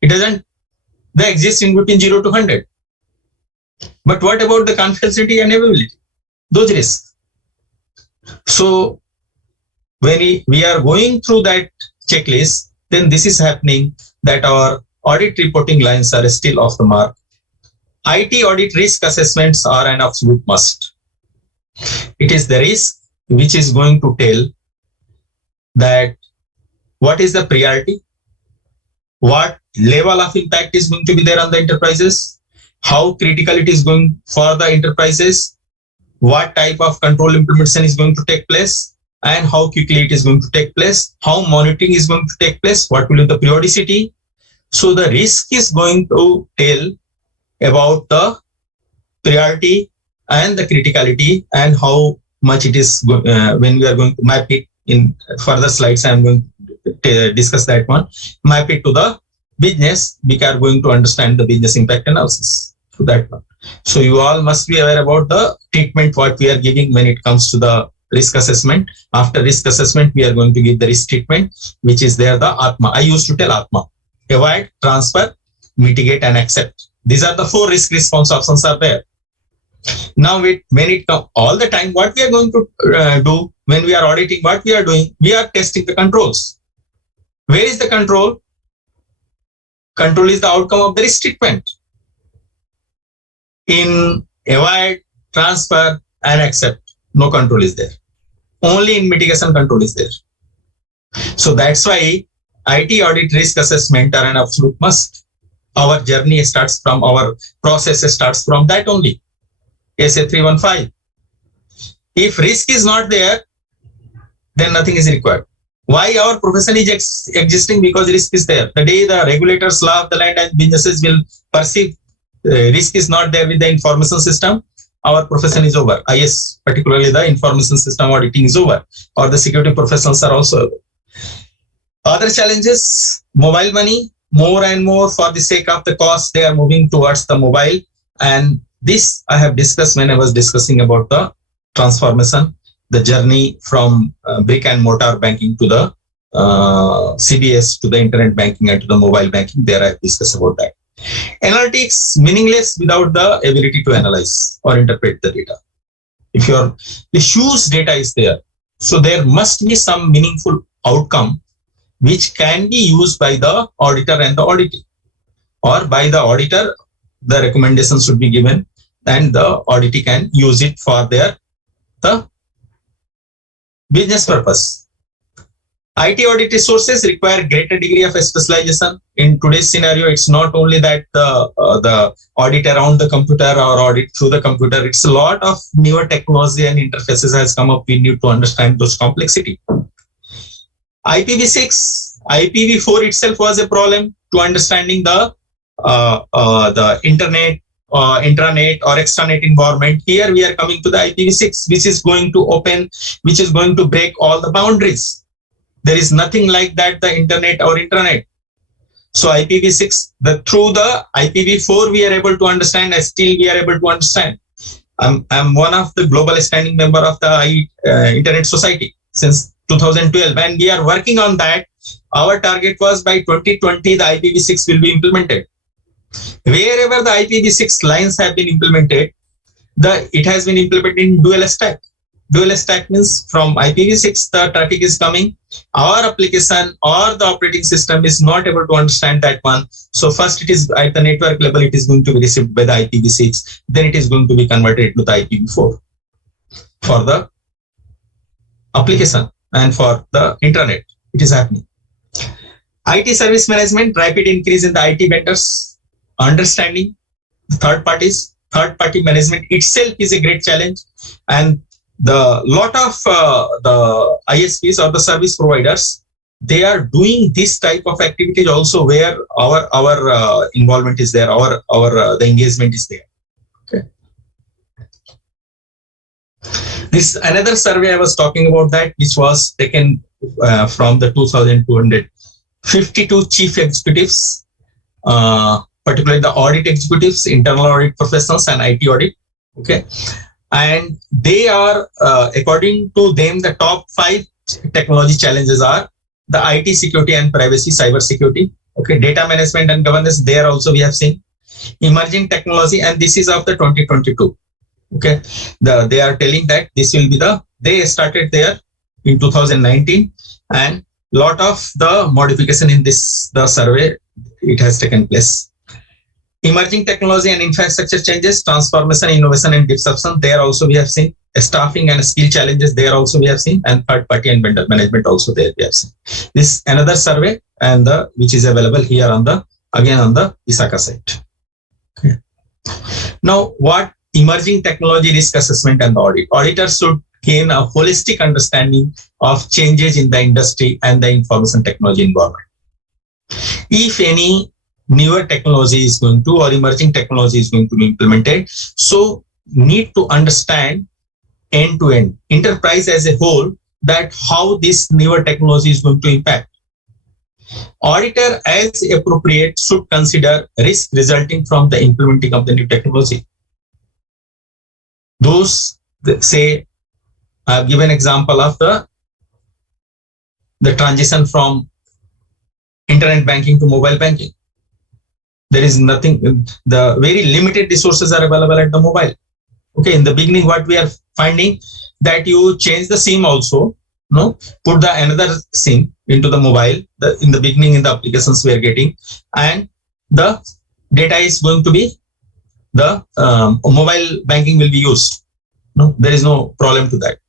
It doesn't, they exist in between 0 to 100. But what about the confidentiality and availability? Those risks. So when we are going through that checklist, then this is happening, that our audit reporting lines are still off the mark. IT audit risk assessments are an absolute must. It is the risk which is going to tell that what is the priority, what level of impact is going to be there on the enterprises, how critical it is going for the enterprises, what type of control implementation is going to take place, and how quickly it is going to take place, how monitoring is going to take place, what will be the periodicity. So the risk is going to tell about the priority and the criticality and how much it is when we are going to map it in further slides. I am going to discuss that one. Map it to the business. We are going to understand the business impact analysis to that one. So you all must be aware about the treatment what we are giving when it comes to the risk assessment. After risk assessment, we are going to give the risk treatment, which is there the Atma. I used to tell Atma: avoid, transfer, mitigate, and accept. These are the 4 risk response options are there. Now, when it comes all the time, what we are going to do when we are auditing, what we are doing, we are testing the controls. Where is the control? Control is the outcome of the risk treatment. In avoid, transfer, and accept, no control is there. Only in mitigation control is there. So that's why IT audit risk assessment are an absolute must. Our journey starts from our process starts from that only. SA 315. If risk is not there, then nothing is required. Why our profession is existing? Because risk is there. The day the regulators, law of the land and businesses will perceive risk is not there with the information system, our profession is over. IS, particularly the information system auditing is over, or the security professionals are also over. Other challenges, mobile money, more and more for the sake of the cost, they are moving towards the mobile. And this I have discussed when I was discussing about the transformation, the journey from brick and mortar banking to the CBS to the internet banking and to the mobile banking. There I discussed about that. Analytics meaningless without the ability to analyze or interpret the data. If the huge data is there, so there must be some meaningful outcome which can be used by the auditor and the auditee, or by the auditor, the recommendation should be given and the auditee can use it for the business purpose. IT audit resources require greater degree of specialization. In today's scenario, it's not only that the audit around the computer or audit through the computer. It's a lot of newer technology and interfaces has come up. We need to understand those complexity. IPv6, IPv4 itself was a problem to understanding the internet, intranet or extranet environment. Here we are coming to the IPv6, which is going to open, which is going to break all the boundaries. There is nothing like that, the internet or intranet. So IPv6, through the IPv4, we are able to understand, and still we are able to understand. I'm one of the global standing member of the Internet Society since 2012, and we are working on that. Our target was by 2020, the IPv6 will be implemented. Wherever the IPv6 lines have been implemented, it has been implemented in dual stack. Dual stack means from IPv6, the traffic is coming. Our application or the operating system is not able to understand that one. So first it is at the network level, it is going to be received by the IPv6. Then it is going to be converted to the IPv4 for the application and for the intranet. It is happening. IT service management, rapid increase in the IT vendors, understanding third party management itself is a great challenge. And the lot of the ISPs or the service providers, they are doing this type of activities also where our involvement is there, the engagement is there. Okay. This another survey I was talking about that, which was taken from the 2,252 chief executives, particularly the audit executives, internal audit professionals, and IT audit. Okay. And they are, according to them, the top 5 technology challenges are the IT security and privacy, cyber security. Okay, data management and governance. There also we have seen emerging technology, and this is of the 2022. Okay, they are telling that this will be they started there in 2019, and lot of the modification in the survey it has taken place. Emerging technology and infrastructure changes, transformation, innovation, and disruption. There also we have seen staffing and skill challenges. There also we have seen, and third party and vendor management also there we have seen. This another survey, and which is available here on the ISACA site. Okay. Now, what emerging technology risk assessment and the audit? Auditors should gain a holistic understanding of changes in the industry and the information technology environment. If any newer technology is going to, or emerging technology is going to be implemented, so need to understand end to end, enterprise as a whole, that how this newer technology is going to impact. Auditor, as appropriate, should consider risk resulting from the implementing of the new technology. Those that say, I have given example of the transition from internet banking to mobile banking. There is nothing, the very limited resources are available at the mobile. Okay, in the beginning, what we are finding that you change the SIM also, put the another SIM into the mobile. In the beginning, in the applications we are getting, and the data is going to be the mobile banking will be used. There is no problem to that.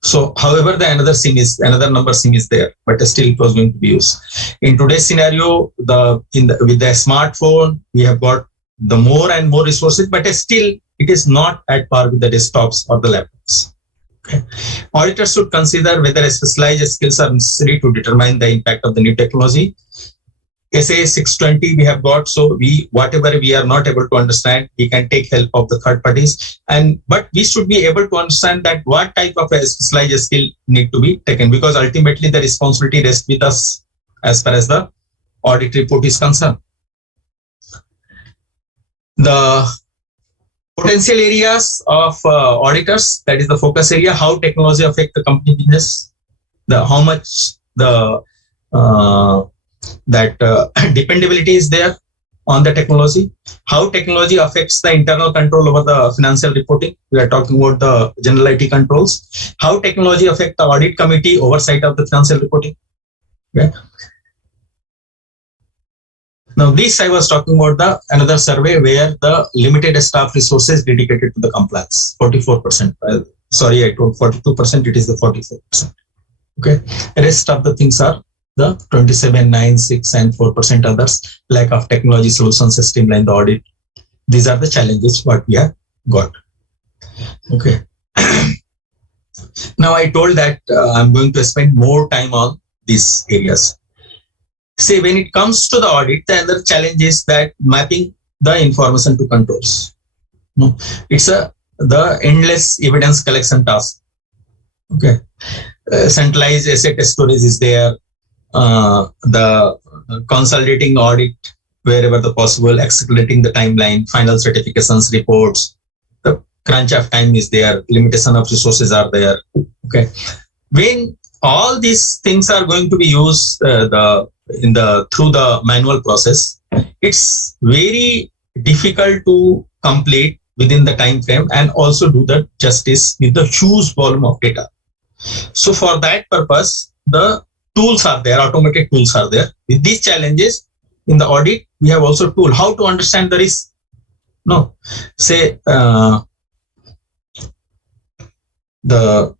So, however, the another number SIM is there, but still it was going to be used. In today's scenario, with the smartphone, we have got the more and more resources, but still it is not at par with the desktops or the laptops. Okay. Auditors should consider whether specialized skills are necessary to determine the impact of the new technology. SA 620 we have got, so whatever we are not able to understand, we can take help of the third parties, but we should be able to understand that what type of a specialized skill need to be taken, because ultimately the responsibility rests with us as far as the audit report is concerned. The potential areas of auditors, that is the focus area: how technology affect the company business, how much dependability is there on the technology, how technology affects the internal control over the financial reporting. We are talking about the general IT controls. How technology affect the audit committee oversight of the financial reporting. Okay. Now, this I was talking about another survey where the limited staff resources dedicated to the compliance, 44%. Sorry, I told 42%, it is the 44%. Okay. The rest of the things are the 27, 9, 6, and 4% others. Lack of technology solutions to streamline the audit. These are the challenges what we have got. Okay. Now, I told that I'm going to spend more time on these areas. See, when it comes to the audit, the other challenge is that mapping the information to controls. No, it's the endless evidence collection task. Okay. Centralized asset storage is there. The consolidating audit wherever the possible, accelerating the timeline, final certifications, reports, the crunch of time is there, limitation of resources are there. Okay. When all these things are going to be used through the manual process, it's very difficult to complete within the time frame and also do the justice with the huge volume of data. So for that purpose, the tools are there, automated tools are there. With these challenges in the audit, we have also tool how to understand the risk. No, say the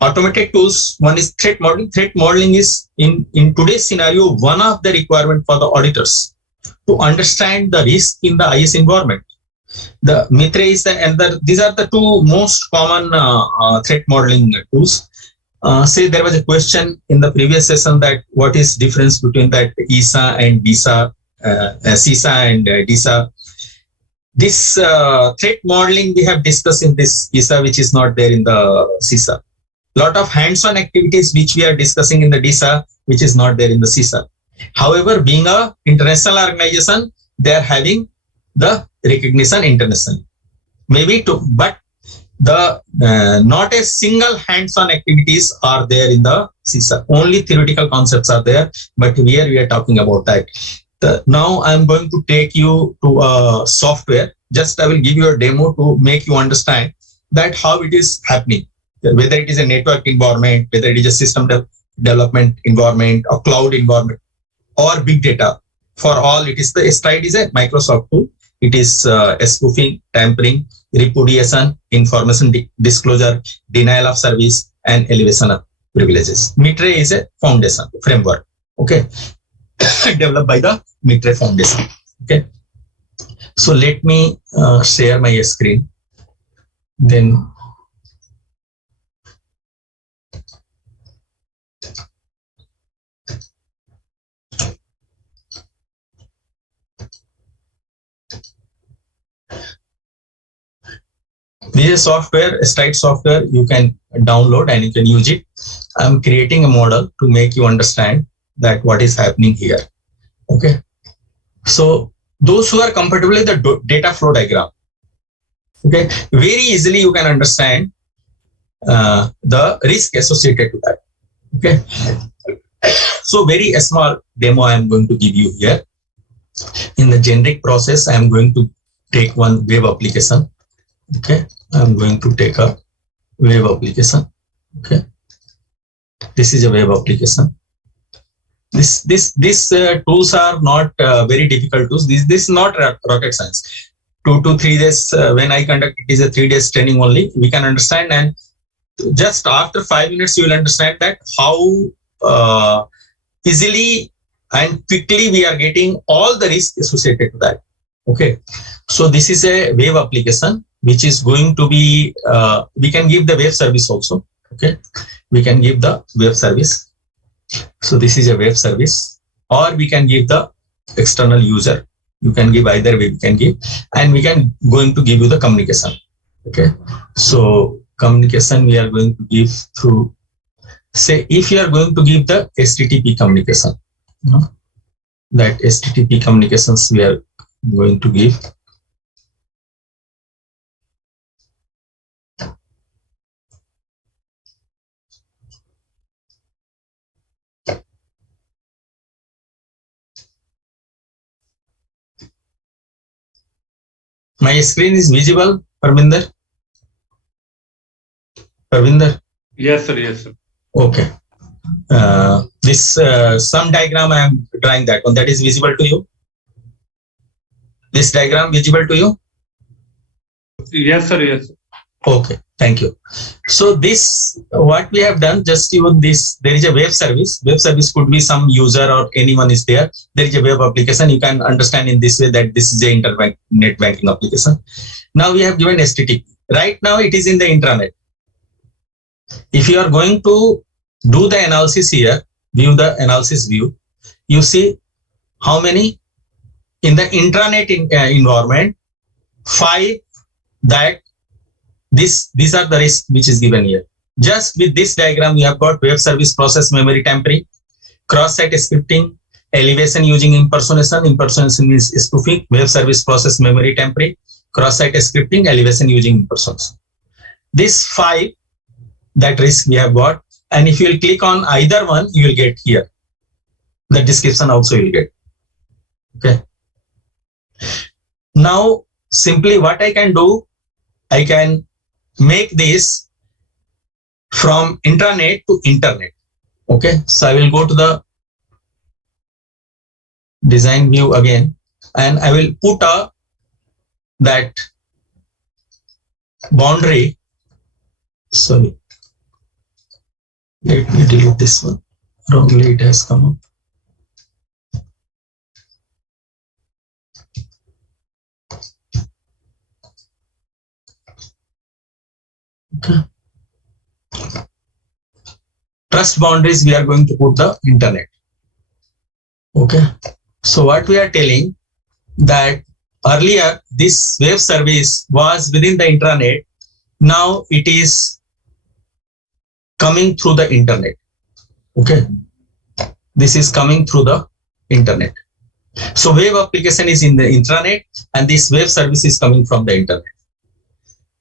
automated tools. One is threat modeling. Threat modeling is in today's scenario one of the requirement for the auditors to understand the risk in the IS environment. The MITRE is the another. These are the two most common threat modeling tools. Say there was a question in the previous session that what is difference between that ISA and DISA, CISA and DISA. This threat modeling we have discussed in this ISA, which is not there in the CISA. Lot of hands-on activities which we are discussing in the DISA, which is not there in the CISA. However, being a international organization, they are having the recognition internationally. But the not a single hands-on activities are there in the CISA. Only theoretical concepts are there, but here we are talking about that. Now I'm going to take you to a software. Just I will give you a demo to make you understand that how it is happening. Whether it is a network environment, whether it is a system development environment, or cloud environment, or big data. For all, it is the STRIDE is a Microsoft tool. It is spoofing, tampering, repudiation, information disclosure, denial of service, and elevation of privileges. MITRE is a foundation framework. Okay, developed by the MITRE Foundation. Okay, so let me share my screen. Then. This is software, STRIDE software, you can download and you can use it. I'm creating a model to make you understand that what is happening here. Okay. So those who are comfortable with the data flow diagram, okay, very easily you can understand the risk associated to that. Okay. So very small demo I am going to give you here. In the generic process, I am going to take one web application. Okay, I'm going to take a web application. Okay, this is a web application. These tools are not very difficult tools. This is not rocket science. 2 to 3 days when I conduct it is a 3 days training only. We can understand, and just after 5 minutes, you will understand that how easily and quickly we are getting all the risk associated to that. Okay. So this is a web application, which is going to be, we can give the web service also. Okay. We can give the web service. So this is a web service, or we can give the external user. You can give either way, we can give, and we can going to give you the communication. Okay. So communication we are going to give through, say, if you are going to give the HTTP communication, that HTTP communications we are going to give. My screen is visible, Parminder? Parminder? Yes, sir. Yes, sir. Okay. This some diagram I am drawing, that one, that is visible to you. This diagram visible to you? Yes, sir. Yes, sir. Okay, thank you. So this, what we have done, just even this, there is a web service. Web service could be some user or anyone is there. There is a web application. You can understand in this way that this is a internet banking application. Now we have given HTTP. Right now it is in the intranet. If you are going to do the analysis here, view the analysis view, you see how many in the intranet environment, 5 that these are the risks which is given here. Just with this diagram, you have got web service process memory tampering, cross-site scripting, elevation using impersonation. Impersonation is spoofing, web service process memory tampering, cross-site scripting, elevation using impersonation. These 5 that risk we have got, and if you will click on either one, you will get here. The description also you will get. Okay. Now, simply what I can do, I can make this from intranet to internet. Okay. So I will go to the design view again, and I will put that boundary. Sorry. Let me delete this one. Wrongly it has come up. Okay. Trust boundaries, we are going to put the internet. Okay. So what we are telling, that earlier this web service was within the intranet. Now it is coming through the internet. Okay. This is coming through the internet. So web application is in the intranet, and this web service is coming from the internet.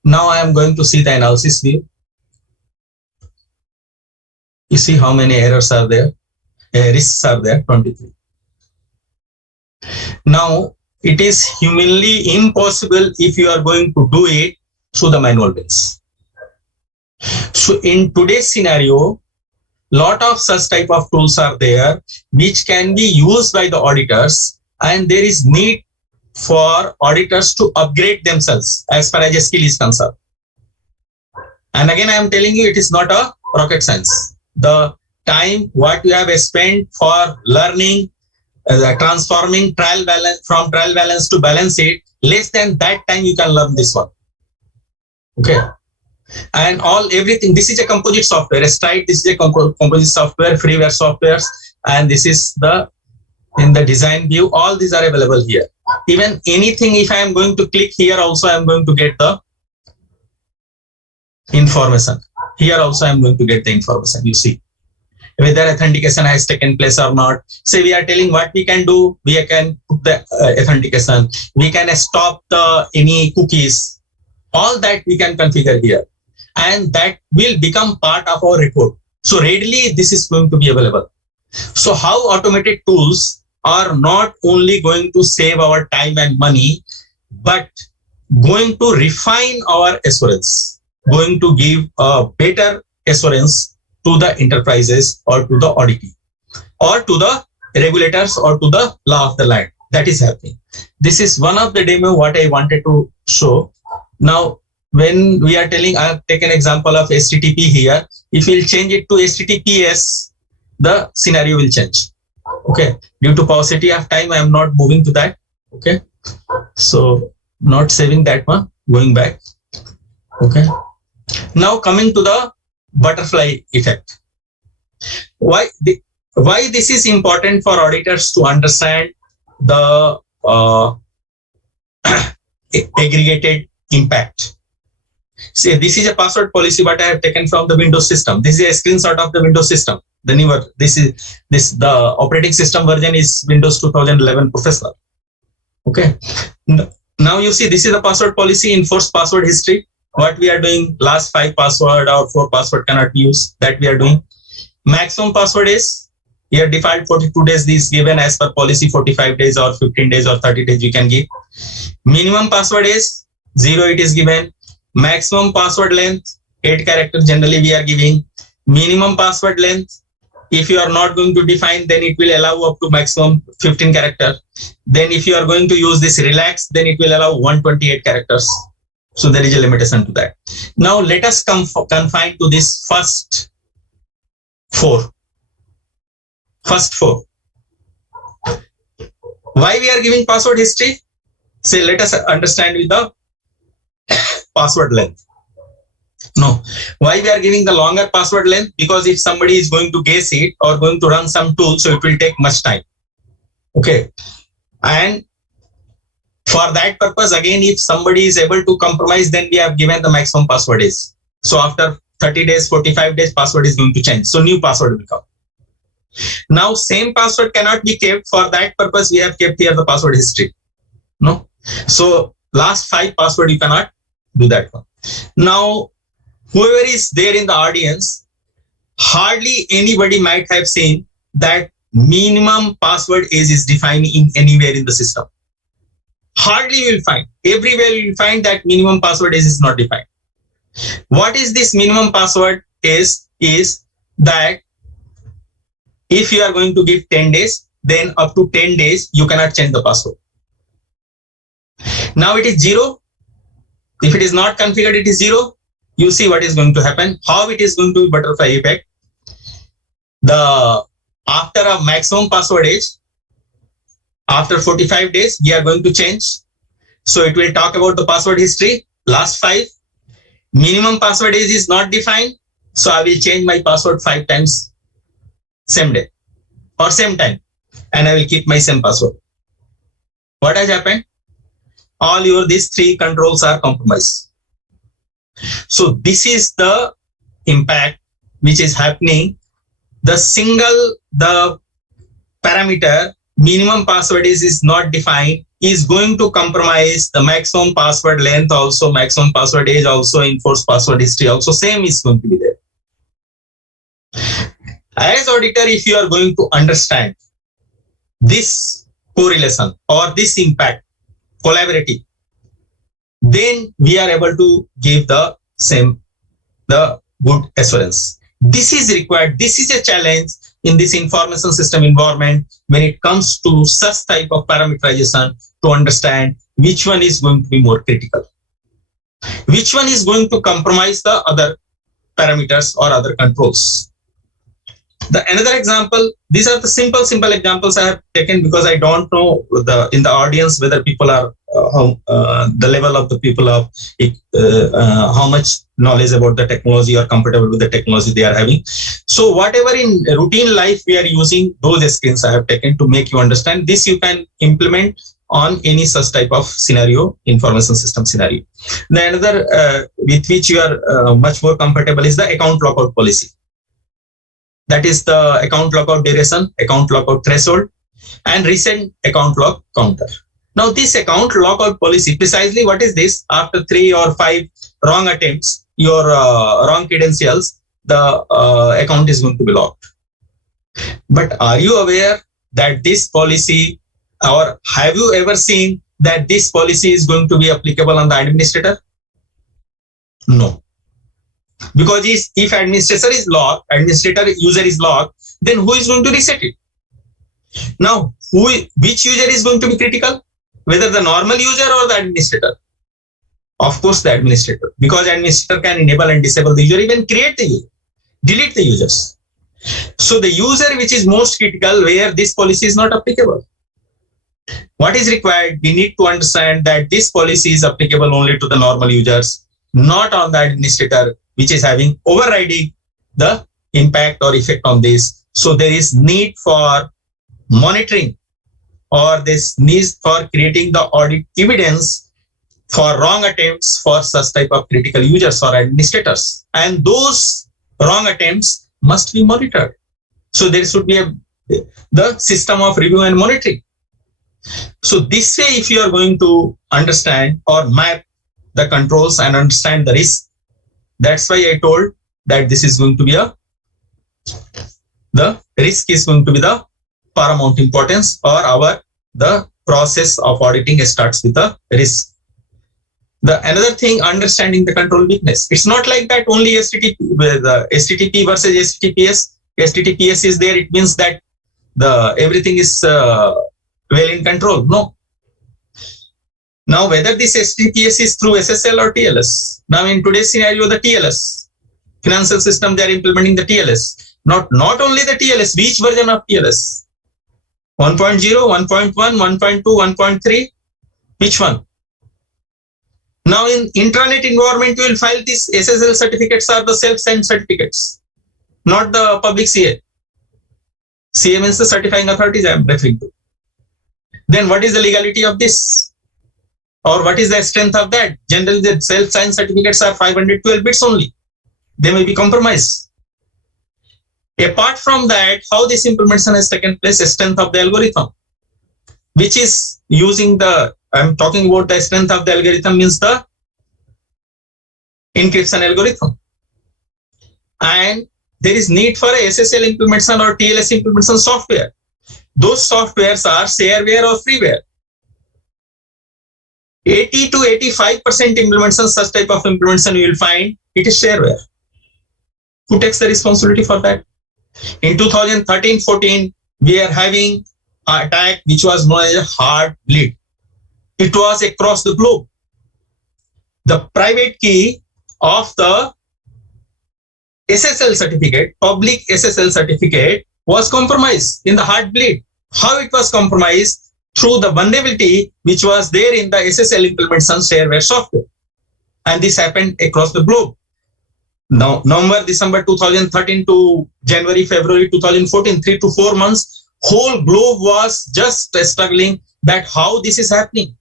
Now I am going to see the analysis view. You see how many errors are there, risks are there, 23. Now it is humanly impossible if you are going to do it through the manual means. So in today's scenario, lot of such type of tools are there which can be used by the auditors, and there is need for auditors to upgrade themselves as far as a skill is concerned. And again, I am telling you, it is not a rocket science. The time what you have spent for learning, transforming trial balance from trial balance to balance sheet, less than that time you can learn this one. Okay. And everything, this is a composite software, Stride, this is a composite software, freeware softwares, and this is in the design view, all these are available here. Even anything, if I am going to click here also, I am going to get the information. Here also I am going to get the information, you see. Whether authentication has taken place or not. Say we are telling what we can do, we can put the authentication, we can stop any cookies, all that we can configure here. And that will become part of our report. So readily this is going to be available. So how automated tools are not only going to save our time and money, but going to refine our assurance, going to give a better assurance to the enterprises or to the auditee or to the regulators or to the law of the land. That is happening. This is one of the demo what I wanted to show. Now, when we are telling, I have taken example of HTTP here. If we'll change it to HTTPS, the scenario will change. Okay. Due to paucity of time, I am not moving to that. Okay. So not saving that one, going back. Okay. Now coming to the butterfly effect. Why this is important for auditors to understand the aggregated impact. See, this is a password policy, but I have taken from the Windows system. This is a screenshot of the Windows system. The newer, the operating system version is Windows 2011 Professional. Okay. Now you see, this is the password policy, enforce password history. What we are doing, last 5 password or 4 password cannot be used, that we are doing. Maximum password is here default 42 days is given, as per policy 45 days or 15 days or 30 days you can give. Minimum password is 0, it is given. Maximum password length 8 characters generally we are giving. Minimum password length, if you are not going to define, then it will allow up to maximum 15 characters. Then if you are going to use this relax, then it will allow 128 characters. So there is a limitation to that. Now let us confine to this first 4. First 4. Why we are giving password history? Say, let us understand with the password length. No. Why we are giving the longer password length? Because if somebody is going to guess it or going to run some tool, so it will take much time. Okay. And for that purpose, again, if somebody is able to compromise, then we have given the maximum password is. So after 30 days, 45 days, password is going to change. So new password will come. Now, same password cannot be kept. For that purpose, we have kept here the password history. No. So last 5 password, you cannot do that one. Now, whoever is there in the audience, hardly anybody might have seen that minimum password age is defined in anywhere in the system. Hardly you will find. Everywhere you will find that minimum password age is not defined. What is this minimum password is that if you are going to give 10 days, then up to 10 days, you cannot change the password. Now it is 0. If it is not configured, it is 0. You see what is going to happen, how it is going to be butterfly effect. After a maximum password age, after 45 days, we are going to change. So it will talk about the password history, last 5. Minimum password age is not defined. So I will change my password 5 times same day or same time, and I will keep my same password. What has happened? All these 3 controls are compromised. So this is the impact which is happening. The parameter minimum password is not defined, is going to compromise the maximum password length also, maximum password age also, enforced password history also, same is going to be there. As auditor, if you are going to understand this correlation or this impact, collaborative, then we are able to give the good assurance. This is required. This is a challenge in this information system environment when it comes to such type of parameterization, to understand which one is going to be more critical, which one is going to compromise the other parameters or other controls. Another example, these are the simple examples I have taken because I don't know in the audience whether people are the level of the people of how much knowledge about the technology or comfortable with the technology they are having. So whatever in routine life we are using, those screens I have taken to make you understand. This you can implement on any such type of scenario, information system scenario. The another with which you are much more comfortable is the account lockout policy. That is the account lockout duration, account lockout threshold, and recent account lock counter. Now this account lockout policy, precisely what is this? After 3 or 5 wrong attempts, your wrong credentials, the account is going to be locked. But are you aware that this policy, or have you ever seen that this policy is going to be applicable on the administrator? No. Because if administrator is locked, administrator user is locked, then who is going to reset it? Now, which user is going to be critical? Whether the normal user or the administrator? Of course, the administrator, because administrator can enable and disable the user, even create the user, delete the users. So the user which is most critical, where this policy is not applicable. What is required? We need to understand that this policy is applicable only to the normal users, not on the administrator, which is having overriding the impact or effect on this. So there is need for monitoring, or this needs for creating the audit evidence for wrong attempts for such type of critical users or administrators. And those wrong attempts must be monitored. So there should be the system of review and monitoring. So this way, if you are going to understand or map the controls and understand the risk, that's why I told that this is going to be the risk is going to be the paramount importance, or the process of auditing starts with the risk. The another thing, understanding the control weakness. It's not like that only HTTP versus HTTPS. HTTPS is there. It means that everything is well in control. No. Now, whether this HTTPS is through SSL or TLS. Now, in today's scenario, the TLS financial system, they are implementing the TLS. Not only the TLS. Which version of TLS? 1.0, 1.1, 1.2, 1.3. Which one? Now in intranet environment, you will find these SSL certificates are the self-signed certificates, not the public CA. CA means the certifying authorities I am referring to. Then what is the legality of this? Or what is the strength of that? Generally, the self-signed certificates are 512 bits only. They may be compromised. Apart from that, how this implementation has taken place, the strength of the algorithm, which is using I'm talking about the strength of the algorithm means the encryption algorithm. And there is need for a SSL implementation or TLS implementation software. Those softwares are shareware or freeware. 80 to 85% implementation, such type of implementation you will find, it is shareware. Who takes the responsibility for that? In 2013-14, we are having an attack which was known as a hard bleed. It was across the globe. The private key of the SSL certificate, public SSL certificate, was compromised in the hard bleed. How it was compromised? Through the vulnerability which was there in the SSL implementation shareware software. And this happened across the globe. Now, November, December 2013 to January, February 2014, 3 to 4 months, whole globe was just struggling that how this is happening.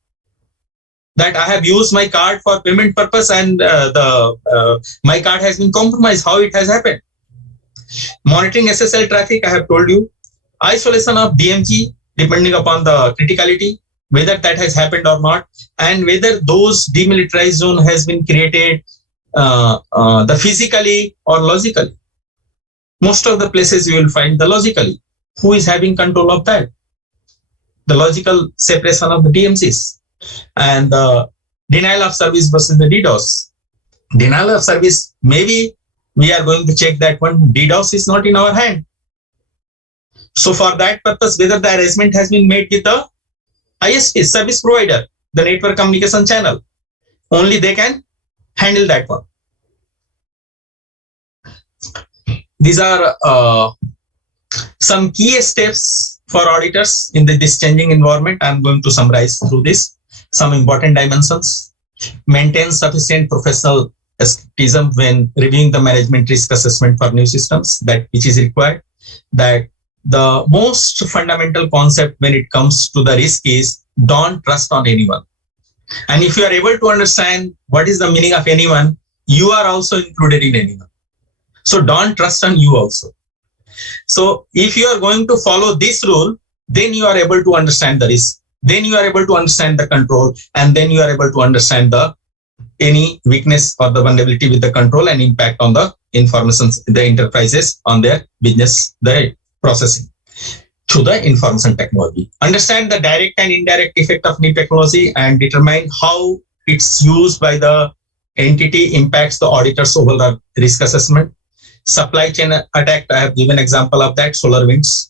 That I have used my card for payment purpose and my card has been compromised. How it has happened? Monitoring SSL traffic, I have told you. Isolation of DMG, depending upon the criticality, whether that has happened or not, and whether those demilitarized zone has been created the physically or logically. Most of the places you will find the logically. Who is having control of that? The logical separation of the DMCs. And the denial of service versus the DDoS. Denial of service, maybe we are going to check that one. DDoS is not in our hand. So for that purpose, whether the arrangement has been made with the ISP, service provider, the network communication channel, only they can handle that one. These are some key steps for auditors in this changing environment. I'm going to summarize through this. Some important dimensions. Maintain sufficient professional expertise when reviewing the management risk assessment for new systems, that which is required. That the most fundamental concept when it comes to the risk is don't trust on anyone. And if you are able to understand what is the meaning of anyone, you are also included in anyone. So don't trust on you also. So if you are going to follow this rule, then you are able to understand the risk. Then you are able to understand the control, and then you are able to understand any weakness or the vulnerability with the control and impact on the information, the enterprises on their business, the processing through the information technology. Understand the direct and indirect effect of new technology and determine how it's used by the entity impacts the auditors over the risk assessment. Supply chain attack, I have given example of that, SolarWinds.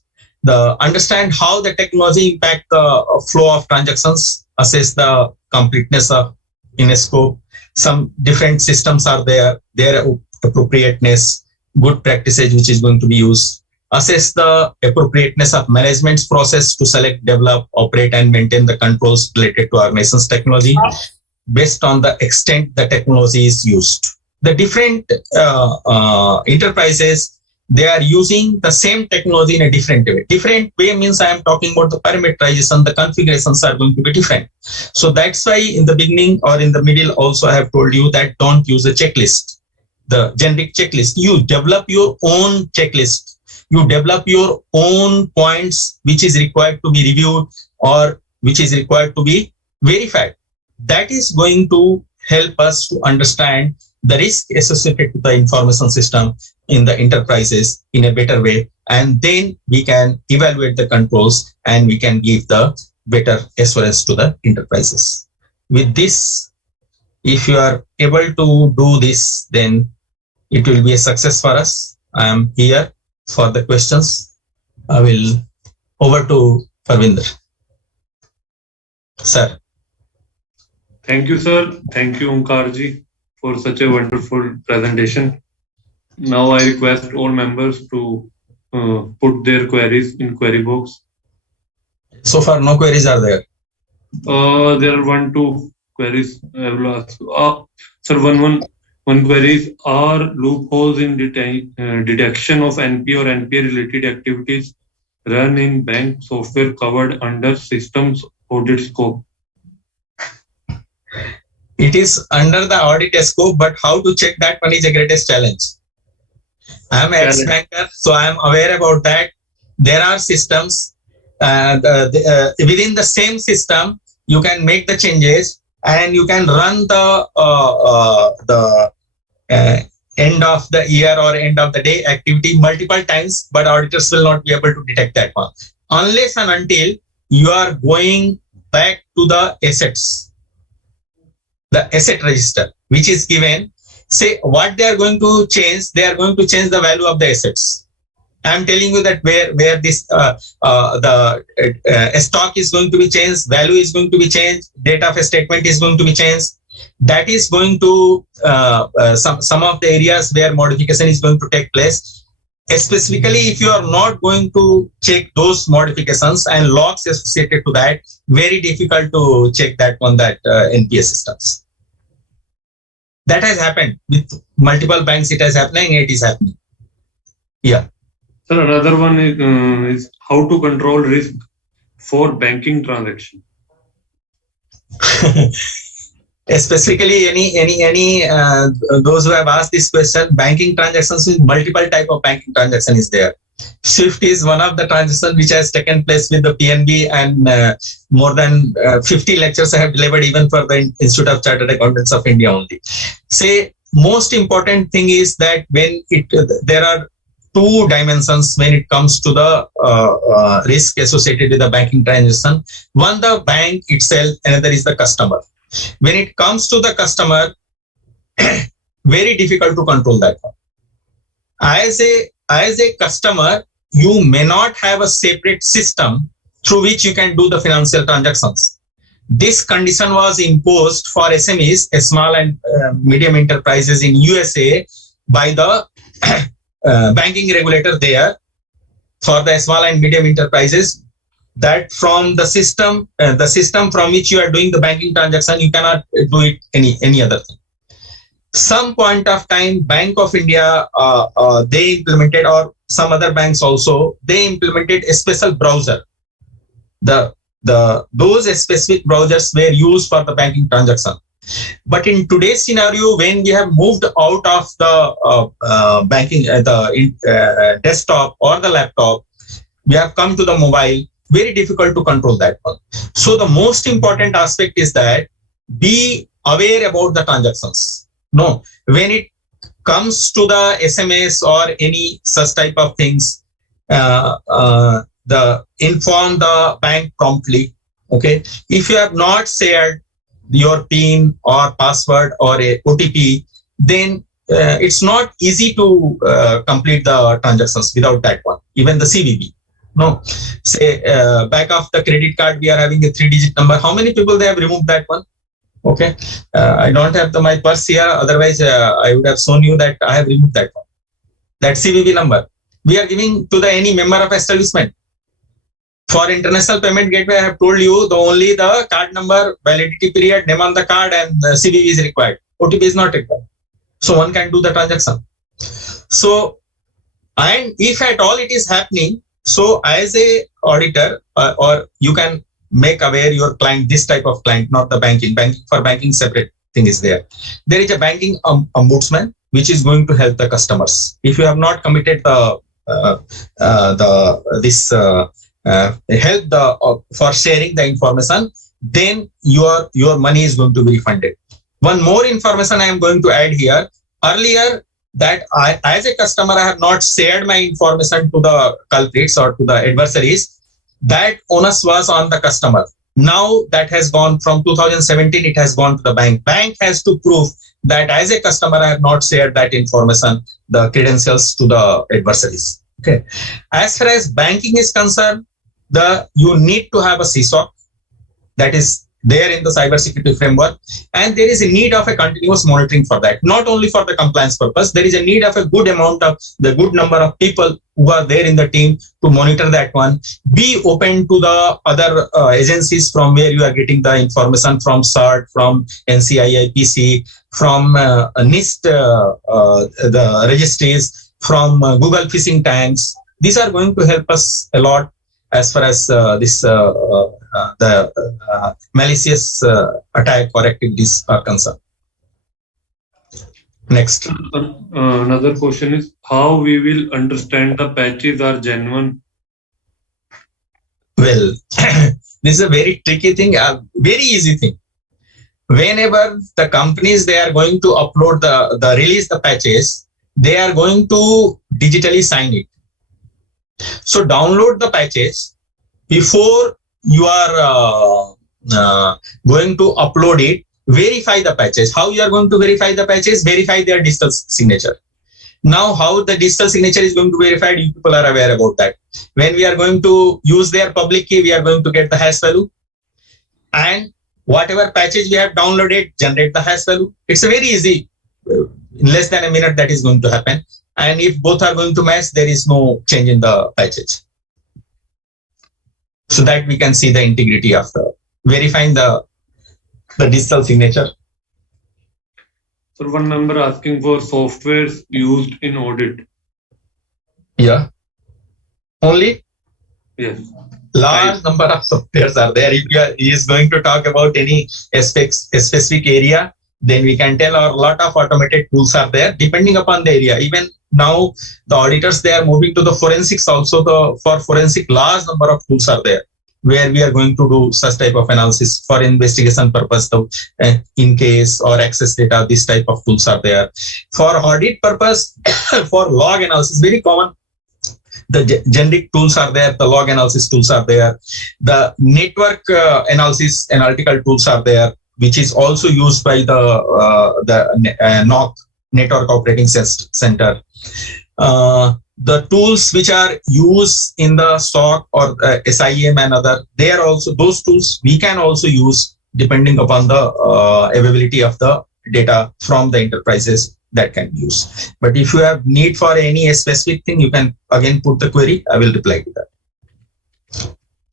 Understand how the technology impact the flow of transactions, assess the completeness of in a scope. Some different systems are there, their appropriateness, good practices which is going to be used. Assess the appropriateness of management's process to select, develop, operate, and maintain the controls related to organization's technology based on the extent the technology is used. The different enterprises, they are using the same technology in a different way. Different way means I am talking about the parameterization, the configurations are going to be different. So that's why in the beginning or in the middle also I have told you that don't use a checklist, the generic checklist. You develop your own checklist. You develop your own points which is required to be reviewed or which is required to be verified. That is going to help us to understand the risk associated with the information system in the enterprises in a better way, and then we can evaluate the controls and we can give the better assurance to the enterprises. With this, if you are able to do this, then it will be a success for us. I am here for the questions. I will over to Parvinder. Sir. Thank you, sir. Thank you, Omkarji, for such a wonderful presentation. Now I request all members to put their queries in query box. So far, no queries are there. There are 1-2 queries I will ask. Sir, one query is, are loopholes in detection of NP or NPA related activities run in bank software covered under systems audit scope? It is under the audit scope, but how to check that one is the greatest challenge. I am ex-banker, so I am aware about that. There are systems within the same system. You can make the changes and you can run the end of the year or end of the day activity multiple times, but auditors will not be able to detect that one unless and until you are going back to the assets. The asset register, which is given, say what they are going to change, they are going to change the value of the assets. I am telling you that where this stock is going to be changed, value is going to be changed, date of a statement is going to be changed. That is going to some of the areas where modification is going to take place. Specifically, if you are not going to check those modifications and logs associated to that, very difficult to check that on that NPA systems. That has happened with multiple banks. It is happening. It is happening. Yeah. So another one is how to control risk for banking transaction. Specifically, any those who have asked this question, banking transactions with multiple type of banking transaction is there. SWIFT is one of the transactions which has taken place with the PNB, and more than 50 lectures I have delivered even for the Institute of Chartered Accountants of India only. Say, most important thing is that when there are two dimensions when it comes to the risk associated with the banking transaction. One, the bank itself, another is the customer. When it comes to the customer, very difficult to control that one. As a customer, you may not have a separate system through which you can do the financial transactions. This condition was imposed for SMEs, small and medium enterprises in USA, by the banking regulator there for the small and medium enterprises, that from the system from which you are doing the banking transaction, you cannot do it any other thing. Some point of time, Bank of India, they implemented, or some other banks also, they implemented a special browser. Those specific browsers were used for the banking transaction. But in today's scenario, when we have moved out of the banking, desktop or the laptop, we have come to the mobile. Very difficult to control that one. So the most important aspect is that be aware about the transactions. No, when it comes to the SMS or any such type of things, inform the bank promptly. Okay, if you have not shared your PIN or password or a OTP, then it's not easy to complete the transactions without that one. Even the CVV. No, say back of the credit card, we are having a 3-digit number. How many people they have removed that one? Okay, I don't have my purse here. Otherwise, I would have shown you that I have removed that one. That CVV number we are giving to the any member of establishment. For international payment gateway, I have told you only the card number, validity period, name on the card, and CVV is required. OTP is not required. So one can do the transaction. So, and if at all it is happening, so as a auditor, or you can make aware your client, this type of client, not the banking. For banking, separate thing is there. There is a banking ombudsman which is going to help the customers. If you have not committed help for sharing the information, then your money is going to be refunded. One more information I am going to add here. Earlier, that I, as a customer, I have not shared my information to the culprits or to the adversaries. That onus was on the customer. Now that has gone from 2017, it has gone to the bank. Bank has to prove that as a customer, I have not shared that information, the credentials to the adversaries. Okay. As far as banking is concerned, you need to have a CSOC that is there in the cybersecurity framework, and there is a need of a continuous monitoring for that. Not only for the compliance purpose, there is a need of a good number of people who are there in the team to monitor that one. Be open to the other agencies from where you are getting the information, from CERT, from NCII, PC, from NIST, the registries, from Google phishing tanks. These are going to help us a lot as far as the malicious attack or activities are concerned. Next. Another question is how we will understand the patches are genuine. Well, this is a very tricky thing, a very easy thing. Whenever the companies, they are going to upload the release the patches, they are going to digitally sign it. So download the patches before you are going to upload it. Verify the patches. How you are going to verify the patches? Verify their digital signature. Now, how the digital signature is going to be verified, you people are aware about that. When we are going to use their public key, we are going to get the hash value. And whatever patches we have downloaded, generate the hash value. It's a very easy. In less than a minute, that is going to happen. And if both are going to match, there is no change in the package. So that we can see the integrity of verifying the digital signature. So one member asking for softwares used in audit. Yeah. Only? Yes. Large number of softwares are there. If he is going to talk about any specific area, then we can tell a lot of automated tools are there depending upon the area. Even now, the auditors, they are moving to the forensics also. For forensic, large number of tools are there where we are going to do such type of analysis for investigation purpose, in case or access data, this type of tools are there. For audit purpose, for log analysis, very common. The generic tools are there, the log analysis tools are there, the network analysis analytical tools are there, which is also used by the NOC, Network Operating Center. The tools which are used in the SOC or SIEM and other, they are also, those tools we can also use depending upon the availability of the data from the enterprises that can use. But if you have need for any specific thing, you can again put the query. I will reply to that.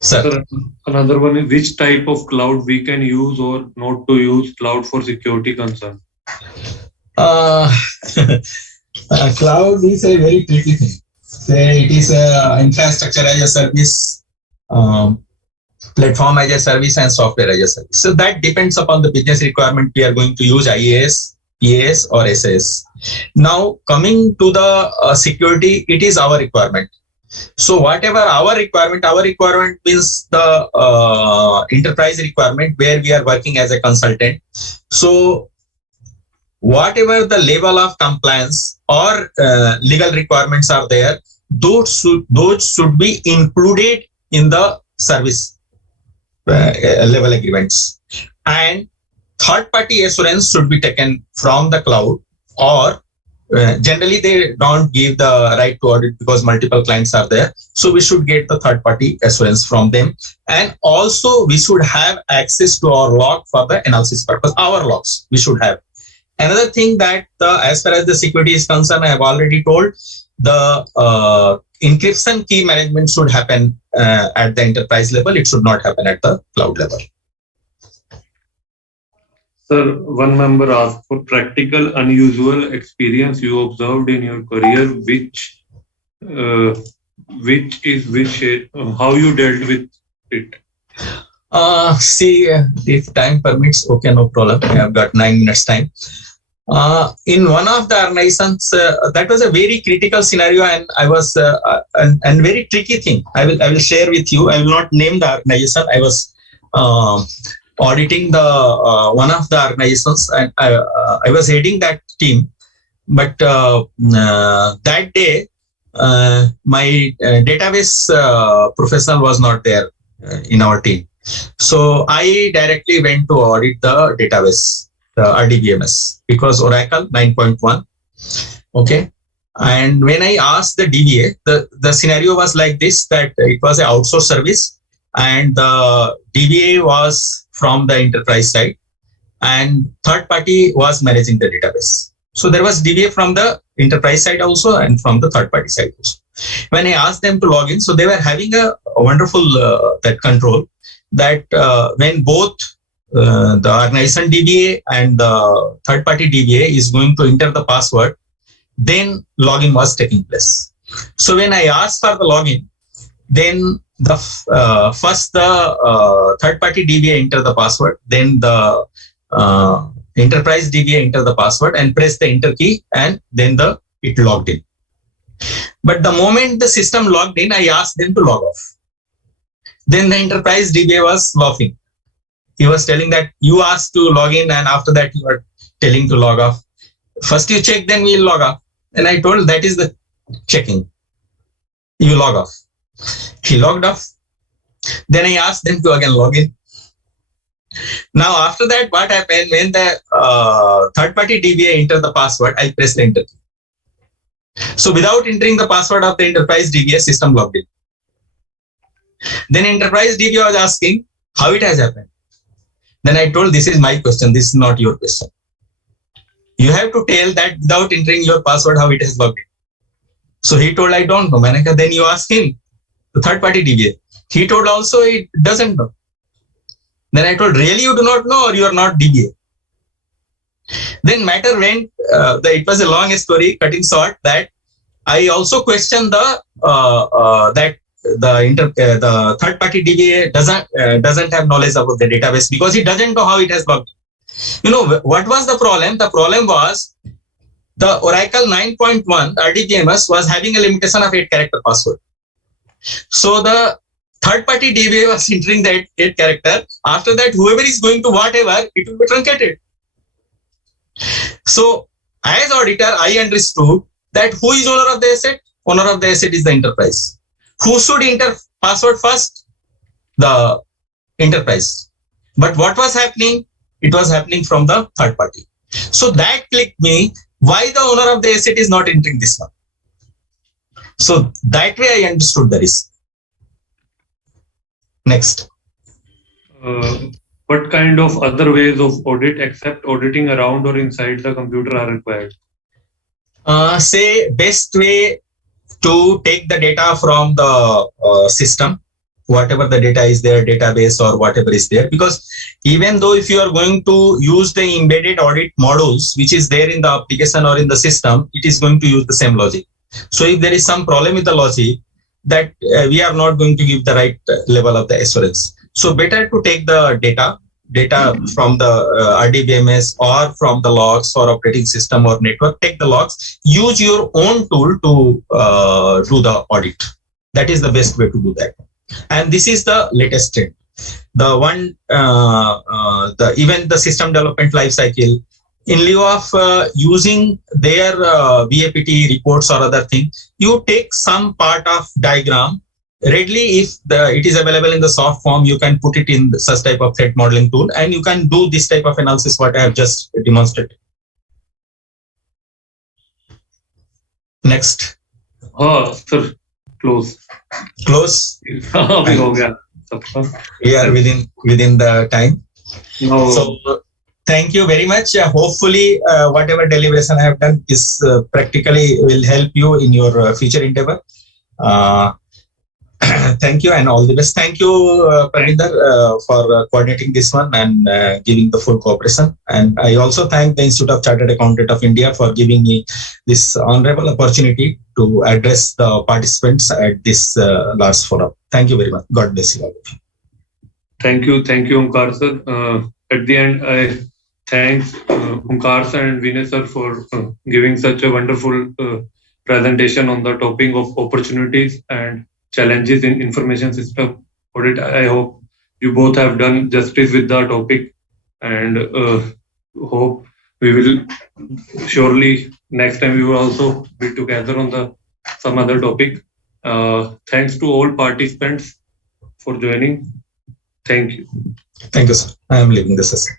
Sir. Another one is which type of cloud we can use or not to use cloud for security concern. Cloud is a very tricky thing. It is infrastructure as a service, platform as a service, and software as a service. So that depends upon the business requirement. We are going to use IAS, PAS, or SAS. Now, coming to the security, it is our requirement. So whatever our requirement means the enterprise requirement where we are working as a consultant. So whatever the level of compliance or legal requirements are there, those should be included in the service level agreements. And third-party assurance should be taken from the cloud, or generally they don't give the right to audit because multiple clients are there. So we should get the third party assurance from them. And also we should have access to our log for the analysis purpose, our logs we should have. Another thing that as far as the security is concerned, I have already told, the encryption key management should happen at the enterprise level. It should not happen at the cloud level. Sir, one member asked for practical unusual experience you observed in your career, how you dealt with it. See, if time permits, okay, no problem. I have got 9 minutes time. In one of the organizations, that was a very critical scenario, and I was and very tricky thing. I will share with you. I will not name the organization. I was auditing the one of the organizations, and I was heading that team. But that day, my database professional was not there in our team. So I directly went to audit the database, the RDBMS. It was Oracle 9.1. Okay. And when I asked the DBA, the scenario was like this, that it was an outsourced service and the DBA was from the enterprise side and third party was managing the database. So there was DBA from the enterprise side also and from the third party side also. When I asked them to log in, so they were having a wonderful that control that when both the organization DBA and the third party DBA is going to enter the password, then login was taking place. So when I asked for the login, then the first the third party DBA enter the password, then the enterprise DBA enter the password and press the enter key, and then it logged in. But the moment the system logged in, I asked them to log off. Then the enterprise DBA was laughing. He was telling that you asked to log in and after that you are telling to log off. First you check, then we'll log off. And I told that is the checking. You log off. He logged off. Then I asked them to again log in. Now after that, what happened when the third party DBA entered the password, I pressed the enter key. So without entering the password of the enterprise DBA, system logged in. Then enterprise DBA was asking how it has happened. Then I told this is my question, this is not your question. You have to tell that without entering your password how it has logged in. So he told I don't know. Then you ask him, the third party DBA. He told also it doesn't know. Then I told really you do not know or you are not DBA. Then matter went, it was a long story, cutting short, that I also questioned the third party DBA doesn't have knowledge about the database because he doesn't know how it has logged. You know what was the problem? The problem was the Oracle 9.1 RDBMS was having a limitation of 8-character password. So the third party DBA was entering that 8 character. After that, whoever is going to whatever, it will be truncated. So as auditor, I understood that who is owner of the asset? Owner of the asset is the enterprise. Who should enter password first? The enterprise. But what was happening? It was happening from the third party. So that clicked me, why the owner of the asset is not entering this one? So that way I understood the risk. Next. What kind of other ways of audit except auditing around or inside the computer are required? Say best way to take the data from the system, whatever the data is there, database or whatever is there, because even though if you are going to use the embedded audit modules, which is there in the application or in the system, it is going to use the same logic. So if there is some problem with the logic, that we are not going to give the right level of the assurance. So better to take the data from the RDBMS or from the logs or operating system or network, take the logs, use your own tool to do the audit. That is the best way to do that. And this is the latest trend. The one, even the system development lifecycle, in lieu of using their VAPT reports or other thing, you take some part of diagram readily. If it is available in the soft form, you can put it in such type of threat modeling tool, and you can do this type of analysis what I have just demonstrated. Next, हाँ sir, close. close. अभी हो गया सबका. We are within the time. Now So thank you very much. Hopefully, whatever deliberation I have done is practically will help you in your future endeavor. Thank you and all the best. Thank you, Pravinder, for coordinating this one and giving the full cooperation. And I also thank the Institute of Chartered Accountant of India for giving me this honorable opportunity to address the participants at this last forum. Thank you very much. God bless you all. thank you, Omkar sir. At the end, I thank Omkar sir and Vinay sir for giving such a wonderful presentation on the topic of opportunities and challenges in information system audit. I hope you both have done justice with the topic, and hope we will surely next time we will also be together on the some other topic. Thanks to all participants for joining. Thank you. Thank you, sir. I am leaving the session.